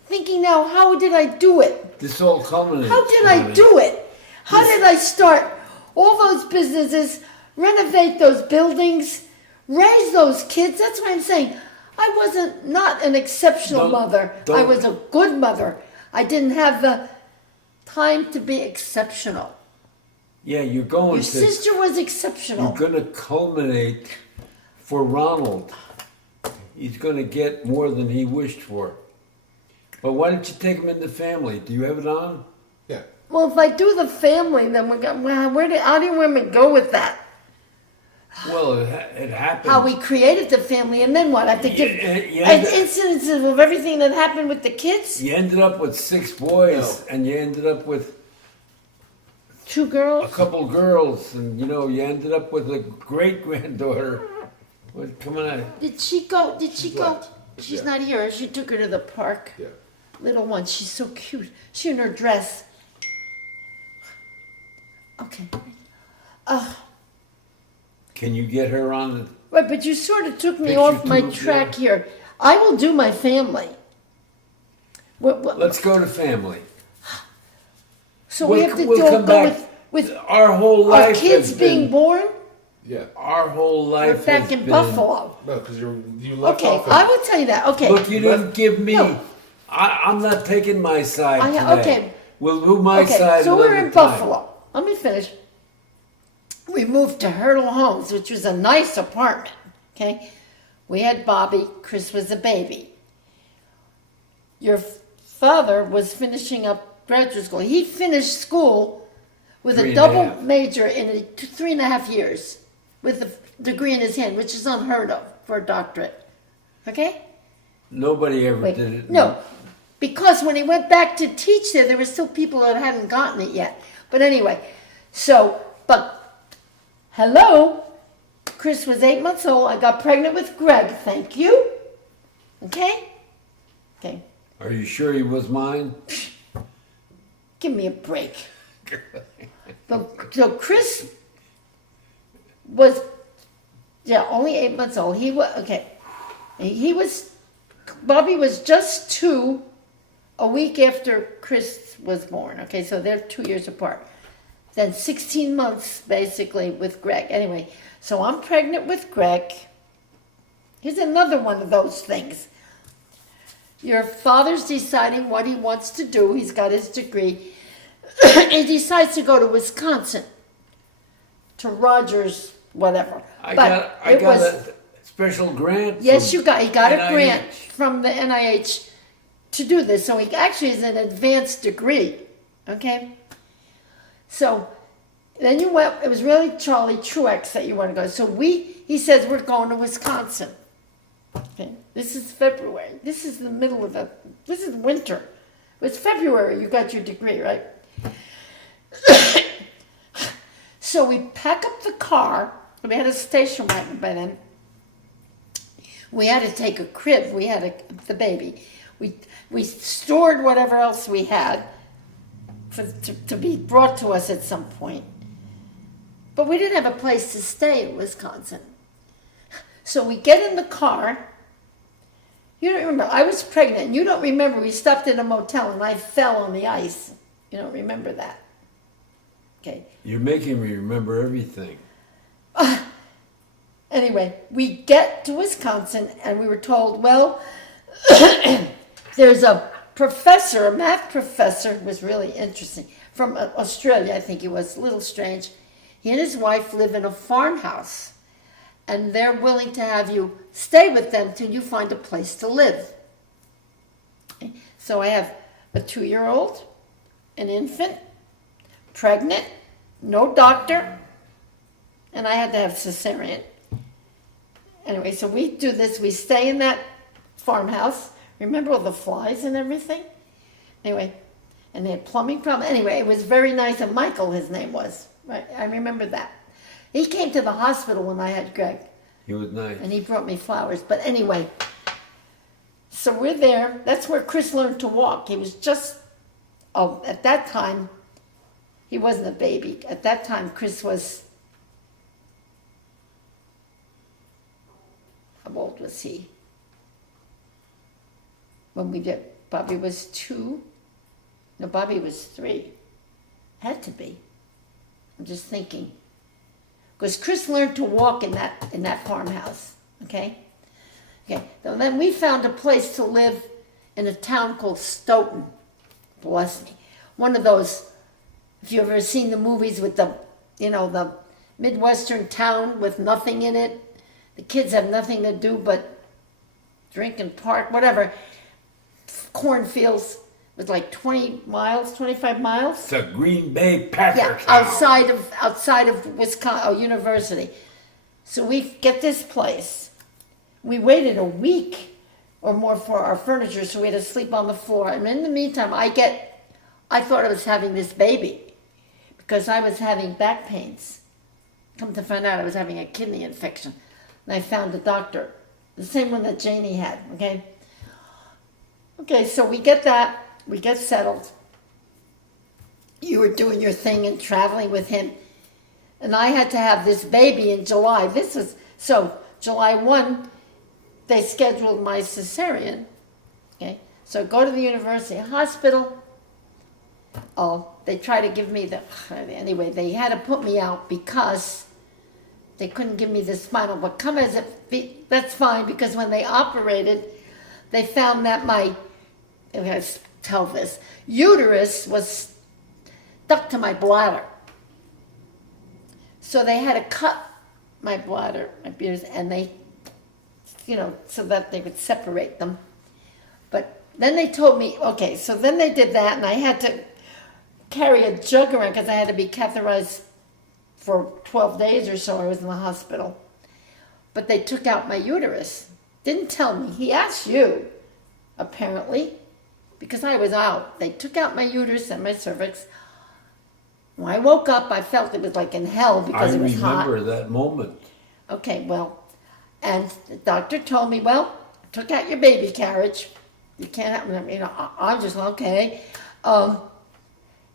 thinking now, how did I do it? This all culminated. How did I do it? How did I start all those businesses, renovate those buildings, raise those kids? That's what I'm saying. I wasn't not an exceptional Don't- mother. I don't- was a good mother. I didn't have the time to be exceptional. Yeah, you're going Your to. sister was You're exceptional. going to culminate for Ronald. He's going to get more than he wished for. But why don't you take him in the family? Do you have it on? Yeah. Well, if I do the family, then how do you want me to go with that? Well, it happened. How we created the family, and then what? I have to give Yeah, incidences of everything that happened with the kids? You ended up with 6 boys, No. and you ended up with 2 a girls? couple girls, and you ended up with a great granddaughter. Well, come on. Did she go? She's left. She's Yeah. not here. She took her to the park. Yeah. Little one. She's so cute. She in her dress. Okay. Can you get her on the? Right, but you sort of took me Picture off my tube, track yeah. here. I will do my family. Let's go to family. So we have to we'll go come back. with Our whole our life kids has being been, born. Yeah. Our whole We're life back has in been, Buffalo. No, because you left Okay, off. I will tell you that. Okay. Look, you didn't give me. No. I'm not taking my side I- today. okay. We'll do my Okay, side so we're another in time. Buffalo. Let me finish. We moved to Hurdle Homes, which was a nice apartment. Okay, we had Bobby. Chris was a baby. Your father was finishing up graduate school. He finished school with Three a and a double half. major in 3.5 years, with a degree in his hand, which is unheard of for a doctorate. Okay. Nobody ever Wait, did it. no, because when he went back to teach there were still people that hadn't gotten it yet. But anyway, hello, Chris was 8 months old. I got pregnant with Greg. Thank you. Okay? Okay. Are you sure he was mine? Give me a break. So Chris was, only 8 months old. He was, okay. Bobby was just 2 a week after Chris was born. Okay, so they're 2 years apart. Then 16 months basically with Greg. Anyway, so I'm pregnant with Greg. Here's another one of those things. Your father's deciding what he wants to do. He's got his degree. He decides to go to Wisconsin, to Rogers, whatever. I But got it was, a special grant. yes, from he got a NIH. grant from the NIH to do this. So he actually is an advanced degree. Okay? So then you went, it was really Charlie Truex that you want to go. So he says, we're going to Wisconsin. Okay, this is February. This is the middle of this is winter. It's February, you got your degree, right? So we pack up the car. We had a station wagon by then. We had to take a crib. We had the baby. We stored whatever else we had to be brought to us at some point. But we didn't have a place to stay in Wisconsin. So we get in the car. You don't remember, I was pregnant, and you don't remember, we stopped at a motel and I fell on the ice. You don't remember that. Okay. You're making me remember everything. Anyway, we get to Wisconsin and we were told, well, there's a professor, a math professor, was really interesting, from Australia, I think he was, a little strange. He and his wife live in a farmhouse, and they're willing to have you stay with them till you find a place to live. Okay. So I have a 2-year-old, an infant, pregnant, no doctor, and I had to have cesarean. Anyway, so we do this, we stay in that farmhouse. Remember all the flies and everything? Anyway, and they had plumbing problems. Anyway, it was very nice, and Michael, his name was, right? I remember that. He came to the hospital when I had Greg, He was nice. and he brought me flowers. But anyway, so we're there. That's where Chris learned to walk. He was just, at that time, he wasn't a baby. At that time, Chris was How old was he? When we did, Bobby was 2. No, Bobby was 3. Had to be. I'm just thinking. Because Chris learned to walk in that farmhouse. Okay? Okay. So then we found a place to live in a town called Stoughton. Bless me. One of those, if you've ever seen the movies with the Midwestern town with nothing in it. The kids have nothing to do but drink and park, whatever. Cornfields with like 20 miles, 25 miles. It's a Green Bay Packer Yeah, town. outside of Wisconsin University. So we get this place. We waited a week or more for our furniture, so we had to sleep on the floor. And in the meantime, I thought I was having this baby because I was having back pains. Come to find out, I was having a kidney infection. And I found a doctor, the same one that Janie had, okay? Okay, so we get that. We get settled. You were doing your thing and traveling with him. And I had to have this baby in July. So July 1, they scheduled my cesarean. Okay, so go to the university hospital. Oh, they tried to give me anyway, they had to put me out because they couldn't give me the spinal. But come as it be, that's fine, because when they operated, they found that my, tell this, uterus was stuck to my bladder. So they had to cut my bladder, my uterus, and they, so that they would separate them. But then they told me, okay, so then they did that, and I had to carry a jug around because I had to be catheterized for 12 days or so. I was in the hospital. But they took out my uterus. Didn't tell me. He asked you, apparently, because I was out. They took out my uterus and my cervix. When I woke up, I felt it was like in hell because it was hot. I remember that moment. Okay, well, and the doctor told me, well, I took out your baby carriage. You can't have, I'm just, okay.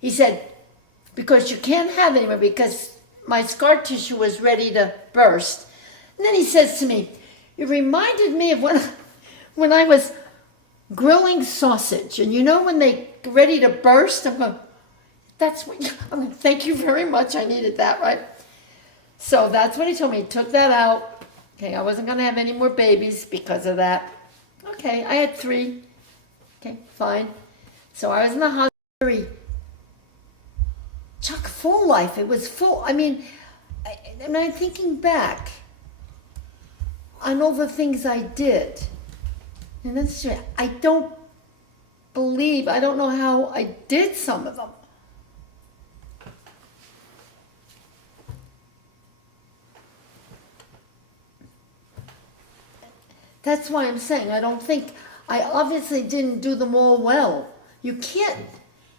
He said, because you can't have any more because my scar tissue was ready to burst. And then he says to me, it reminded me of when I was grilling sausage. And when they ready to burst, I'm going, I'm like, thank you very much. I needed that, right? So that's what he told me. He took that out. Okay, I wasn't going to have any more babies because of that. Okay, I had 3. Okay, fine. So I was in the hospital. Very chock full life. It was full. I mean, and I'm thinking back on all the things I did. And that's true. I don't know how I did some of them. That's why I'm saying I obviously didn't do them all well. You can't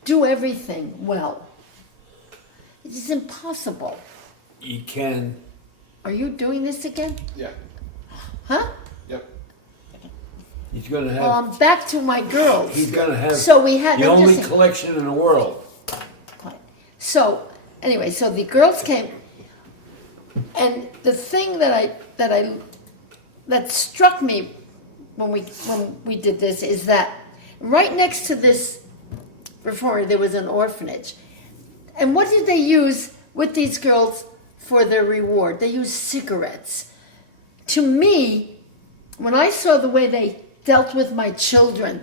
do everything well. It's impossible. You can. Are you doing this again? Yeah. Huh? Yep. He's going to have. Back to my girls. He's going to have. So we had the only collection in the world. So anyway, so the girls came, and the thing that struck me when we did this is that right next to this reformatory there was an orphanage. And what did they use with these girls for their reward? They used cigarettes. To me, when I saw the way they dealt with my children,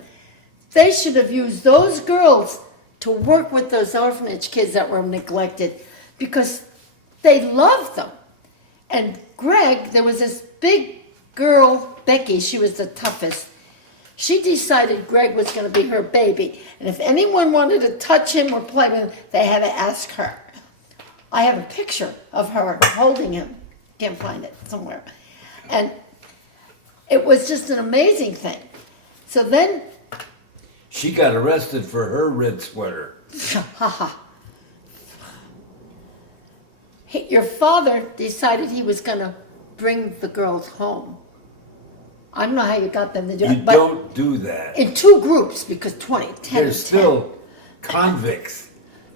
they should have used those girls to work with those orphanage kids that were neglected because they loved them. And Greg, there was this big girl, Becky, she was the toughest. She decided Greg was going to be her baby. And if anyone wanted to touch him or play with him, they had to ask her. I have a picture of her holding him. Can't find it somewhere. And it was just an amazing thing. So then... She got arrested for her red sweater. Your father decided he was going to bring the girls home. I don't know how you got them to do it. You don't do that. In 2 groups, because 10 They're and 10. still convicts.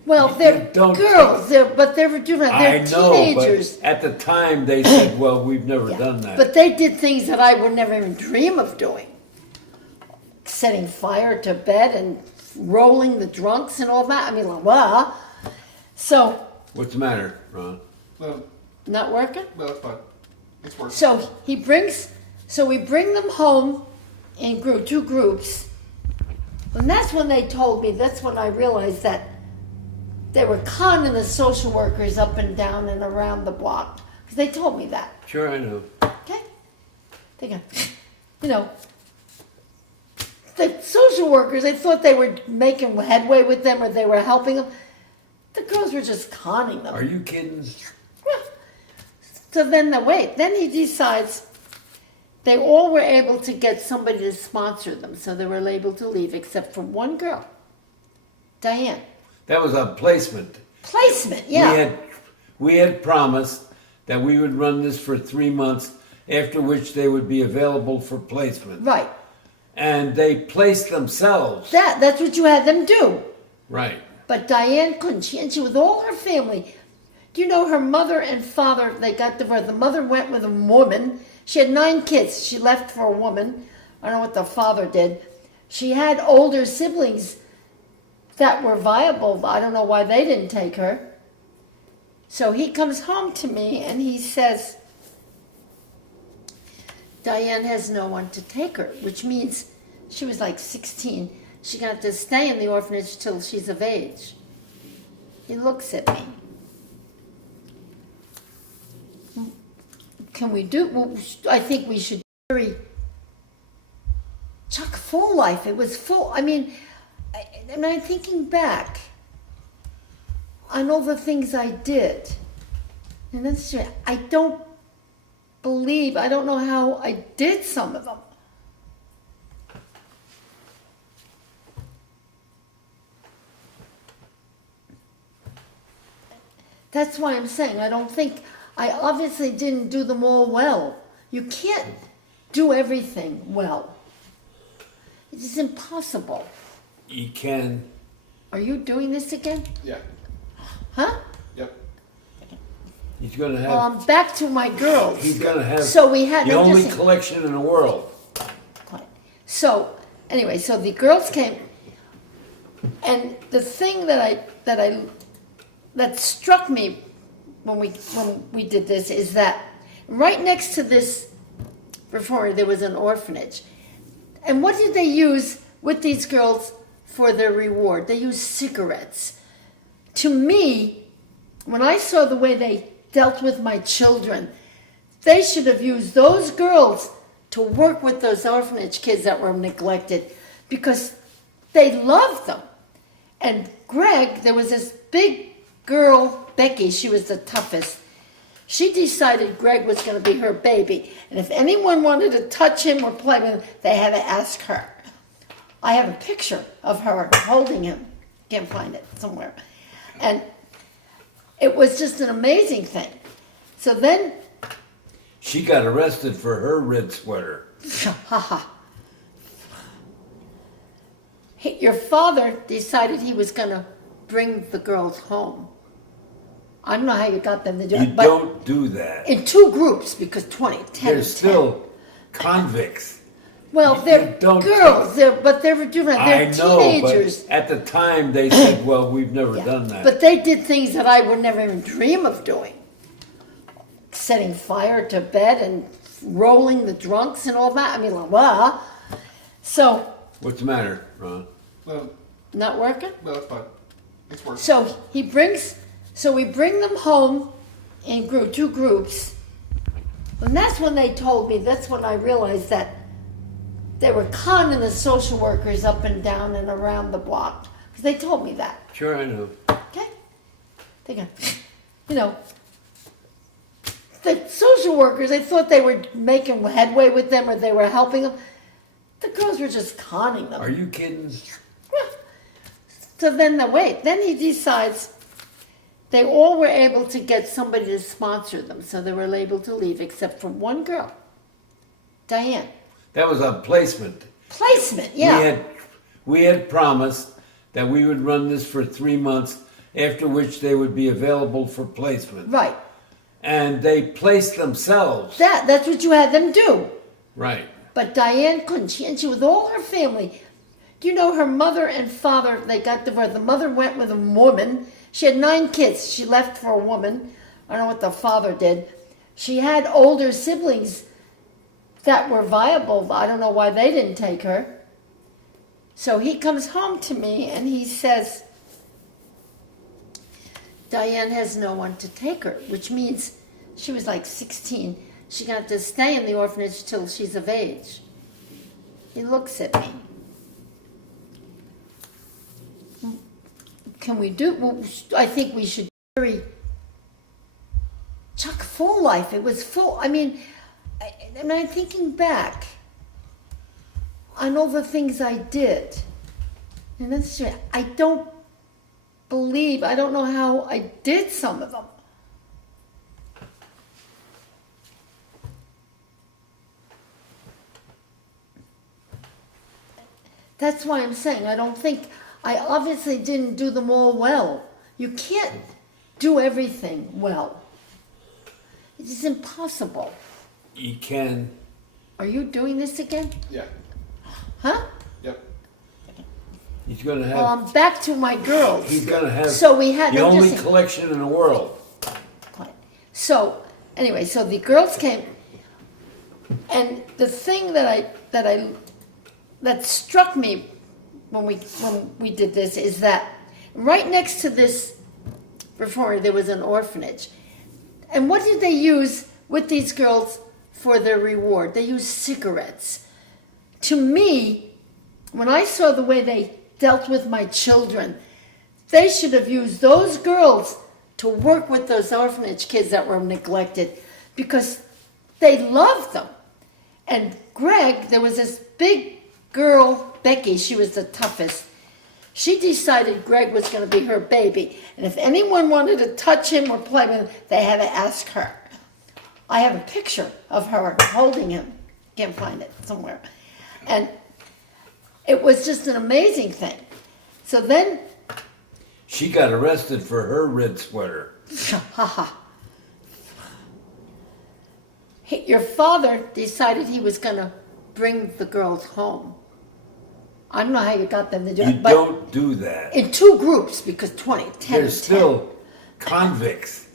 Well, You they're don't girls, but they're different. I They're know, teenagers. but at the time they said, well, we've never Yeah. done that. But they did things that I would never even dream of doing. Setting fire to bed and rolling the drunks and all that. I mean, like, wow. So, What's the matter, Ron? No, not working? no, it's fine. It's working. So we bring them home in two groups. And that's when they told me, that's when I realized that they were conning the social workers up and down and around the block. Because they told me that. Sure, I know. Okay? They go, you know, the social workers, they thought they were making headway with them or they were helping them. The girls were just conning them. Are you kidding? So then then he decides they all were able to get somebody to sponsor them, so they were able to leave, except for one girl, Diane. That was a placement. Placement, yeah. We had promised that we would run this for 3 months, after which they would be available for placement. Right. And they placed themselves. That's what you had them do. Right. But Diane couldn't. And she with all her family. Do you know her mother and father, they got divorced. The mother went with a woman. She had 9 kids. She left for a woman. I don't know what the father did. She had older siblings that were viable. I don't know why they didn't take her. So he comes home to me and he says, Diane has no one to take her, which means she was like 16. She's going to have to stay in the orphanage till she's of age. He looks at me. Can we do? Well, I think we should very chock full life. It was full. I mean, I'm thinking back on all the things I did, and that's true. I don't know how I did some of them. That's why I'm saying I obviously didn't do them all well. You can't do everything well. It is impossible. You can. Are you doing this again? Yeah. Huh? Yep. He's going to have. Well, I'm back to my girls. He's going to have. So we had the no only dissing. collection in the world. So anyway, so the girls came, and the thing that struck me when we did this is that right next to this reformer there was an orphanage, and what did they use with these girls for their reward? They used cigarettes. To me, when I saw the way they dealt with my children, they should have used those girls to work with those orphanage kids that were neglected, because they loved them. And Greg, there was this big girl, Becky, she was the toughest. She decided Greg was going to be her baby. And if anyone wanted to touch him or play with him, they had to ask her. I have a picture of her holding him. Can't find it somewhere. And it was just an amazing thing. So then, She got arrested for her red sweater. your father decided he was going to bring the girls home. I don't know how you got them to do You it, but don't do that. in 2 groups, because 10 They're and 10. still convicts. Well, you they're don't girls, but they're different. They're I know, teenagers. but at the time they said, well, we've never Yeah. done that. But they did things that I would never even dream of doing. Setting fire to bed and rolling the drunks and all that. I mean, like, wow. So, What's the matter, Ron? No, not working? no, it's fine. It's working. So we bring them home in 2 groups. And that's when they told me, that's when I realized that they were conning the social workers up and down and around the block. Because they told me that. Sure, I know. Okay? They go, you know, the social workers, they thought they were making headway with them or they were helping them. The girls were just conning them. Are you kidding? So then then he decides they all were able to get somebody to sponsor them, so they were able to leave, except for one girl, Diane. That was a placement. Placement, yeah. We had promised that we would run this for 3 months, after which they would be available for placement. Right. And they placed themselves. That's what you had them do. Right. But Diane couldn't. She with all her family. Do you know her mother and father, they got divorced. The mother went with a woman. She had 9 kids. She left for a woman. I don't know what the father did. She had older siblings that were viable. I don't know why they didn't take her. So he comes home to me and he says, Diane has no one to take her, which means she was like 16. She got to stay in the orphanage till she's of age. He looks at me. Can we do? Well, I think we should. Very chock full life. It was full. I mean, I'm thinking back on all the things I did, and that's true. I don't know how I did some of them. That's why I'm saying I obviously didn't do them all well. You can't do everything well. It is impossible. You can. Are you doing this again? Yeah. Huh? Yep. He's going to have. Well, I'm back to my girls. He's going to have. So we had the no, only just- collection in the world. Quiet. So anyway, so the girls came, and the thing that struck me when we did this is that right next to this reformatory there was an orphanage, and what did they use with these girls for their reward? They used cigarettes. To me, when I saw the way they dealt with my children, they should have used those girls to work with those orphanage kids that were neglected, because they loved them. And Greg, there was this big girl, Becky, she was the toughest. She decided Greg was going to be her baby. And if anyone wanted to touch him or play with him, they had to ask her. I have a picture of her holding him. Can't find it somewhere. And it was just an amazing thing. So then, She got arrested for her red sweater. haha. Your father decided he was going to bring the girls home. I don't know how you got them to do You it, but don't do that. in 2 groups, because 10 They're and 10. still convicts.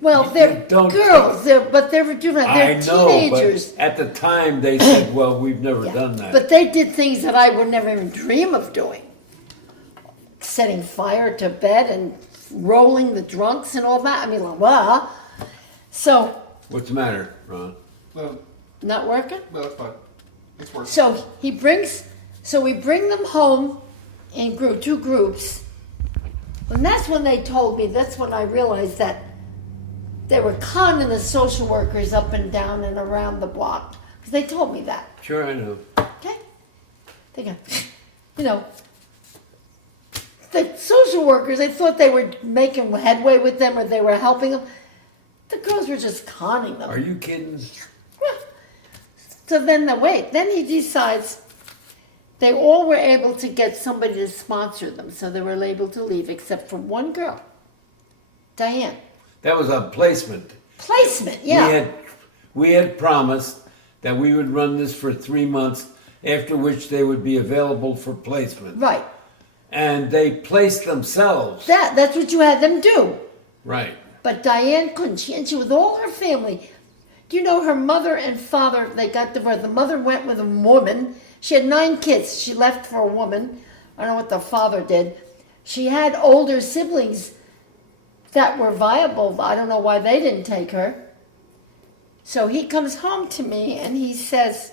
Well, you they're don't girls, but they're different. They're I know, teenagers. but at the time they said, well, we've never Yeah. done that. But they did things that I would never even dream of doing. Setting fire to bed and rolling the drunks and all that. I mean, like, wow. So, What's the matter, Ron? No, not working? no, it's fine. It's working. So we bring them home in 2 groups. And that's when they told me, that's when I realized that they were conning the social workers up and down and around the block. Because they told me that. Sure, I know. Okay? They got, the social workers, they thought they were making headway with them or they were helping them. The girls were just conning them. Are you kidding? So then he decides they all were able to get somebody to sponsor them. So they were able to leave except for one girl, Diane. That was a placement. Placement, yeah. We had promised that we would run this for 3 months, after which they would be available for placement. Right. And they placed themselves. That's what you had them do. Right. But Diane couldn't. She with all her family. Do you know her mother and father, they got divorced. The mother went with a woman. She had 9 kids. She left for a woman. I don't know what the father did. She had older siblings that were viable. I don't know why they didn't take her. So he comes home to me and he says,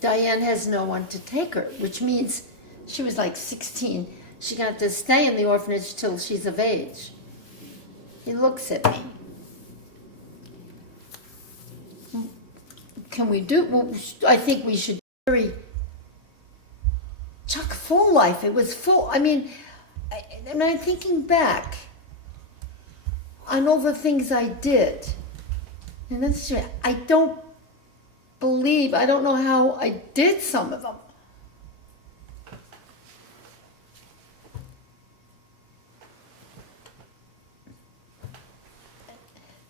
Diane has no one to take her, which means she was like 16. She got to stay in the orphanage till she's of age. He looks at me. Can we do? Well, I think we should. Very chock full life. It was full. I mean, I'm thinking back on all the things I did, and that's true. I don't know how I did some of them.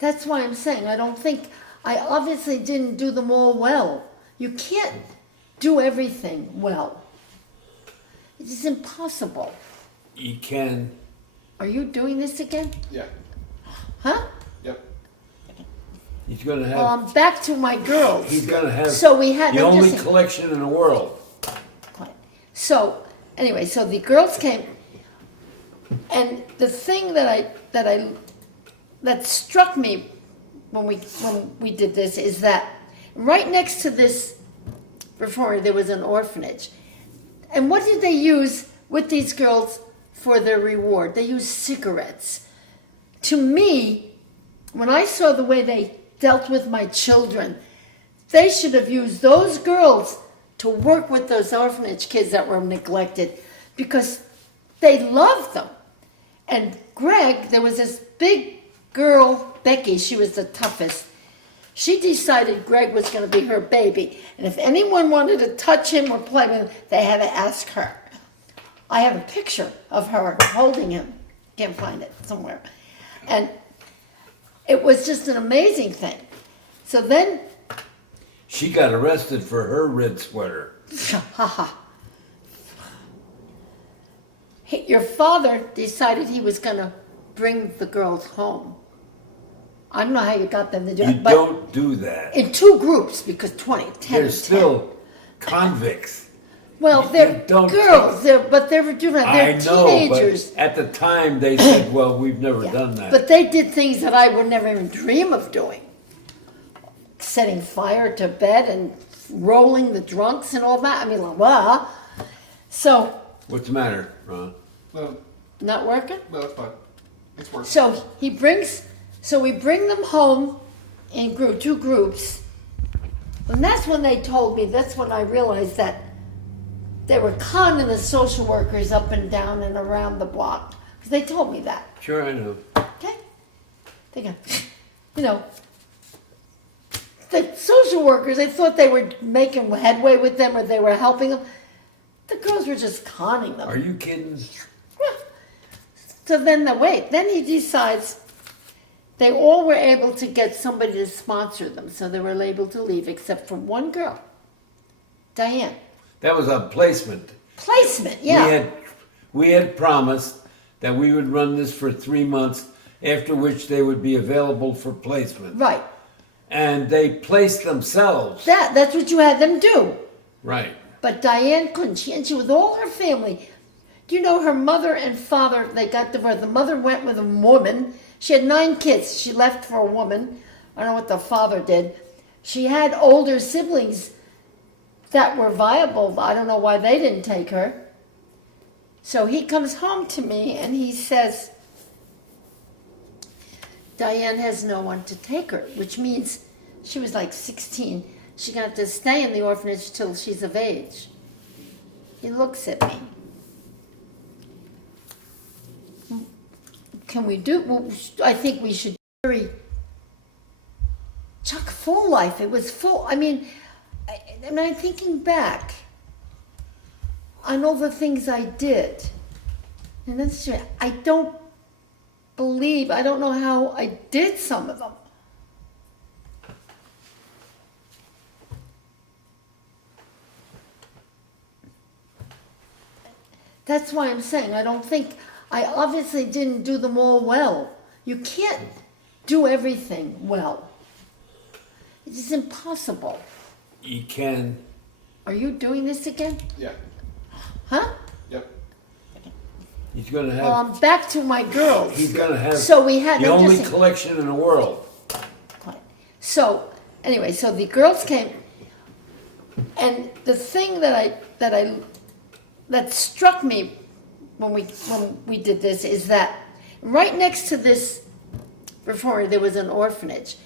That's why I'm saying I obviously didn't do them all well. You can't do everything well. It is impossible. You can. Are you doing this again? Yeah. Huh? Yep. He's going to Well, have. I'm back to my girls. He's going to have. So we had the let me only just- collection in the world. Quiet. So anyway, so the girls came, and the thing that struck me when we did this is that right next to this reformatory there was an orphanage, and what did they use with these girls for their reward? They used cigarettes. To me, when I saw the way they dealt with my children, they should have used those girls to work with those orphanage kids that were neglected, because they loved them. And Greg, there was this big girl, Becky, she was the toughest. She decided Greg was going to be her baby. And if anyone wanted to touch him or play with him, they had to ask her. I have a picture of her holding him. Can't find it somewhere. And it was just an amazing thing. So then, She got arrested for her red sweater. haha. Your father decided he was going to bring the girls home. I don't know how you got them to do You it, but don't do that. in two groups, because 10 They're and 10. still convicts. Well, you they're don't girls, but they're different. They're I know, teenagers. but at the time they said, well, we've never Yeah. done that. But they did things that I would never even dream of doing. Setting fire to bed and rolling the drunks and all that. I mean, like, wow. So, What's the matter, Ron? No, not working? no, it's fine. It's working. So we bring them home in two groups. And that's when they told me, that's when I realized that they were conning the social workers up and down and around the block. Because they told me that. Sure, I know. Okay? They go, the social workers, they thought they were making headway with them or they were helping them. The girls were just conning them. Are you kidding? So then then he decides they all were able to get somebody to sponsor them. So they were able to leave except for one girl, Diane. That was a placement. Placement, yeah. We had promised that we would run this for 3 months, after which they would be available for placement. Right. And they placed themselves. That's what you had them do. Right. But Diane couldn't. And she with all her family. Do you know her mother and father, they got divorced. The mother went with a woman. She had 9 kids. She left for a woman. I don't know what the father did. She had older siblings that were viable. I don't know why they didn't take her. So he comes home to me and he says, Diane has no one to take her, which means she was like 16. She's going to have to stay in the orphanage till she's of age. He looks at me. Can we do? Well, I think we should. Very chock full life. It was full. I mean, I'm thinking back on all the things I did, and that's true. I don't know how I did some of them. That's why I'm saying I obviously didn't do them all well. You can't do everything well. It is impossible. You can. Are you doing this again? Yeah. Huh? Yep. He's going to have. Well, I'm back to my girls. He's going to have So we had the let me only just say- collection in the world. Quiet. So anyway, so the girls came, and the thing that struck me when we did this is that right next to this reformatory there was an orphanage,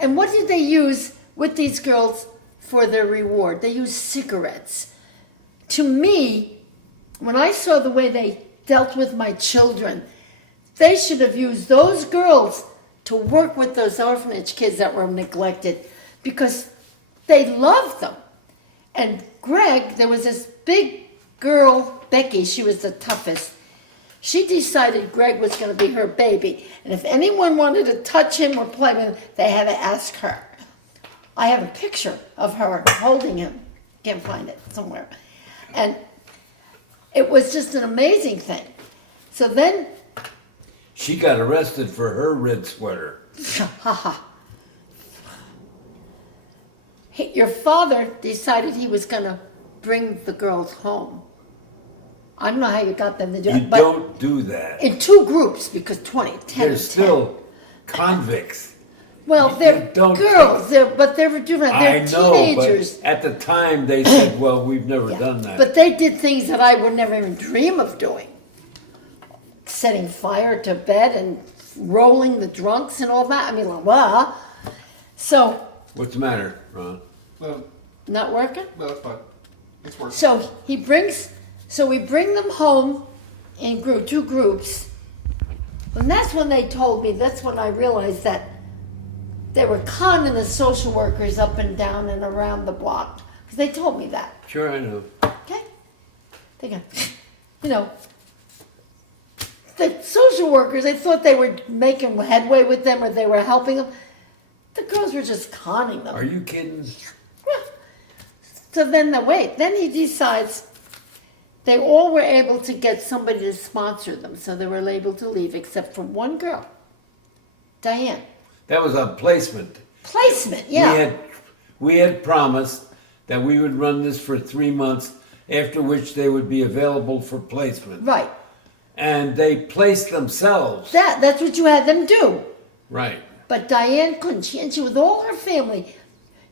and what did they use with these girls for their reward? They used cigarettes. To me, when I saw the way they dealt with my children, they should have used those girls to work with those orphanage kids that were neglected, because they loved them. And Greg, there was this big girl, Becky, she was the toughest. She decided Greg was going to be her baby. And if anyone wanted to touch him or play with him, they had to ask her. I have a picture of her holding him. Can't find it somewhere. And it was just an amazing thing. So then, She got arrested for her red sweater. your father decided he was going to bring the girls home. I don't know how you got them to do You it, but don't do that. in two groups, because 20, 10, They're 10. still convicts. Well, you they're don't girls, but they're different. They're I know, teenagers. but at the time they said, well, we've never Yeah. done that. But they did things that I would never even dream of doing. Setting fire to bed and rolling the drunks and all that. I mean, like, wow. So, What's the matter, Ron? No, not working? no, it's fine. It's working. So we bring them home in two groups. And that's when they told me, that's when I realized that they were conning the social workers up and down and around the block. Because they told me that. Sure, I know. Okay? They go, the social workers, they thought they were making headway with them or they were helping them. The girls were just conning them. Are you kidding? So then then he decides they all were able to get somebody to sponsor them. So they were able to leave except for one girl, Diane. That was a placement. Placement, yeah. We had promised that we would run this for 3 months, after which they would be available for placement. Right. And they placed themselves. That's what you had them do. Right. But Diane couldn't. And she with all her family.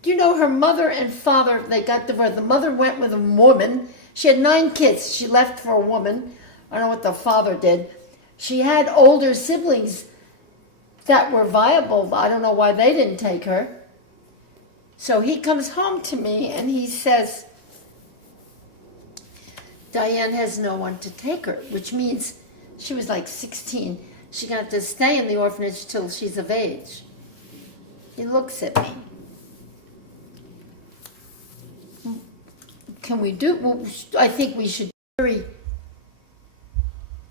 Do you know her mother and father, they got divorced. The mother went with a woman. She had 9 kids. She left for a woman. I don't know what the father did. She had older siblings that were viable. I don't know why they didn't take her. So he comes home to me and he says, Diane has no one to take her, which means she was like 16. She got to stay in the orphanage till she's of age. He looks at me. Can we do? Well, I think we should. Very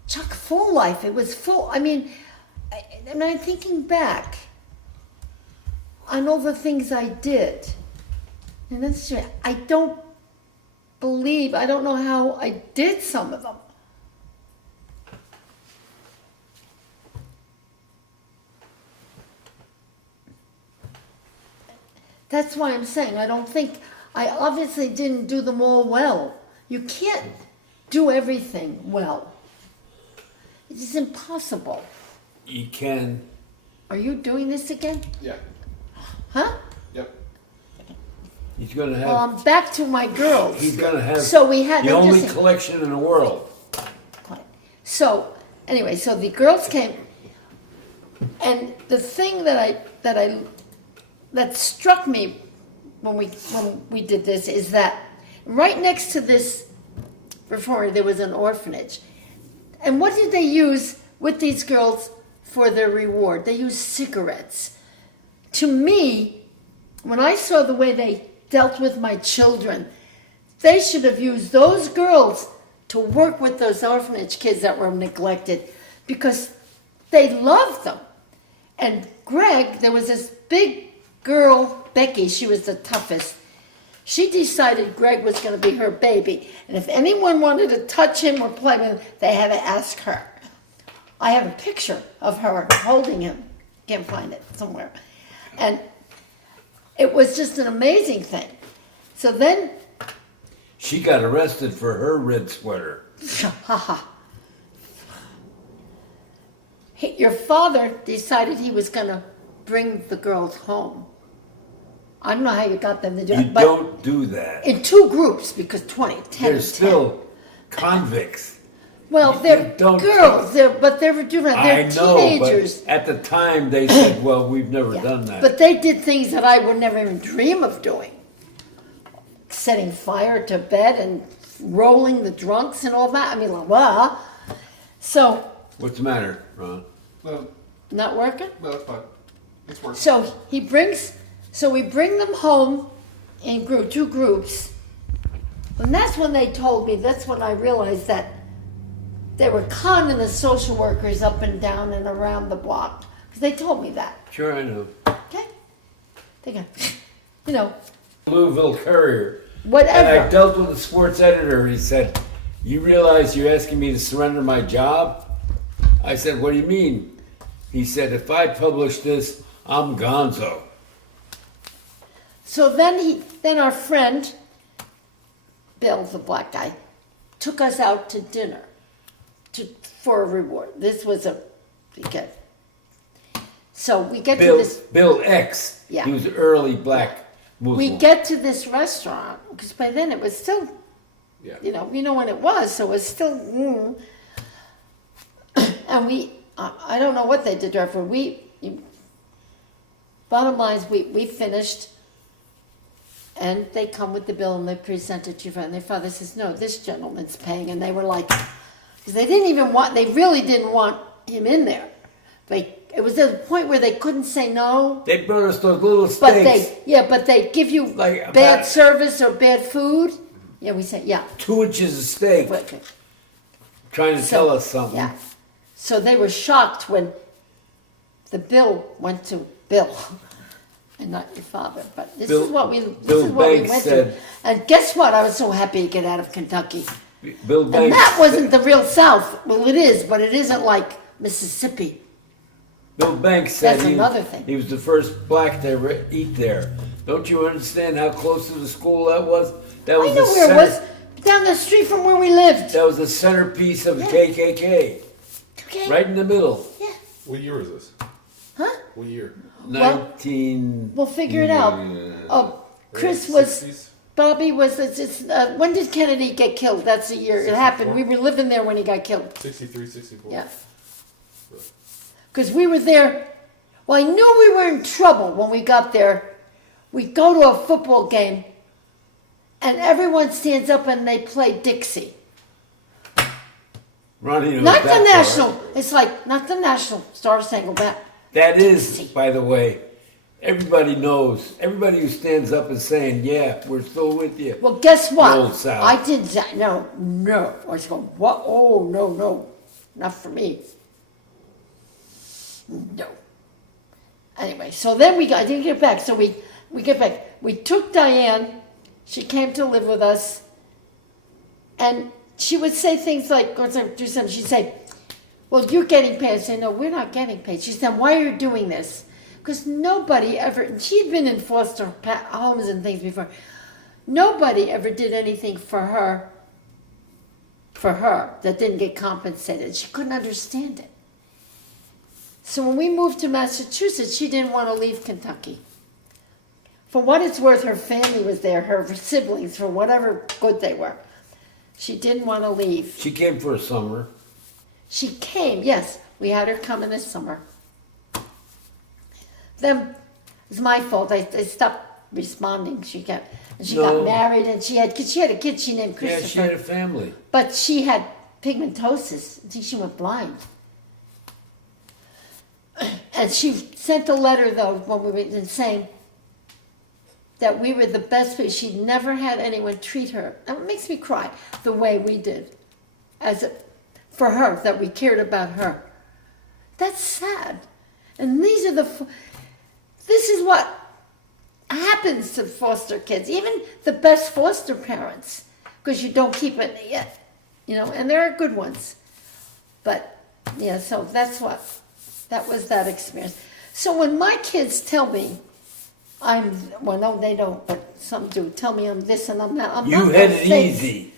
chock full life. It was full. I mean, I'm thinking back on all the things I did, and that's true. I don't know how I did some of them. That's why I'm saying I obviously didn't do them all well. You can't do everything well. It is impossible. You can. Are you doing this again? Yeah. Huh? Yep. He's going to have. Well, I'm back to my girls. He's going to have. So we had the no only just- collection in the world. So anyway, so the girls came, and the thing that struck me when we did this is that right next to this reformer there was an orphanage, and what did they use with these girls for their reward? They used cigarettes. To me, when I saw the way they dealt with my children, they should have used those girls to work with those orphanage kids that were neglected, because they loved them. And Greg, there was this big girl, Becky, she was the toughest. She decided Greg was going to be her baby. And if anyone wanted to touch him or play with him, they had to ask her. I have a picture of her holding him. Can't find it somewhere. And it was just an amazing thing. So then, She got arrested for her red sweater. your father decided he was going to bring the girls home. I don't know how you got them to do You it, but don't do that. in two groups, because 20, 10, They're 10. still convicts. Well, you they're don't girls, but they're different. They're I know, teenagers. but at the time they said, well, we've never Yeah. done that. But they did things that I would never even dream of doing. Setting fire to bed and rolling the drunks and all that. I mean, like, wow. So, What's the matter, Ron? No, not working? no, it's fine. It's working. So we bring them home in two groups. And that's when they told me, that's when I realized that they were conning the social workers up and down and around the block. Because they told me that. Sure, I know. Okay? They got, you know, Louisville Courier. whatever. And I dealt with the sports editor. He said, "You realize you're asking me to surrender my job?" I said, "What do you mean?" He said, "If I publish this, I'm gonzo." So then our friend, Bill, the black guy, took us out to dinner for a reward. This was okay. So we get to this. Bill X. Yeah. He was an early black Muslim. We get to this restaurant because by then it was still, Yeah. you know when it was, so it was still. And I don't know what they did there for. Bottom line is we finished, and they come with the bill and they present it to your friend. Their father says, "No, this gentleman's paying," and they were like, because they really didn't want him in there. It was at a point where they couldn't say no. They brought us those little But steaks. but they give you Like bad about- service or bad food. Yeah, we say, yeah. 2 inches of steak, Okay. trying to So, tell us something. Yeah. So they were shocked when the bill went to Bill, and not your father. But this Bill- is what we Bill Banks went said- through. And guess what? I was so happy to get out of Kentucky. Bill And Banks. that wasn't the real South. Well, it is, but it isn't like Mississippi. Bill Banks said That's another thing. he was the first black to ever eat there. Don't you understand how close to the school that was? That was I know the where center, it was. Down the street from where we lived. That was the centerpiece of the Yeah. KKK, Okay. right in the middle. Yeah. What year was this? Huh? What year? 19. We'll figure it out. Chris Early was. 60s? Bobby was. When did Kennedy get killed? That's the year it happened. We were living there when he got killed. 63, 64. Yeah. Because we were there. Well, I knew we were in trouble when we got there. We go to a football game, and everyone stands up and they play Dixie. Ronnie knows Not the that part. national. It's like not the national Star Spangled Banner. That is, Dixie. by the way, everybody knows. Everybody who stands up is saying, "Yeah, we're still with you." Well, guess what? Old South. I did that. No. I was going, what? Oh, no. Not for me. No. Anyway, so then I didn't get back. So we get back. We took Diane. She came to live with us. And she would say things like, or do something. She'd say, "Well, you're getting paid." I say, "No, we're not getting paid." She said, "Why are you doing this?" Because nobody ever, she'd been in foster homes and things before. Nobody ever did anything for her that didn't get compensated. She couldn't understand it. So when we moved to Massachusetts, she didn't want to leave Kentucky. For what it's worth, her family was there, her siblings, for whatever good they were. She didn't want to leave. She came for a summer. She came, yes. We had her come in this summer. Then it was my fault. I stopped responding. She got No. married, and she had a kid she named Yeah, Christopher. she had a family. But she had pigmentosis. I think she went blind. And she sent a letter, though, when we were in saying that we were the best people. She'd never had anyone treat her. And it makes me cry the way we did. For her, that we cared about her. That's sad. And these are this is what happens to foster kids, even the best foster parents, because you don't keep it yet, and there are good ones. But, yeah, so that was that experience. So when my kids tell me no, they don't, but some do, tell me I'm this and I'm that. I'm You not had those it things. easy.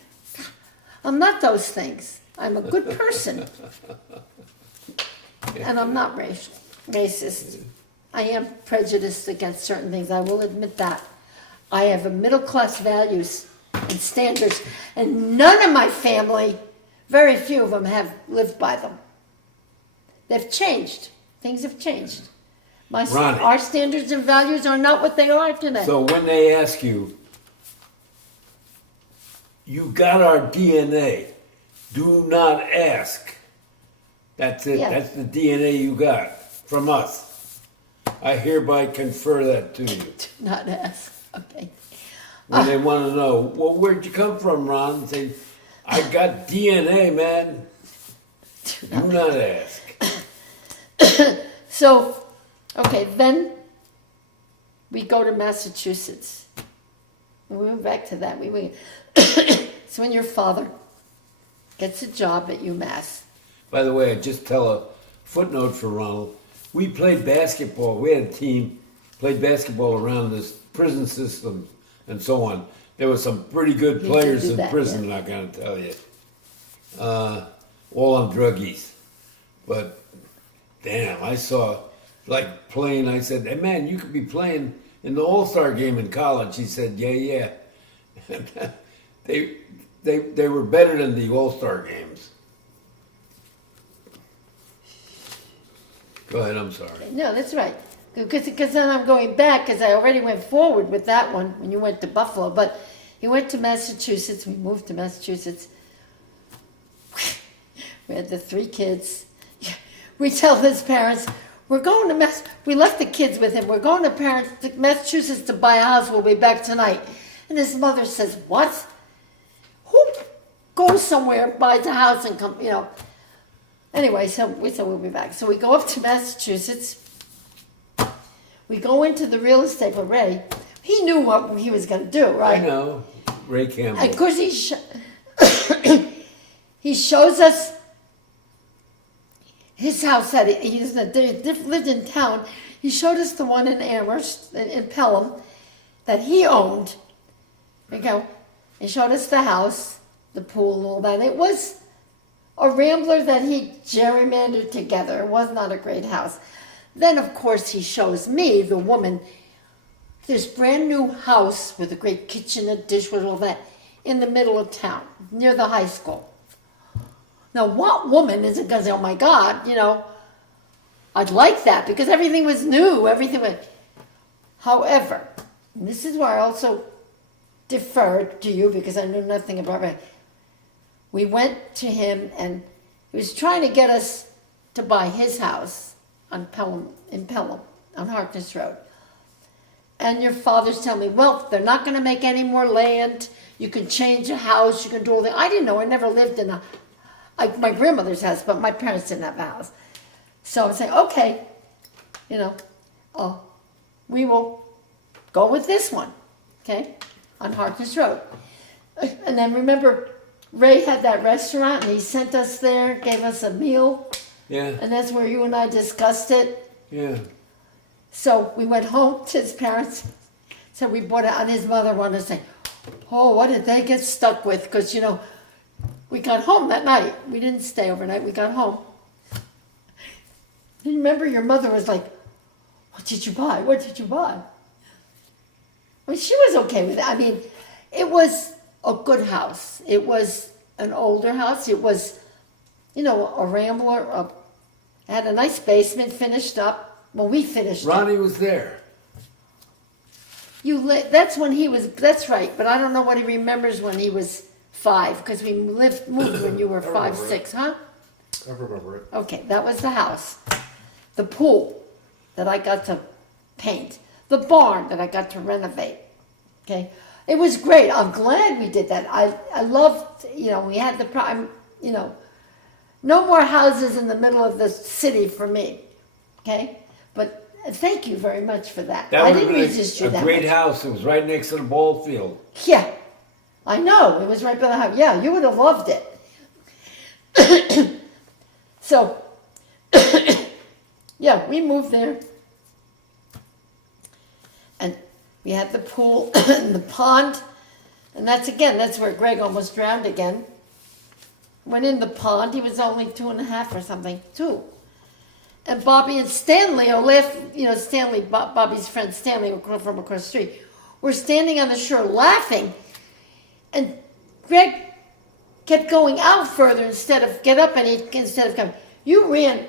I'm not those things. I'm a good person. And I'm not racist. I am prejudiced against certain things. I will admit that. I have a middle class values and standards, and none of my family, very few of them, have lived by them. They've changed. Things have changed. Ronnie. Our standards and values are not what they are today. So when they ask you, "You got our DNA," do not ask. That's it. Yeah. That's the DNA you got from us. I hereby confer that to you. Do not ask. Okay. When they want to know, "Well, where'd you come from, Ron?" Say, "I got DNA, man." Do not ask. So, okay, then we go to Massachusetts. And we went back to that. We went. So when your father gets a job at UMass, By the way, I just tell a footnote for Ronald. We played basketball. We had a team, played basketball around this prison system and so on. There were some pretty good did players do in that, prison, yeah. I'm not going to tell you. All on druggies. But damn, I saw like playing. I said, "Hey man, you could be playing in the All-Star game in college." He said, "Yeah." They were better than the All-Star games. Go ahead. I'm sorry. no, that's right. Because then I'm going back, because I already went forward with that one when you went to Buffalo. But you went to Massachusetts. We moved to Massachusetts. We had the 3 kids. We tell his parents, we're going to we left the kids with him. We're going to Massachusetts to buy a house. We'll be back tonight. And his mother says, what? Who goes somewhere, buys a house and come, you know. Anyway, so we said we'll be back. So we go up to Massachusetts. We go into the real estate with Ray. He knew what he was going to do, right? I know, Ray Campbell. Of course, he shows us his house that he lived in town. He showed us the one in Amherst, in Pelham, that he owned. We go. He showed us the house, the pool, and all that. It was a rambler that he gerrymandered together. It was not a great house. Then, of course, he shows me, the woman, this brand new house with a great kitchen, a dishwasher, all that, in the middle of town, near the high school. Now, what woman isn't going to say, oh my God, you know, I'd like that, because everything was new, everything was... However, and this is where I also deferred to you, because I knew nothing about it. We went to him, and he was trying to get us to buy his house on in Pelham, on Harkness Road. And your father's telling me, well, they're not going to make any more land. You can change a house. You can do all that. I didn't know. I never lived in my grandmother's house, but my parents didn't have a house. So I'm saying, okay, you know, we will go with this one, okay, on Harkness Road. And then remember, Ray had that restaurant, and he sent us there, gave us a meal. Yeah, And that's where you and I discussed it. yeah. So we went home to his parents. So we bought it, and his mother wanted to say, oh, what did they get stuck with? Because, you know, we got home that night. We didn't stay overnight. We got home. You remember your mother was like, what did you buy? What did you buy? I mean, she was okay with it. I mean, it was a good house. It was an older house. It was, you know, a rambler. Had a nice basement finished up. Well, we finished up. Ronnie was there. That's when he was, that's right, but I don't know what he remembers when he was 5, because we moved when you were 5, remember it. 6, huh? I remember it. Okay, that was the house. The pool that I got to paint. The barn that I got to renovate. Okay? It was great. I'm glad we did that. I loved, you know, we had you know, no more houses in the middle of the city for me. Okay? But thank you very much for that. That I would have didn't been resist you a that great much. house. It was right next to the ball field. Yeah. I know. It was right by the house. Yeah, you would have loved it. So, yeah, we moved there. And we had the pool and the pond. And that's where Greg almost drowned again. Went in the pond. He was only 2.5 or something. 2. And Bobby and Stanley, Stanley, Bobby's friend Stanley from across the street, were standing on the shore laughing. And Greg kept going out further instead of coming. You ran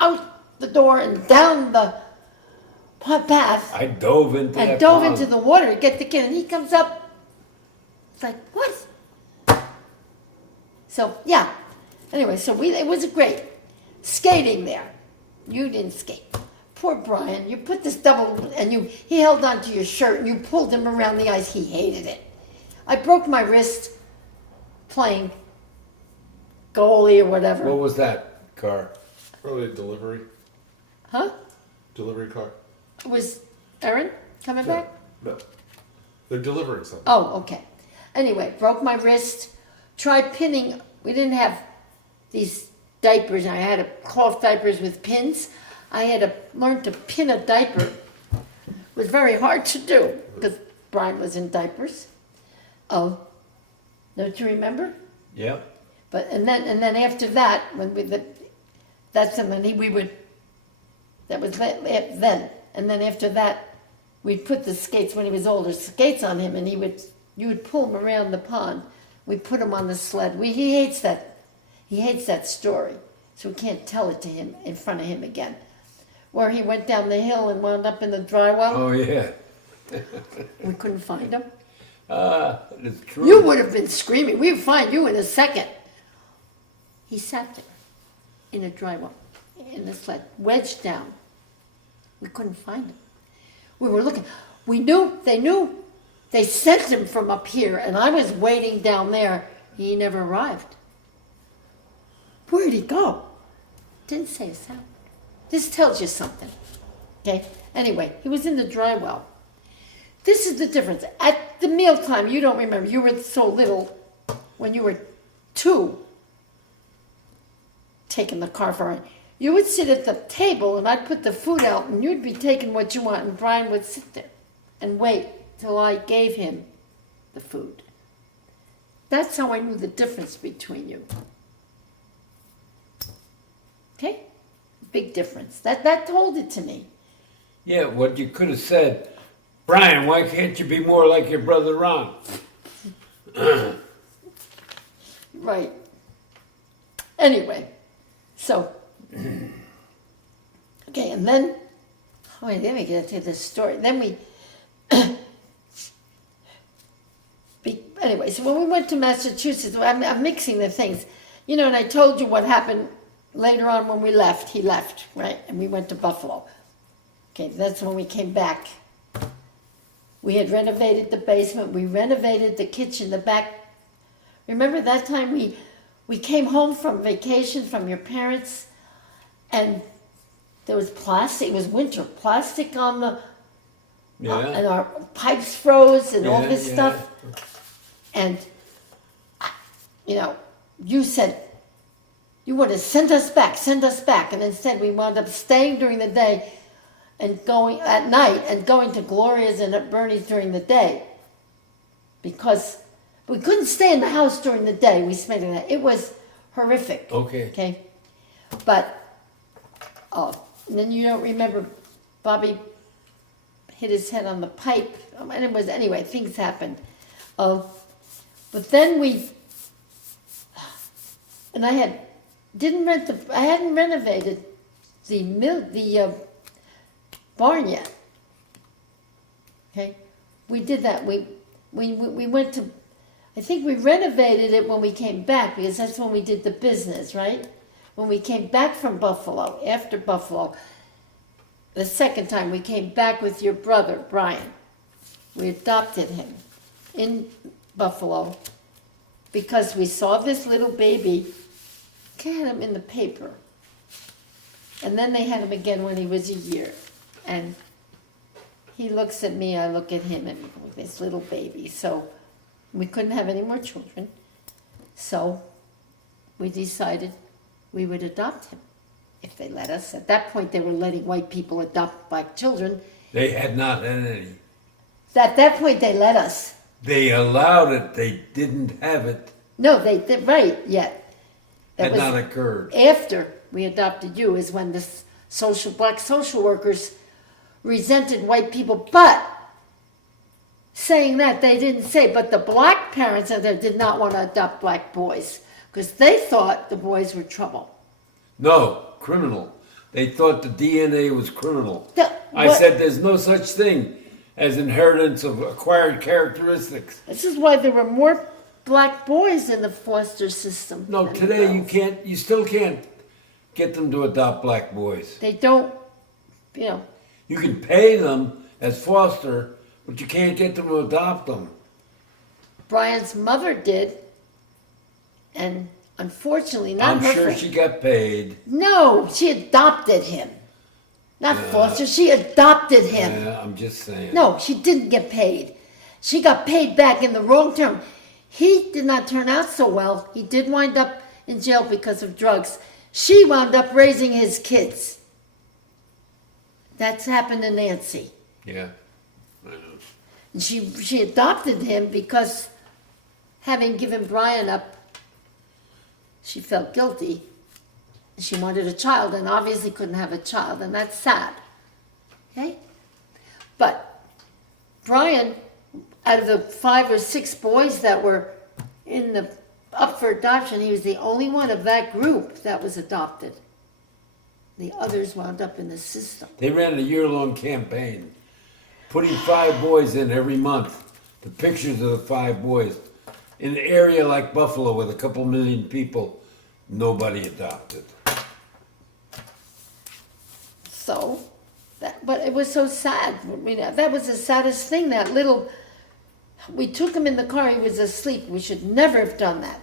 out the door and down the path I dove into and that dove pond. into the water to get the kid. And he comes up. It's like, what? So, yeah. Anyway, it was great. Skating there. You didn't skate. Poor Brian. You put this he held onto your shirt and you pulled him around the ice. He hated it. I broke my wrist playing goalie or whatever. What was that? car? Probably a delivery Huh? car. Was Erin coming back? No. They're delivering something. Oh, okay. Anyway, broke my wrist. Tried pinning. We didn't have these diapers. I had cloth diapers with pins. I had to learn to pin a diaper. It was very hard to do because Brian was in diapers. Oh, don't you remember? Yeah. But and then after that, when that's when we would. That was then, and then after that, we'd put the skates when he was older, skates on him, and you would pull him around the pond. We put him on the sled. He hates that. He hates that story, so we can't tell it to him in front of him again. Where he went down the hill and wound up in the dry well. Oh, yeah. We couldn't find him. It's true. You would have been screaming. We'd find you in a second. He sat there in a dry well, in the sled, wedged down. We couldn't find him. We were looking. We knew. They sent him from up here, and I was waiting down there. He never arrived. Where'd he go? Didn't say a sound. This tells you something. Okay? Anyway, he was in the dry well. This is the difference. At the mealtime, you don't remember. You were so little when you were 2, taking the car for it. You would sit at the table, and I'd put the food out, and you'd be taking what you want, and Brian would sit there and wait till I gave him the food. That's how I knew the difference between you. Okay? Big difference. That told it to me. Yeah, what you could have said, Brian, why can't you be more like your brother Ron? Right. Anyway, so, okay, and then, wait, let me get to this story. Then anyway, so when we went to Massachusetts, I'm mixing the things. You know, and I told you what happened later on when we left. He left, right? And we went to Buffalo. Okay, that's when we came back. We had renovated the basement. We renovated the kitchen, the back. Remember that time we came home from vacation from your parents, and there was plastic. It was winter. Plastic on the, Yeah. and our pipes froze and all Yeah, this yeah. stuff. And, you know, you said, you would have sent us back. And instead we wound up staying during the day and going at night and going to Gloria's and at Bernie's during the day. Because we couldn't stay in the house during the day. We spent it. It was horrific. Okay. Okay. But, and then you don't remember Bobby hit his head on the pipe. And it was, anyway, things happened. But then and I hadn't renovated the barn yet. Okay, we did that. We went to, I think we renovated it when we came back because that's when we did the business, right? When we came back from Buffalo, after Buffalo, the second time we came back with your brother, Brian. We adopted him in Buffalo because we saw this little baby. They had him in the paper. And then they had him again when he was a year. And he looks at me, I look at him, and this little baby. So we couldn't have any more children. So we decided we would adopt him if they let us. At that point, they were letting white people adopt black children. They had not had any. At that point, they let us. They allowed it. They didn't have it. No, they right yet. Had not occurred. After we adopted you is when the black social workers resented white people, but saying that they didn't say, but the black parents out there did not want to adopt black boys because they thought the boys were trouble. No, criminal. They thought the DNA was criminal. I What- said there's no such thing as inheritance of acquired characteristics. This is why there were more black boys in the foster system. No, than today girls. you still can't get them to adopt black boys. They don't, you know. You can pay them as foster, but you can't get them to adopt them. Brian's mother did, and Unfortunately, not I'm her sure friend. she got paid. No, she adopted him. Not foster, she adopted him. I'm just saying. No, she didn't get paid. She got paid back in the wrong term. He did not turn out so well. He did wind up in jail because of drugs. She wound up raising his kids. That's happened to Nancy. Yeah. I know. And she adopted him because having given Brian up, she felt guilty. She wanted a child and obviously couldn't have a child, and that's sad. Okay? But Brian, out of the 5 or 6 boys that were up for adoption, he was the only one of that group that was adopted. The others wound up in the system. They ran a year-long campaign, putting 5 boys in every month. The pictures of the 5 boys. In an area like Buffalo with a couple million people, nobody adopted. So, but it was so sad. I mean, that was the saddest thing. We took him in the car. He was asleep. We should never have done that.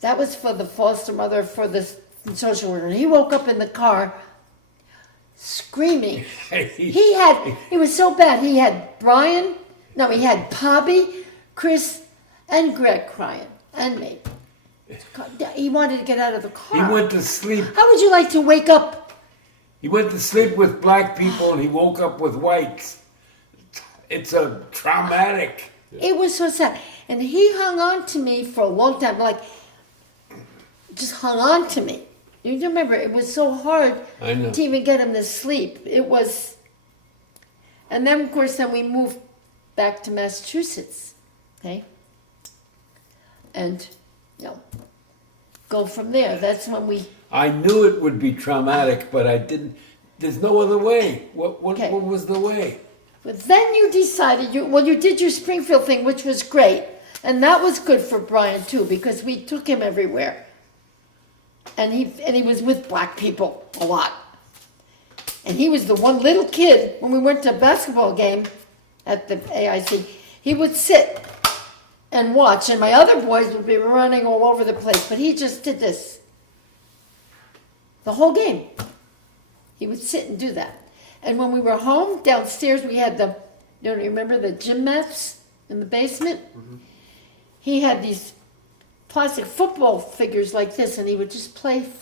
That was for the foster mother, for the social worker. And he woke up in the car screaming. It was so bad. He had he had Bobby, Chris, and Greg crying, and me. He wanted to get out of the car. He went to sleep. How would you like to wake up? He went to sleep with black people and he woke up with whites. It's a traumatic. It was so sad. And he hung on to me for a long time, just hung on to me. You remember, it was so hard I know. to even get him to sleep. It was, and then of course, we moved back to Massachusetts, okay? And, go from there. That's when I knew it would be traumatic, but I didn't. There's no other way. What was the way? But then you decided, you did your Springfield thing, which was great. And that was good for Brian, too, because we took him everywhere. And he was with black people a lot. And he was the one little kid, when we went to a basketball game at the AIC, he would sit and watch, and my other boys would be running all over the place. But he just did this the whole game. He would sit and do that. And when we were home, downstairs we had you remember the gym mats in the basement? Mm-hmm. He had these plastic football figures like this, and he would just play with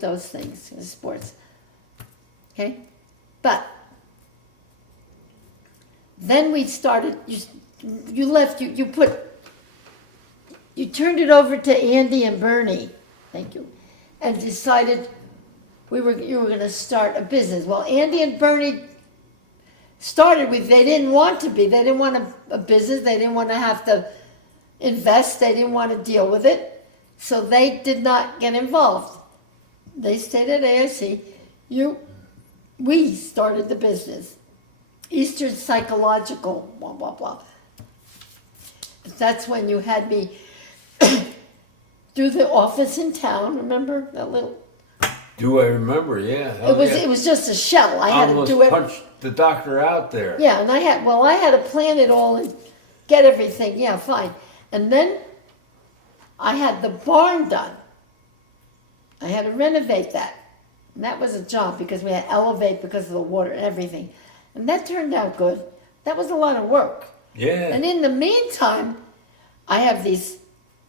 those things in sports. Okay? But then we started, you left, you turned it over to Andy and Bernie, thank you, and decided you were going to start a business. Well, Andy and Bernie started they didn't want a business, they didn't want to have to invest, they didn't want to deal with it, so they did not get involved. They stayed at AIC. We started the business. Eastern Psychological, blah, blah, blah. That's when you had me do the office in town, remember that little? Do I remember? Yeah. It was just a shell. I had to do it. Punched the doctor out there. Yeah, and I had to plan it all and get everything. Yeah, fine. And then I had the barn done. I had to renovate that. And that was a job because we had to elevate because of the water and everything. And that turned out good. That was a lot of work. Yeah. And in the meantime, I have these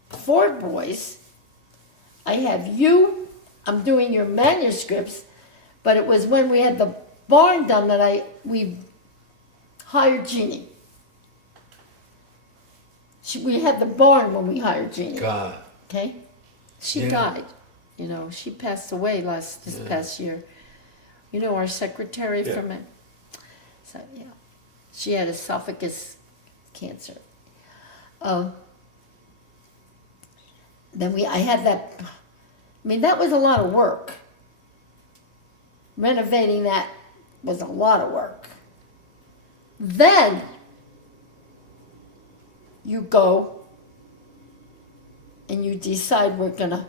4 boys. I have you. I'm doing your manuscripts. But it was when we had the barn done that we hired Jeannie. We had the barn when we hired Jeannie. God. Okay? She died. She passed away this past year. Our secretary from it. So, yeah. She had esophagus cancer. Then I had that, that was a lot of work. Renovating that was a lot of work. Then you go and you decide we're going to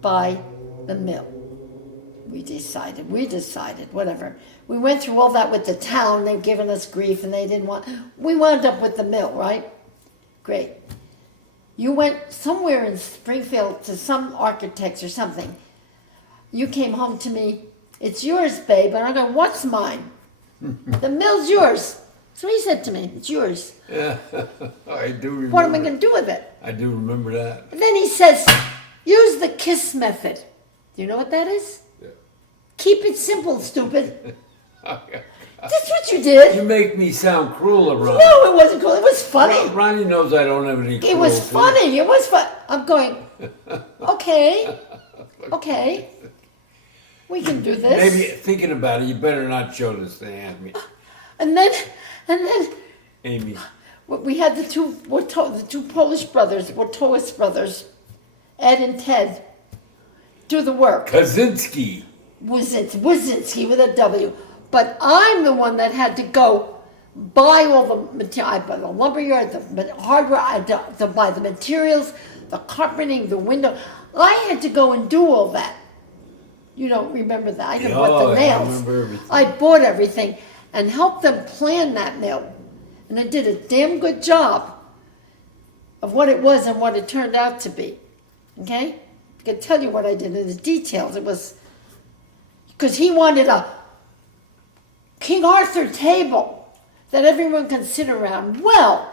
buy the mill. We decided, whatever. We went through all that with the town. They've given us grief and they didn't want, we wound up with the mill, right? Great. You went somewhere in Springfield to some architects or something. You came home to me, it's yours, babe. And I go, what's mine? The mill's yours. So he said to me, it's yours. Yeah, I do remember. What am I going to do with it? I do remember that. And then he says, use the KISS method. Do you know what that is? Yeah. Keep it simple, stupid. Okay. That's what you did. You make me sound cruel, Ronnie. No, it wasn't cool. It was funny. Ronnie knows I don't have any It was cruelty. funny. It was fun. I'm going, okay, okay. We can do this. Maybe thinking about it, you better not show this to Amy. And then Amy. we had the two Polish brothers, Wojtowicz brothers, Ed and Ted, do the work. Kaczynski. Wazinski with a W. But I'm the one that had to go buy all the material. I buy the lumberyard, the hardware, I had to buy the materials, the carpeting, the window. I had to go and do all that. You don't remember that. I bought Oh, the I nails. remember everything. I bought everything and helped them plan that mill. And I did a damn good job of what it was and what it turned out to be. Okay? I can tell you what I did in the details. It was because he wanted a King Arthur table that everyone can sit around. Well,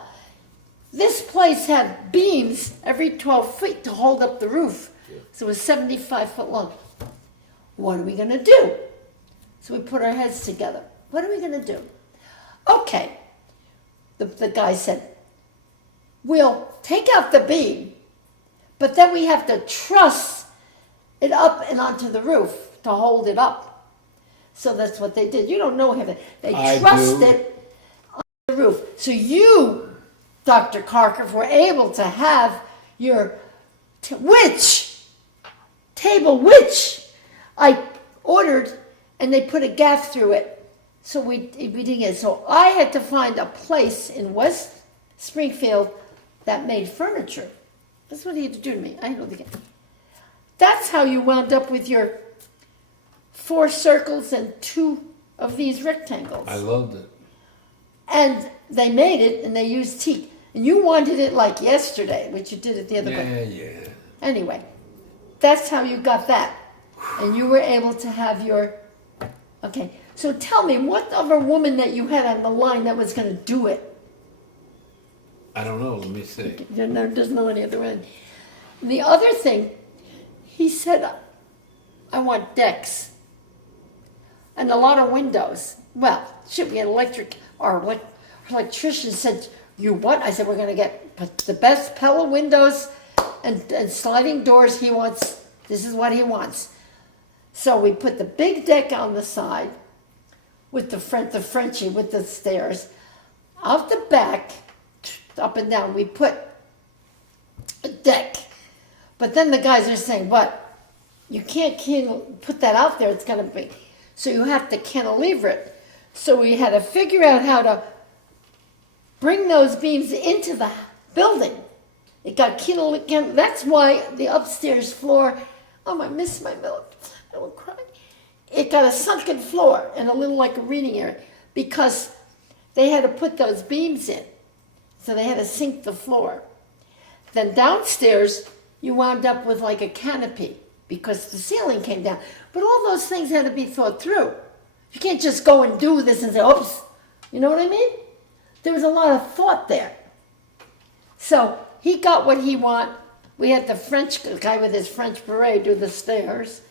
this place had beams every 12 feet to hold up the roof. So it was 75 foot long. What are we going to do? So we put our heads together. What are we going to do? Okay. The guy said, we'll take out the beam, but then we have to truss it up and onto the roof to hold it up. So that's what they did. You don't know him. They I trussed do. it on the roof. So you, Dr. Karkoff, were able to have your table which I ordered, and they put a gaff through it. So we didn't get it. So I had to find a place in West Springfield that made furniture. That's what he had to do to me. I know the guy. That's how you wound up with your 4 circles and 2 of these rectangles. I loved it. And they made it, and they used teak. And you wanted it like yesterday, which you did it the other day. Yeah. Anyway, that's how you got that. And you were able to have your... Okay, so tell me, what other woman that you had on the line that was going to do it? I don't know. Let me see. There's no any other one. And the other thing, he said, I want decks and a lot of windows. Well, shit, we had our electrician said, you what? I said, we're going to get the best Pella windows and sliding doors he wants. This is what he wants. So we put the big deck on the side with the Frenchie with the stairs. Out the back, up and down, we put a deck. But then the guys are saying, what? You can't put that out there. It's going to be... So you have to cantilever it. So we had to figure out how to bring those beams into the building. It got cantilever. That's why the upstairs floor... Oh, I miss my milk. I will cry. It got a sunken floor and a little like a reading area because they had to put those beams in. So they had to sink the floor. Then downstairs, you wound up with like a canopy because the ceiling came down. But all those things had to be thought through. You can't just go and do this and say, oops. You know what I mean? There was a lot of thought there. So he got what he wanted. We had the French guy with his French beret do the stairs.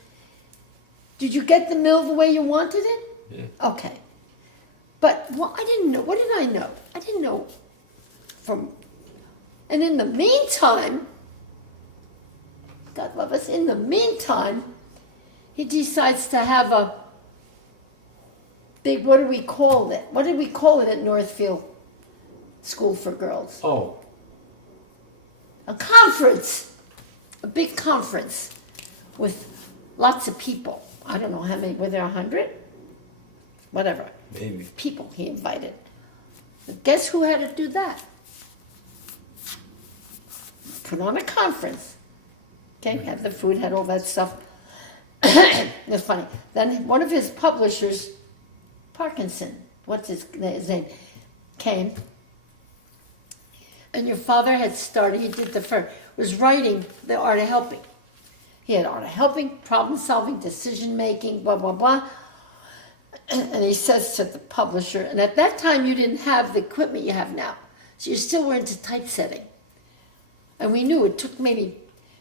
Did you get the mill the way you wanted it? Yeah. Okay. But I didn't know. What did I know? I didn't know from... And in the meantime, God love us, in the meantime, he decides to have a big, what do we call it? What did we call it at Northfield School for Girls? Oh, A conference, a big conference with lots of people. I don't know how many, were there 100? Whatever. maybe. People he invited. But guess who had to do that? Put on a conference. Okay, have the food, had all that stuff. It's funny. Then one of his publishers, Parkinson, what's his name, came. And your father had started, he did the first, was writing The Art of Helping. He had Art of Helping, problem solving, decision making, blah, blah, blah. And he says to the publisher, and at that time you didn't have the equipment you have now. So you still were into typesetting. And we knew it took maybe,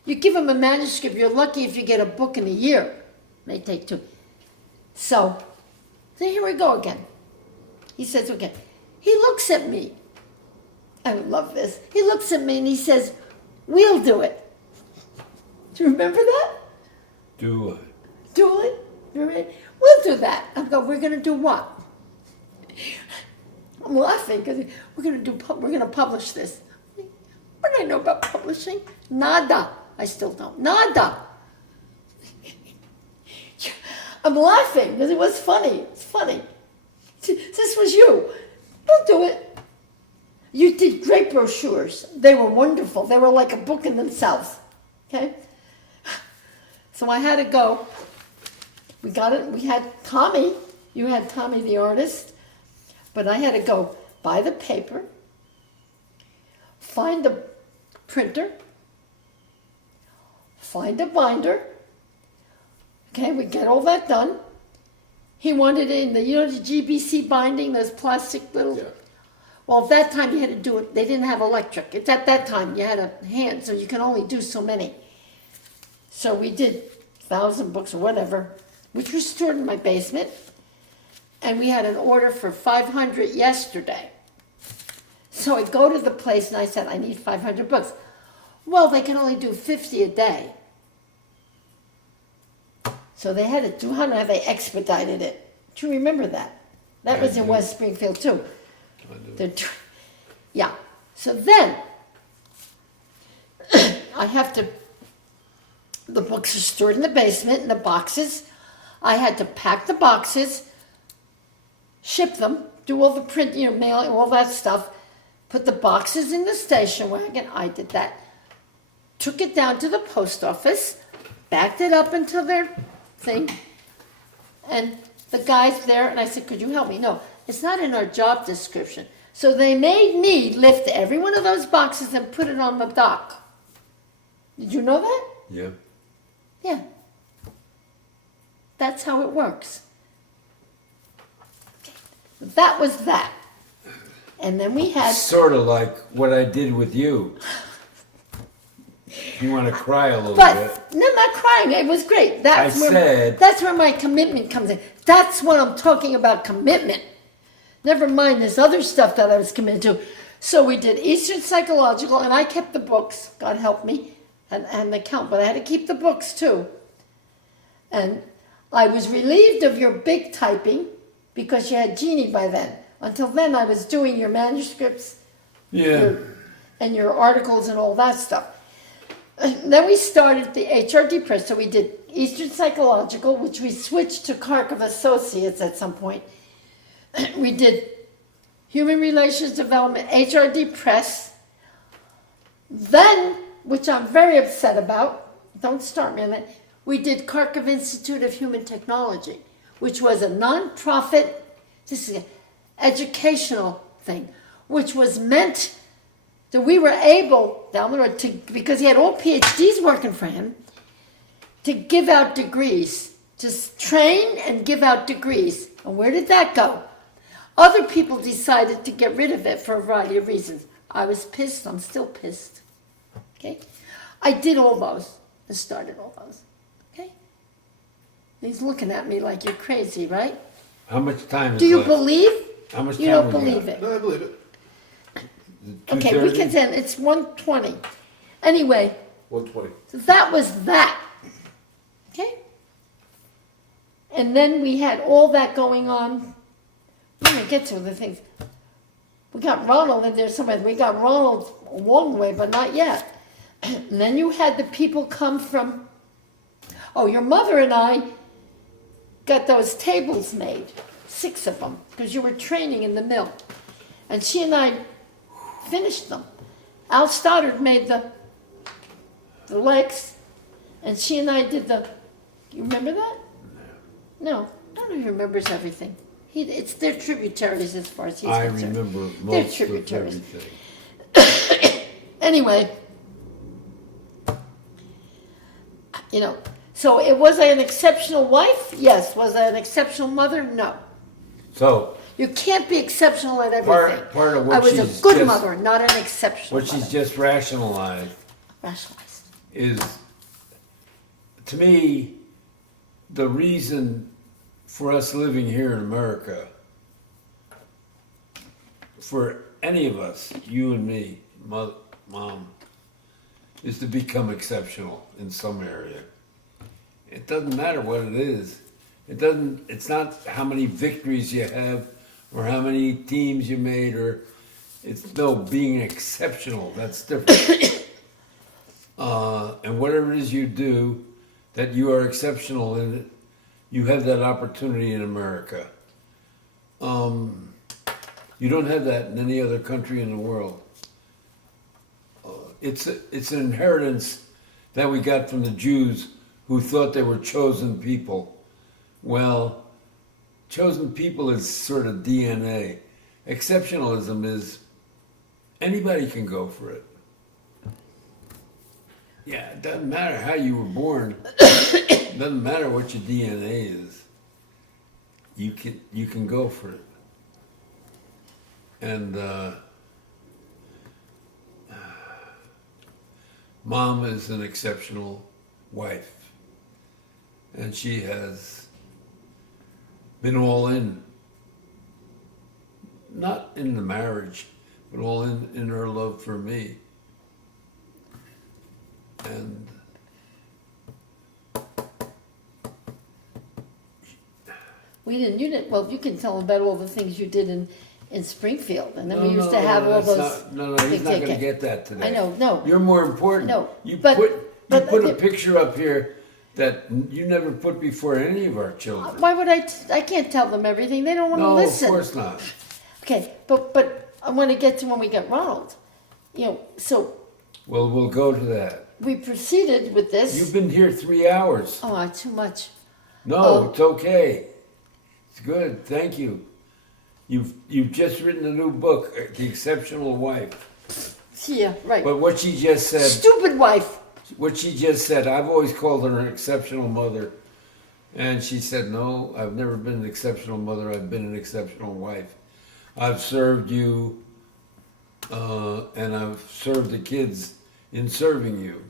you give him a manuscript, you're lucky if you get a book in a year. It may take 2. So here we go again. He says, okay. He looks at me. I love this. He looks at me and he says, we'll do it. Do you remember that? Do it. Do it? You ready? We'll do that. I'm going, we're going to do what? I'm laughing because we're going to publish this. What do I know about publishing? Nada. I still don't. Nada. I'm laughing because it was funny. It's funny. This was you. We'll do it. You did great brochures. They were wonderful. They were like a book in themselves. Okay? So I had to go. We got it. We had Tommy. You had Tommy the artist. But I had to go buy the paper, find the printer, find a binder. Okay, we get all that done. He wanted it in the, the GBC binding, those plastic little. Yeah. Well, at that time you had to do it. They didn't have electric. It's at that time you had a hand, so you can only do so many. So we did 1,000 books or whatever, which was stored in my basement. And we had an order for 500 yesterday. So I go to the place and I said, I need 500 books. Well, they can only do 50 a day. So they had to do 100, they expedited it. Do you remember that? That was in West Springfield too. Yeah. So then, I have to, the books are stored in the basement in the boxes. I had to pack the boxes, ship them, do all the print, mail, all that stuff, put the boxes in the station wagon. I did that. Took it down to the post office, backed it up into their thing, and the guy's there, and I said, could you help me? No, it's not in our job description. So they made me lift every one of those boxes and put it on the dock. Did you know that? Yeah. Yeah. That's how it works. That was that. And then we had... Sort of like what I did with you. You want to cry a little bit. But, no, I'm not crying. It was great. That's where my commitment comes in. That's what I'm talking about, commitment. Never mind this other stuff that I was committed to. So we did Eastern Psychological, and I kept the books, God help me, and the count, but I had to keep the books too. And I was relieved of your big typing because you had Jeannie by then. Until then, I was doing your manuscripts and your articles and all that stuff. And then we started the HRD Press, so we did Eastern Psychological, which we switched to Kharkov Associates at some point. We did Human Relations Development, HRD Press. Then, which I'm very upset about, don't start me on that, we did Kharkov Institute of Human Technology, which was a non-profit, this is an educational thing, which was meant that we were able, down the road, because he had all PhDs working for him, to give out degrees, to train and give out degrees. And where did that go? Other people decided to get rid of it for a variety of reasons. I was pissed. I'm still pissed. Okay? I did all those. I started all those. Okay? He's looking at me like you're crazy, right? How much time is Do you left? believe? How much You time don't we believe got? it. No, I believe it. Okay, we 2:30? can end. It's 1:20. Anyway, 120. so that was that. Okay? And then we had all that going on. We're going to get to the things. We got Ronald in there somewhere. We got Ronald along the way, but not yet. And then you had the people come from... Oh, your mother and I got those tables made. 6 of them, because you were training in the mill. And she and I finished them. Al Stoddard made the legs, and she and I did the... You remember that? No. None of you remembers everything. It's their tributaries as far as he's I concerned. remember They're most of tributaries. everything. Anyway, you know, so was I an exceptional wife? Yes. Was I an exceptional mother? No. So You can't be exceptional at everything. part of what I was she's a good just- mother, not an exceptional what she's mother. just rationalized Rationalized. is, to me, the reason for us living here in America, for any of us, you and me, mom, is to become exceptional in some area. It doesn't matter what it is. It's not how many victories you have or how many teams you made, or being exceptional. That's different. And whatever it is you do, that you are exceptional in it, you have that opportunity in America. You don't have that in any other country in the world. It's an inheritance that we got from the Jews who thought they were chosen people. Well, chosen people is sort of DNA. Exceptionalism is anybody can go for it. Yeah, it doesn't matter how you were born. It doesn't matter what your DNA is. You can go for it. And Mom is an exceptional wife. And she has been all in. Not in the marriage, but all in her love for me. And You didn't, well, you can tell them about all the things you did in Springfield, and then we used to have all that's those. no, he's not going to get that today. I know, no. You're more important. No, You but- put a picture up here that you never put before any of our children. Why would I can't tell them everything, they don't want to No, listen. of course not. Okay, but I want to get to when we get Ronald. You know, so Well, we'll go to that. we proceeded with this. You've been here 3 hours. Oh, too much. No, Oh. it's okay. It's good. Thank you. You've just written a new book, The Exceptional Wife. Yeah, right. But what she just said, Stupid wife. I've always called her an exceptional mother. And she said, no, I've never been an exceptional mother. I've been an exceptional wife. I've served you, and I've served the kids in serving you.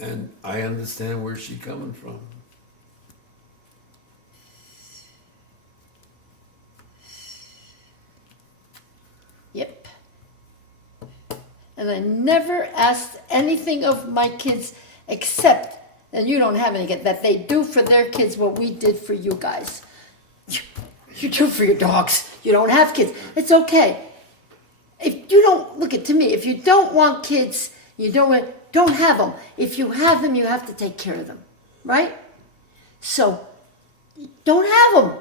And I understand where she's coming from. Yep. And I never asked anything of my kids except, and you don't have any, that they do for their kids what we did for you guys. You do for your dogs. You don't have kids. It's okay. If you don't, look to me, if you don't want kids, you don't have them. If you have them, you have to take care of them. Right? So, don't have them.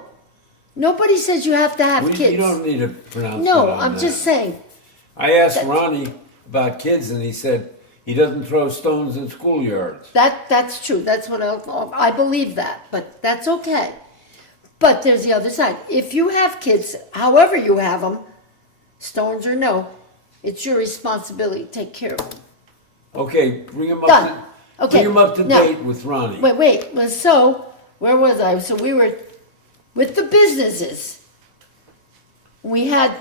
Nobody says you have to have kids. You don't need to pronounce No, it on I'm that. just saying. I asked Ronnie about kids, and he said he doesn't throw stones in schoolyards. That's true. That's what I believe that, but that's okay. But there's the other side. If you have kids, however you have them, stones or no, it's your responsibility to take care of them. Okay, bring him up. Done. Okay, Bring him up to now- date with Ronnie. Wait. Well, so where was I? So we were with the businesses. We had.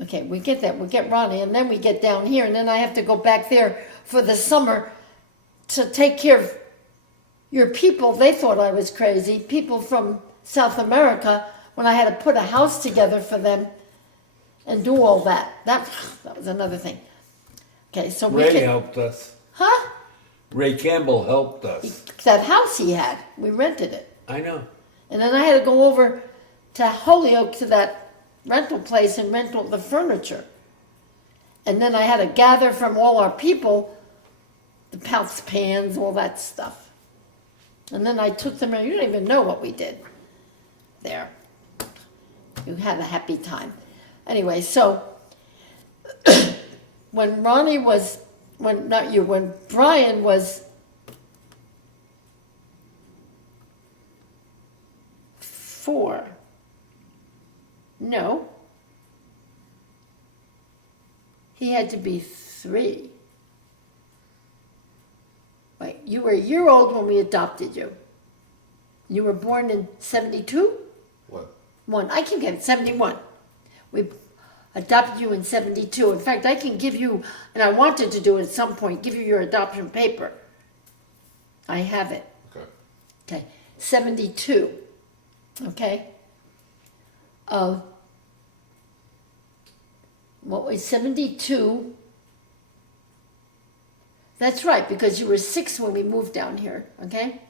Okay, we get that. We get Ronnie, and then we get down here, and then I have to go back there for the summer to take care of your people. They thought I was crazy. People from South America, when I had to put a house together for them and do all that. That was another thing. Okay, so we Ray helped us. Huh? Ray Campbell helped us. That house he had, we rented it. I know. And then I had to go over to Holyoke to that rental place and rent all the furniture. And then I had to gather from all our people the pots, pans, all that stuff. And then I took them, and you don't even know what we did there. You had a happy time. Anyway, so when Brian was 4, no, He had to be 3. Wait, you were a year old when we adopted you. You were born in 72? What? 1. I can get it, 71. We adopted you in 72. In fact, I can give you, and I wanted to do it at some point, give you your adoption paper. I have it. Okay. Okay, 72. Okay? What was 72? That's right, because you were 6 when we moved down here, okay?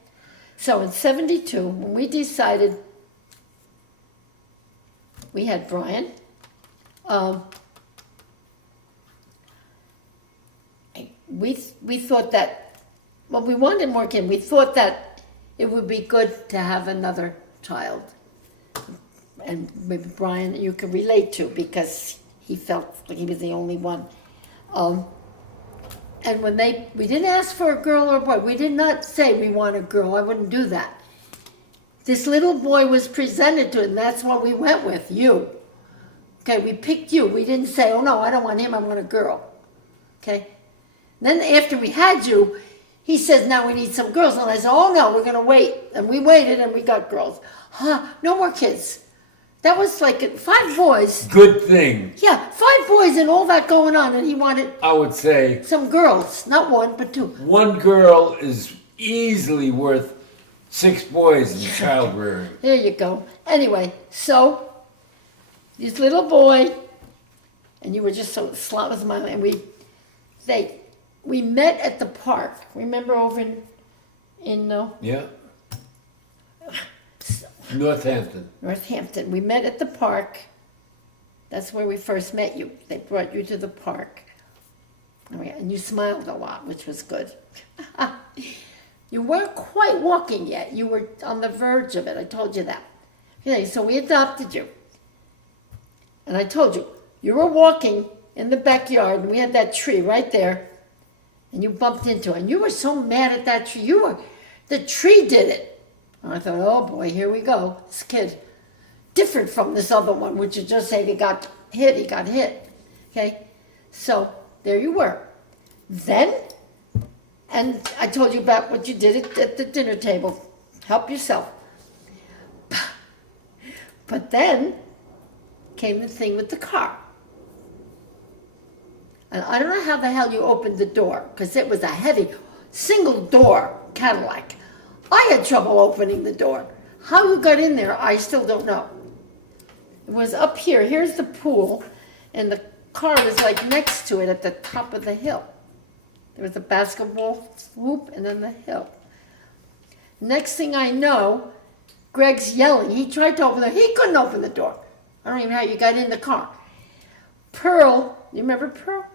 So in 72, when we decided we had Brian, we thought that, well, we wanted more kids. We thought that it would be good to have another child. And maybe Brian you can relate to because he felt like he was the only one. And when we didn't ask for a girl or a boy. We did not say we want a girl. I wouldn't do that. This little boy was presented to it, and that's what we went with, you. Okay, we picked you. We didn't say, oh no, I don't want him, I want a girl. Okay? Then after we had you, he says, now we need some girls. And I said, oh no, we're going to wait. And we waited and we got girls. No more kids. That was like 5 boys. Good thing. Yeah, 5 boys and all that going on. And he wanted I would say some girls. Not 1, but 2. 1 girl is easily worth 6 boys in child rearing. There you go. Anyway, so this little boy, and you were just so slot with my, and we met at the park. Remember over in Yeah. Northampton. Northampton. We met at the park. That's where we first met you. They brought you to the park. And you smiled a lot, which was good. You weren't quite walking yet. You were on the verge of it. I told you that. Okay, so we adopted you. And I told you, you were walking in the backyard, and we had that tree right there, and you bumped into it. And you were so mad at that tree. The tree did it. And I thought, oh boy, here we go. This kid, different from this other one, which you just say he got hit. Okay? So there you were. Then, and I told you about what you did at the dinner table. Help yourself. But then came the thing with the car. And I don't know how the hell you opened the door, because it was a heavy, single door Cadillac. I had trouble opening the door. How you got in there, I still don't know. It was up here. Here's the pool, and the car was like next to it at the top of the hill. There was a basketball hoop and then the hill. Next thing I know, Greg's yelling. He tried to open the door. He couldn't open the door. I don't even know how you got in the car. Pearl, you remember Pearl?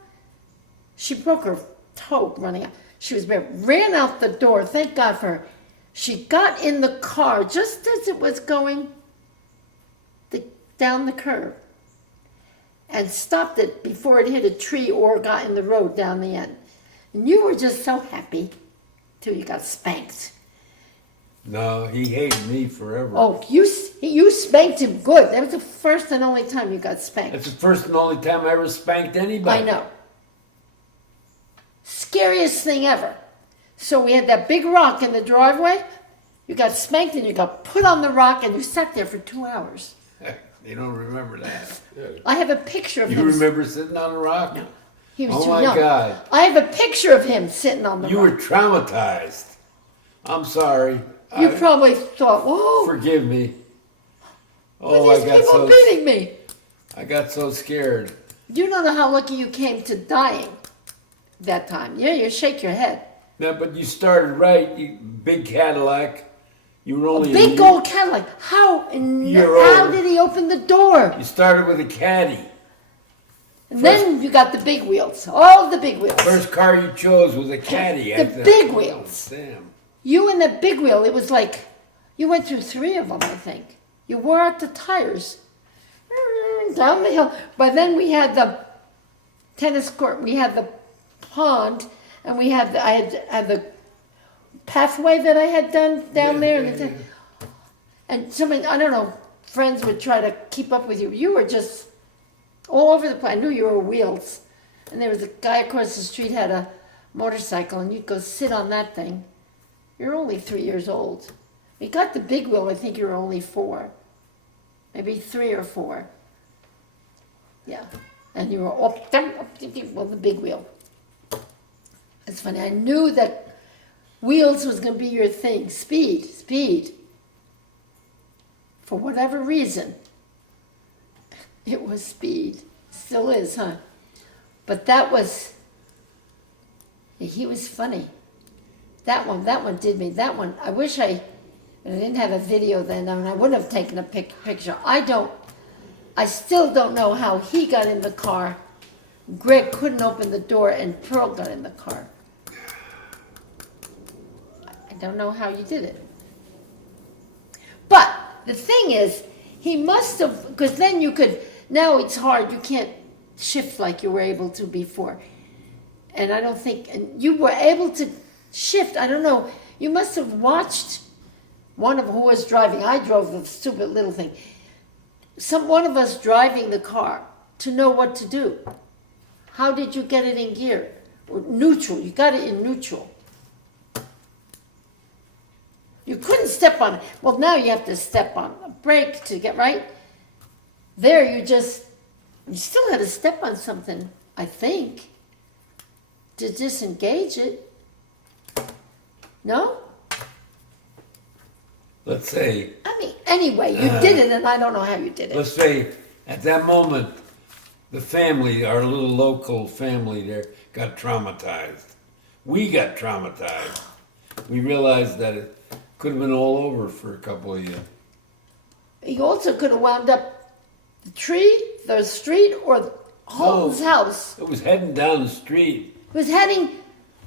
She broke her toe running out. She ran out the door. Thank God for her. She got in the car just as it was going down the curve and stopped it before it hit a tree or got in the road down the end. And you were just so happy till you got spanked. No, he hated me forever. Oh, you spanked him good. That was the first and only time you got spanked. That's the first and only time I ever spanked anybody. I know. Scariest thing ever. So we had that big rock in the driveway. You got spanked and you got put on the rock and you sat there for 2 hours. You don't remember that. Yeah. I have a picture of You him. remember sitting on a rock? No. He was Oh too my young. God. I have a picture of him sitting on the You rock. were traumatized. I'm sorry. You probably thought, whoa, Forgive me. what Oh, are these people beating me? I got so scared. You don't know how lucky you came to dying that time. Yeah, you shake your head. No, but you started right. You, big Cadillac. You were only Big old Cadillac. How You're old. did he open the door? You started with a caddy. And then you got the big wheels. All the big wheels. First car you chose was a caddy. The big wheels. Damn. You and the big wheel, it was like, you went through 3 of them, I think. You wore out the tires. Down the hill. But then we had the tennis court, we had the pond, and we had I had the pathway that I had done down there. And so many, I don't know, friends would try to keep up with you. You were just all over the place. I knew you were wheels. and there was a guy across the street had a motorcycle, and you'd go sit on that thing. You're only 3 years old. You got the big wheel, I think you were only 4. Maybe 3 or 4. Yeah. And you were up, well, the big wheel. It's funny, I knew that wheels was going to be your thing. Speed. For whatever reason, it was speed. Still is, huh? But that was, he was funny. That one did me. That one, I wish I didn't have a video then, I mean, I wouldn't have taken a picture. I still don't know how he got in the car. Greg couldn't open the door and Pearl got in the car. I don't know how you did it. But the thing is, he must have, because then you could, now it's hard, you can't shift like you were able to before. And I don't think, and you were able to shift, I don't know, you must have watched one of who was driving. I drove the stupid little thing. One of us driving the car to know what to do. How did you get it in gear? Or neutral, you got it in neutral. You couldn't step on it. Well, now you have to step on a brake to get right. There you still had to step on something, I think, to disengage it. No? Let's say, I mean, anyway, you did it, and I don't know how you did it. let's say at that moment, the family, our little local family there, got traumatized. We got traumatized. We realized that it could have been all over for a couple of years. You also could have wound up the tree, the street, or Holton's house. It was heading down the street. It was heading,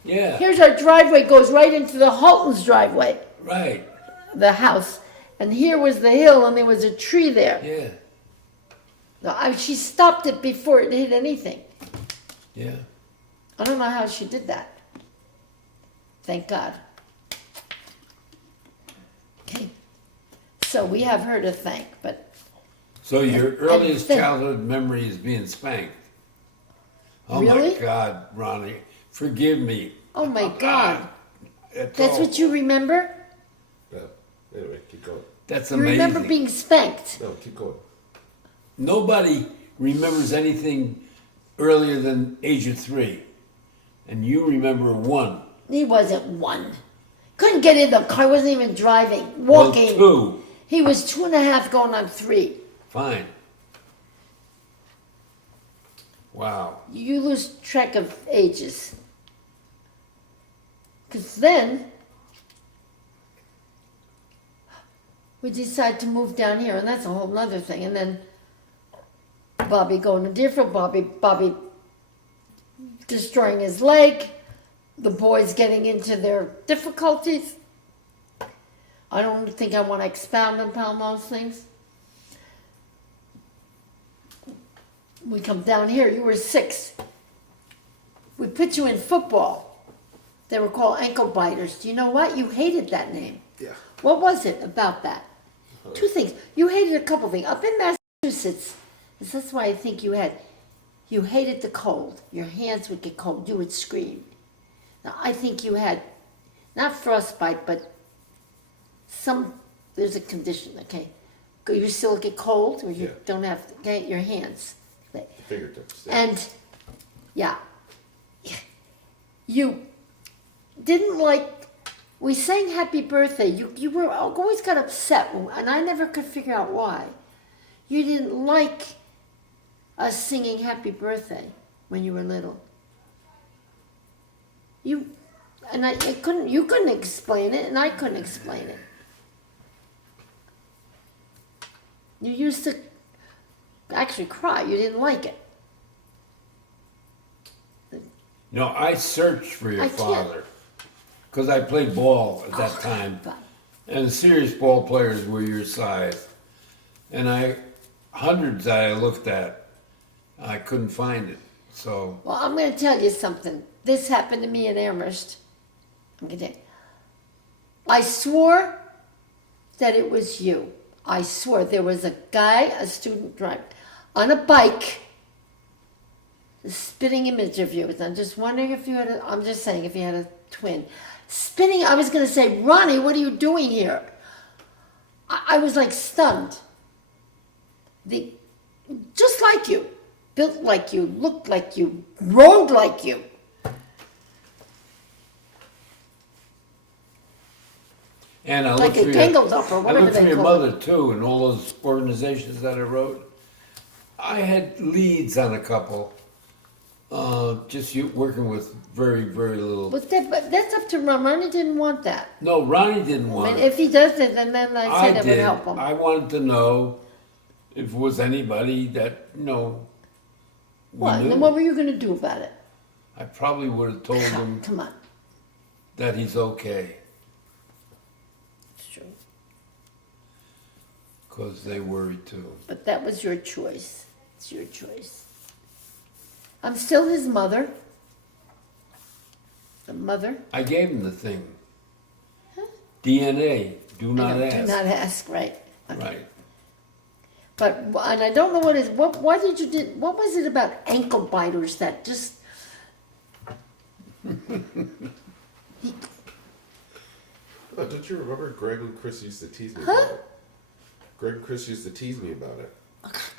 Yeah, here's our driveway, goes right into the Holton's driveway, right. the house. And here was the hill, and there was a tree there. Yeah, No, she stopped it before it hit anything. yeah. I don't know how she did that. Thank God. Okay. So we have her to thank, but So your earliest then- childhood memory is being spanked. Oh Really? my God, Ronnie, forgive me. oh my God. That's all. what you remember? Yeah. Anyway, keep going. That's You amazing. remember being spanked? No, keep going. Nobody remembers anything earlier than age of 3, and you remember 1. He wasn't 1. Couldn't get in the car, wasn't even driving, Well, walking. 2. He was 2.5 going on 3. Fine. Wow. You lose track of ages. Because then we decide to move down here, and that's a whole nother thing. And then Bobby going to Deerfield, Bobby destroying his leg, the boys getting into their difficulties. I don't think I want to expound upon those things. We come down here, you were 6. We put you in football. They were called ankle biters. Do you know what? You hated that name. Yeah. What was it about that? 2 things. You hated a couple things. Up in Massachusetts, that's why I think you hated the cold. Your hands would get cold. You would scream. Now, I think you had, not frostbite, but there's a condition, okay? You still get cold, or you Yeah. don't have, okay, your hands. Fingertips. Yeah. And, yeah, you didn't like, we sang happy birthday. You were always got upset, and I never could figure out why. You didn't like us singing happy birthday when you were little. You couldn't explain it, and I couldn't explain it. You used to actually cry. You didn't like it. No, I searched for your I can't. father because I played ball at that time, But and serious ball players were your size. And hundreds that I looked at, I couldn't find it. So well, I'm going to tell you something. This happened to me in Amherst. I swore that it was you. I swore there was a guy, a student driver, on a bike. a spitting image of you. I'm just wondering if you had I'm just saying if you had a twin. Spitting, I was going to say, Ronnie, what are you doing here? I was like stunned. Just like you. Built like you, looked like you, rode like you. And I Like looked a through Gangeldorf or I whatever looked through they your call it. mother too, and all those organizations that I wrote. I had leads on a couple. Just you working with very, very little. But that's up to Ron. Ronnie didn't want that. No, Ronnie didn't I want mean, it. if he does it, then I I said it would did. help him. I wanted to know if it was anybody that we What? knew. Then what were you going to do about it? I probably would have told him Come on. that he's okay, It's true. because they worry too. But that was your choice. It's your choice. I'm still his mother. The mother. I gave him the thing. DNA. Do not ask. Do not ask, right? Okay. Right. But and I don't know why did you did what was it about ankle biters that just Oh, don't you remember Greg and Chris used to tease me Huh? about it? Greg and Chris used to tease me about it.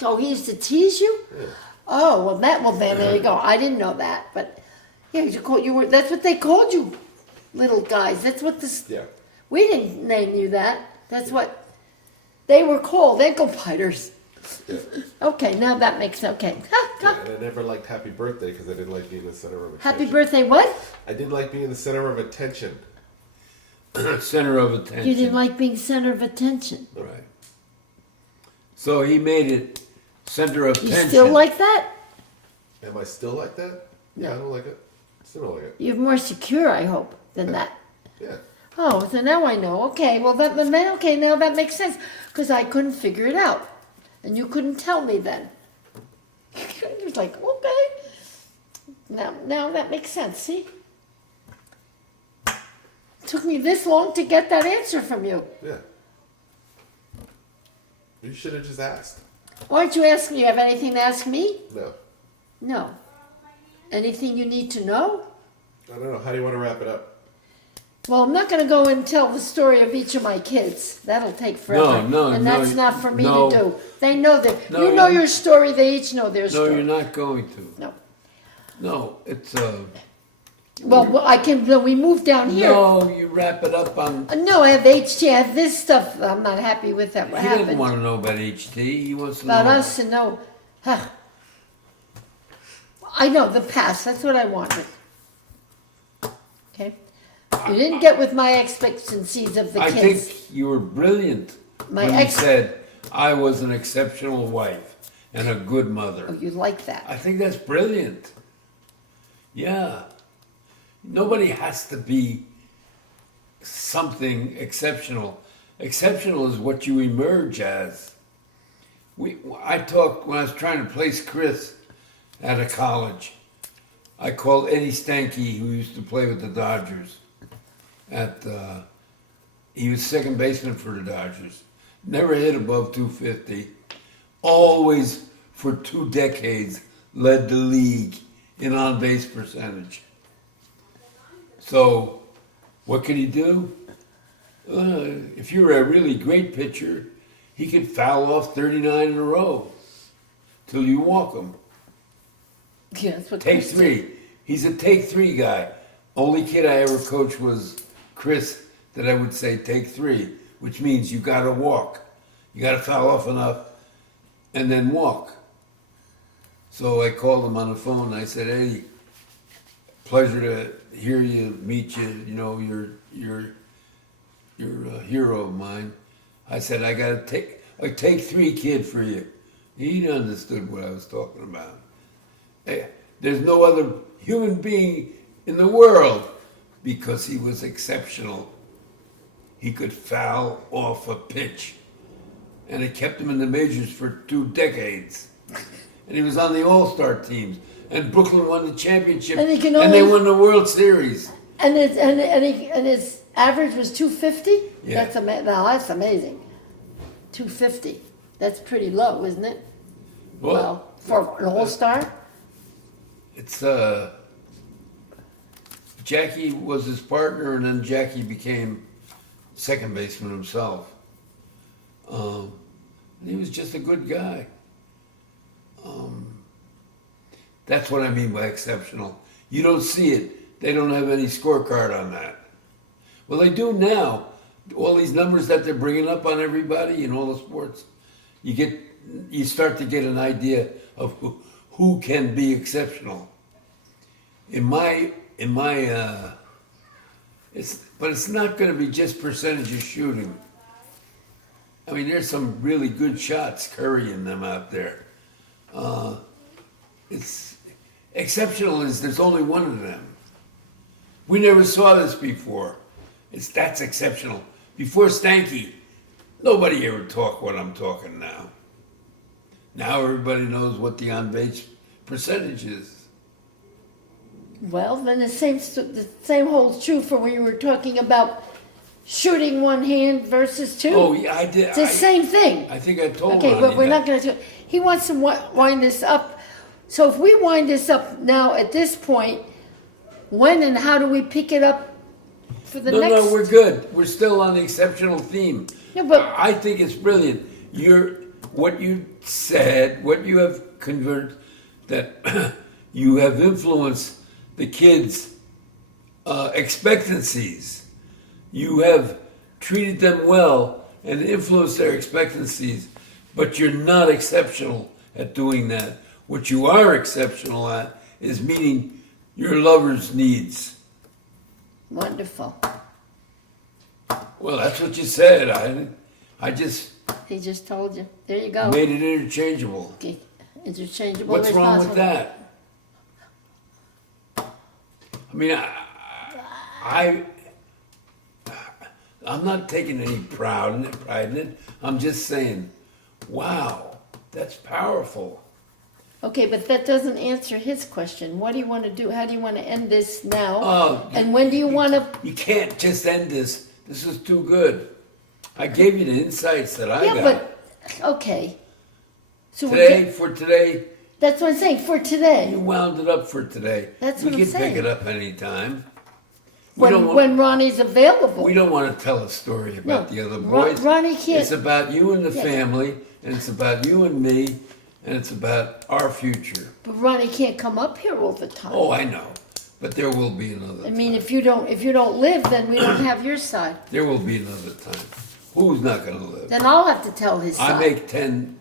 oh he used to tease you? Yeah. Oh well then there you go. I didn't know that, but yeah, you were that's what they called you, little guys. That's what this Yeah. we didn't name you that. That's what they were called, ankle biters. Yeah. Okay, now that makes okay. Ha, Yeah, ha. and I never liked Happy Birthday because I didn't like being the center of attention. Happy birthday, what? I didn't like being the center of attention. Center of attention. You didn't like being center of attention. Right. So he made it center of You attention. still like that? Am I still like that? Yeah, No. I don't like it. Still don't like it. You're more secure, I hope, than that. Yeah. Oh, so now I know. Okay, well now that makes sense because I couldn't figure it out, and you couldn't tell me then. It was like okay. Now that makes sense. See, took me this long to get that answer from you. Yeah. You should have just asked. Why don't you ask me? You have anything to ask me? No. No. Anything you need to know? I don't know. How do you want to wrap it up? Well, I'm not going to go and tell the story of each of my kids. That'll take forever. No, and no, that's not for me no. to do. They know that. No, you know you- your story. They each know their No, story. you're not going to. No. No, it's Well, I can. When we move down here. no. You wrap it up on. No, I have HT. I have this stuff. I'm not happy with that. What He happened doesn't want to know about HT. He wants to about know us and know? Huh. I know the past. That's what I wanted. Okay. You didn't get with my expectancies of the I kids. think you were brilliant My when ex- you said I was an exceptional wife and a good mother. Oh, you like that? I think that's brilliant. Yeah. Nobody has to be something exceptional. Exceptional is what you emerge as. I talked when I was trying to place Chris at a college. I called Eddie Stanky, who used to play with the Dodgers. He was second baseman for the Dodgers. Never hit above 250. Always, for 2 decades, led the league in on-base percentage. So, what could he do? If you're a really great pitcher, he could foul off 39 in a row till you walk him. Yeah, that's what Take Chris did. 3. He's a take 3 guy. Only kid I ever coached was Chris that I would say take 3, which means you got to walk. You got to foul off enough and then walk. So I called him on the phone and I said, "Hey, pleasure to hear you, meet you. You know, you're a hero of mine." I said, "I got to take a take 3 kid for you." He understood what I was talking about. Hey, there's no other human being in the world because he was exceptional. He could foul off a pitch. And it kept him in the majors for 2 decades. And he was on the All-Star teams. And Brooklyn won the championship. And he can they only- won the World Series. And his average was 250. Yeah. That's amazing. 250. That's pretty low, isn't it? Well, For an all-star. it's Jackie was his partner, and then Jackie became second baseman himself. He was just a good guy. That's what I mean by exceptional. You don't see it. They don't have any scorecard on that. Well, they do now. All these numbers that they're bringing up on everybody in all the sports, you start to get an idea of who can be exceptional. But it's not going to be just percentage of shooting. I mean, there's some really good shots, Curry and them out there. It's exceptional is there's only one of them. We never saw this before. That's exceptional. Before Stanky, nobody ever talked what I'm talking now. Now everybody knows what the on-base percentage is. Well, then the same holds true for when you were talking about shooting one hand versus two. Oh, yeah, I did. It's the same thing. I think I told Okay, Ronnie but we're that. not going to. He wants to wind this up. So if we wind this up now at this point, when and how do we pick it up for the next? No, we're good. We're still on the exceptional theme. No, but I think it's brilliant. What you said, what you have converted, that you have influenced the kids' expectancies. You have treated them well and influenced their expectancies, but you're not exceptional at doing that. What you are exceptional at is meeting your lover's needs. wonderful. Well, that's what you said. I just He just told you. There you go. made it interchangeable. Okay. Interchangeable. What's wrong with responsible. that? I mean, I'm not taking any pride in it. I'm just saying, wow, that's powerful. Okay, but that doesn't answer his question. What do you want to do? How do you want to end this now? Oh, and when do you want to? You can't just end this. This is too good. I gave you the insights that I Yeah, got. but okay. So For today, that's what I'm saying. For today, you wound it up for today. That's we what I'm can saying. pick it up anytime. We don't want- when Ronnie's available. We don't want to tell a story about No, the other Ron- boys. Ronnie can't- It's about you and the Yeah. family, and it's about you and me, and it's about our future. But Ronnie can't come up here all the time. Oh, I know, but there will be another. I mean, time. if you don't live, then we don't have your side. There will be another time. Who's not going to live? Then I'll have to tell his side. I make 10.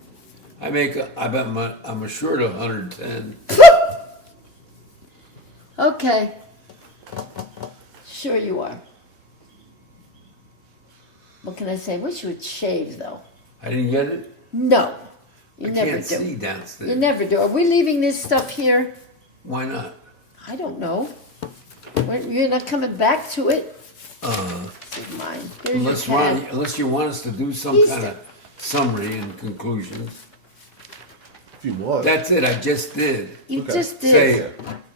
I'm assured of 110. Okay. Sure you are. What can I say? Wish you would shave though. I didn't get it. No, you I never can't do. see downstairs. You never do. Are we leaving this stuff here? Why not? I don't know. You're not coming back to it. This is mine. Here's Unless your tab. unless you want us to do some He's kind the- of summary and conclusions. If you want. That's it. I just did. You Okay. just did. Say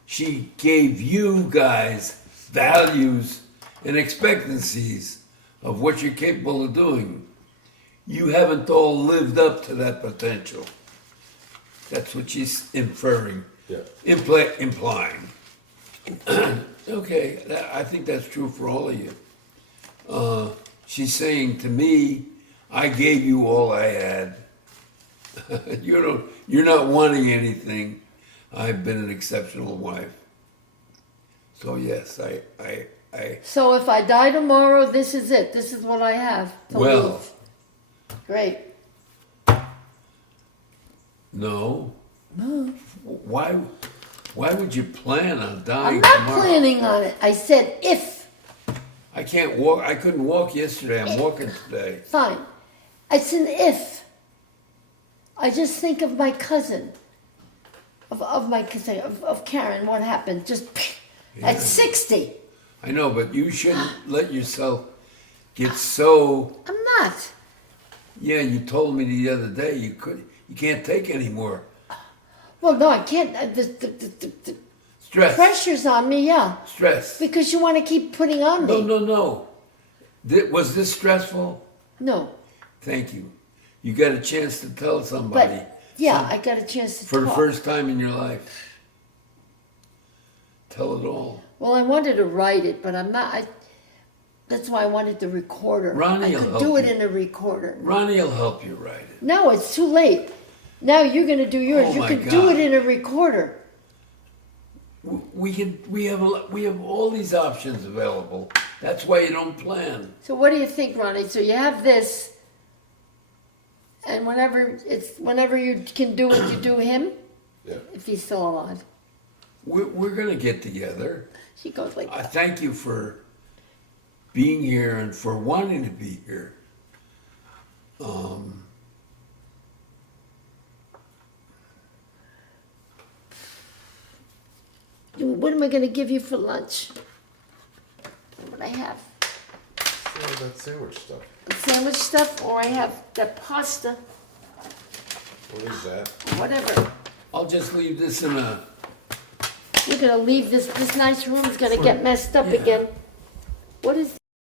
she gave you guys values and expectancies of what you're capable of doing. You haven't all lived up to that potential. That's what she's inferring, Yeah. implying. Okay, I think that's true for all of you. She's saying to me, I gave you all I had. You're not wanting anything. I've been an exceptional wife. So yes, I So if I die tomorrow, this is it. This is what I have to Well. leave. Great. no. Why would you plan on dying I'm not tomorrow? planning on it. I said if. I can't walk. I couldn't walk yesterday. I'm walking today. Fine. It's an if. I just think of my cousin. Of my cousin, of Karen, what happened? Just at 60. I know, but you shouldn't let yourself get so. I'm not. Yeah, you told me the other day you can't take any more Well, no, I can't. The stress. pressure's on me, yeah. Stress. Because you want to keep putting on me. No. Was this stressful? No. Thank you. You got a chance to tell somebody But, yeah, I got a chance to for the talk. first time in your life. tell it all. Well, I wanted to write it, but I'm not. That's why I wanted the recorder. Ronnie I will could help do it you. in a recorder. Ronnie will help you write it. No, it's too late. Now you're going to do yours. Oh, you my could do God. it in a recorder. We have all these options available. That's why you don't plan. So what do you think, Ronnie? So you have this, and whenever you can do it, you do him, Yeah. if he's still alive. We're gonna get together. She goes like I that. thank you for being here and for wanting to be here. What am I going to give you for lunch? What I have? So that sandwich stuff. The sandwich stuff, or I have the pasta, What is that? or whatever. I'll just leave this in a. We're going to leave this nice room is going to get messed up Yeah. again. What is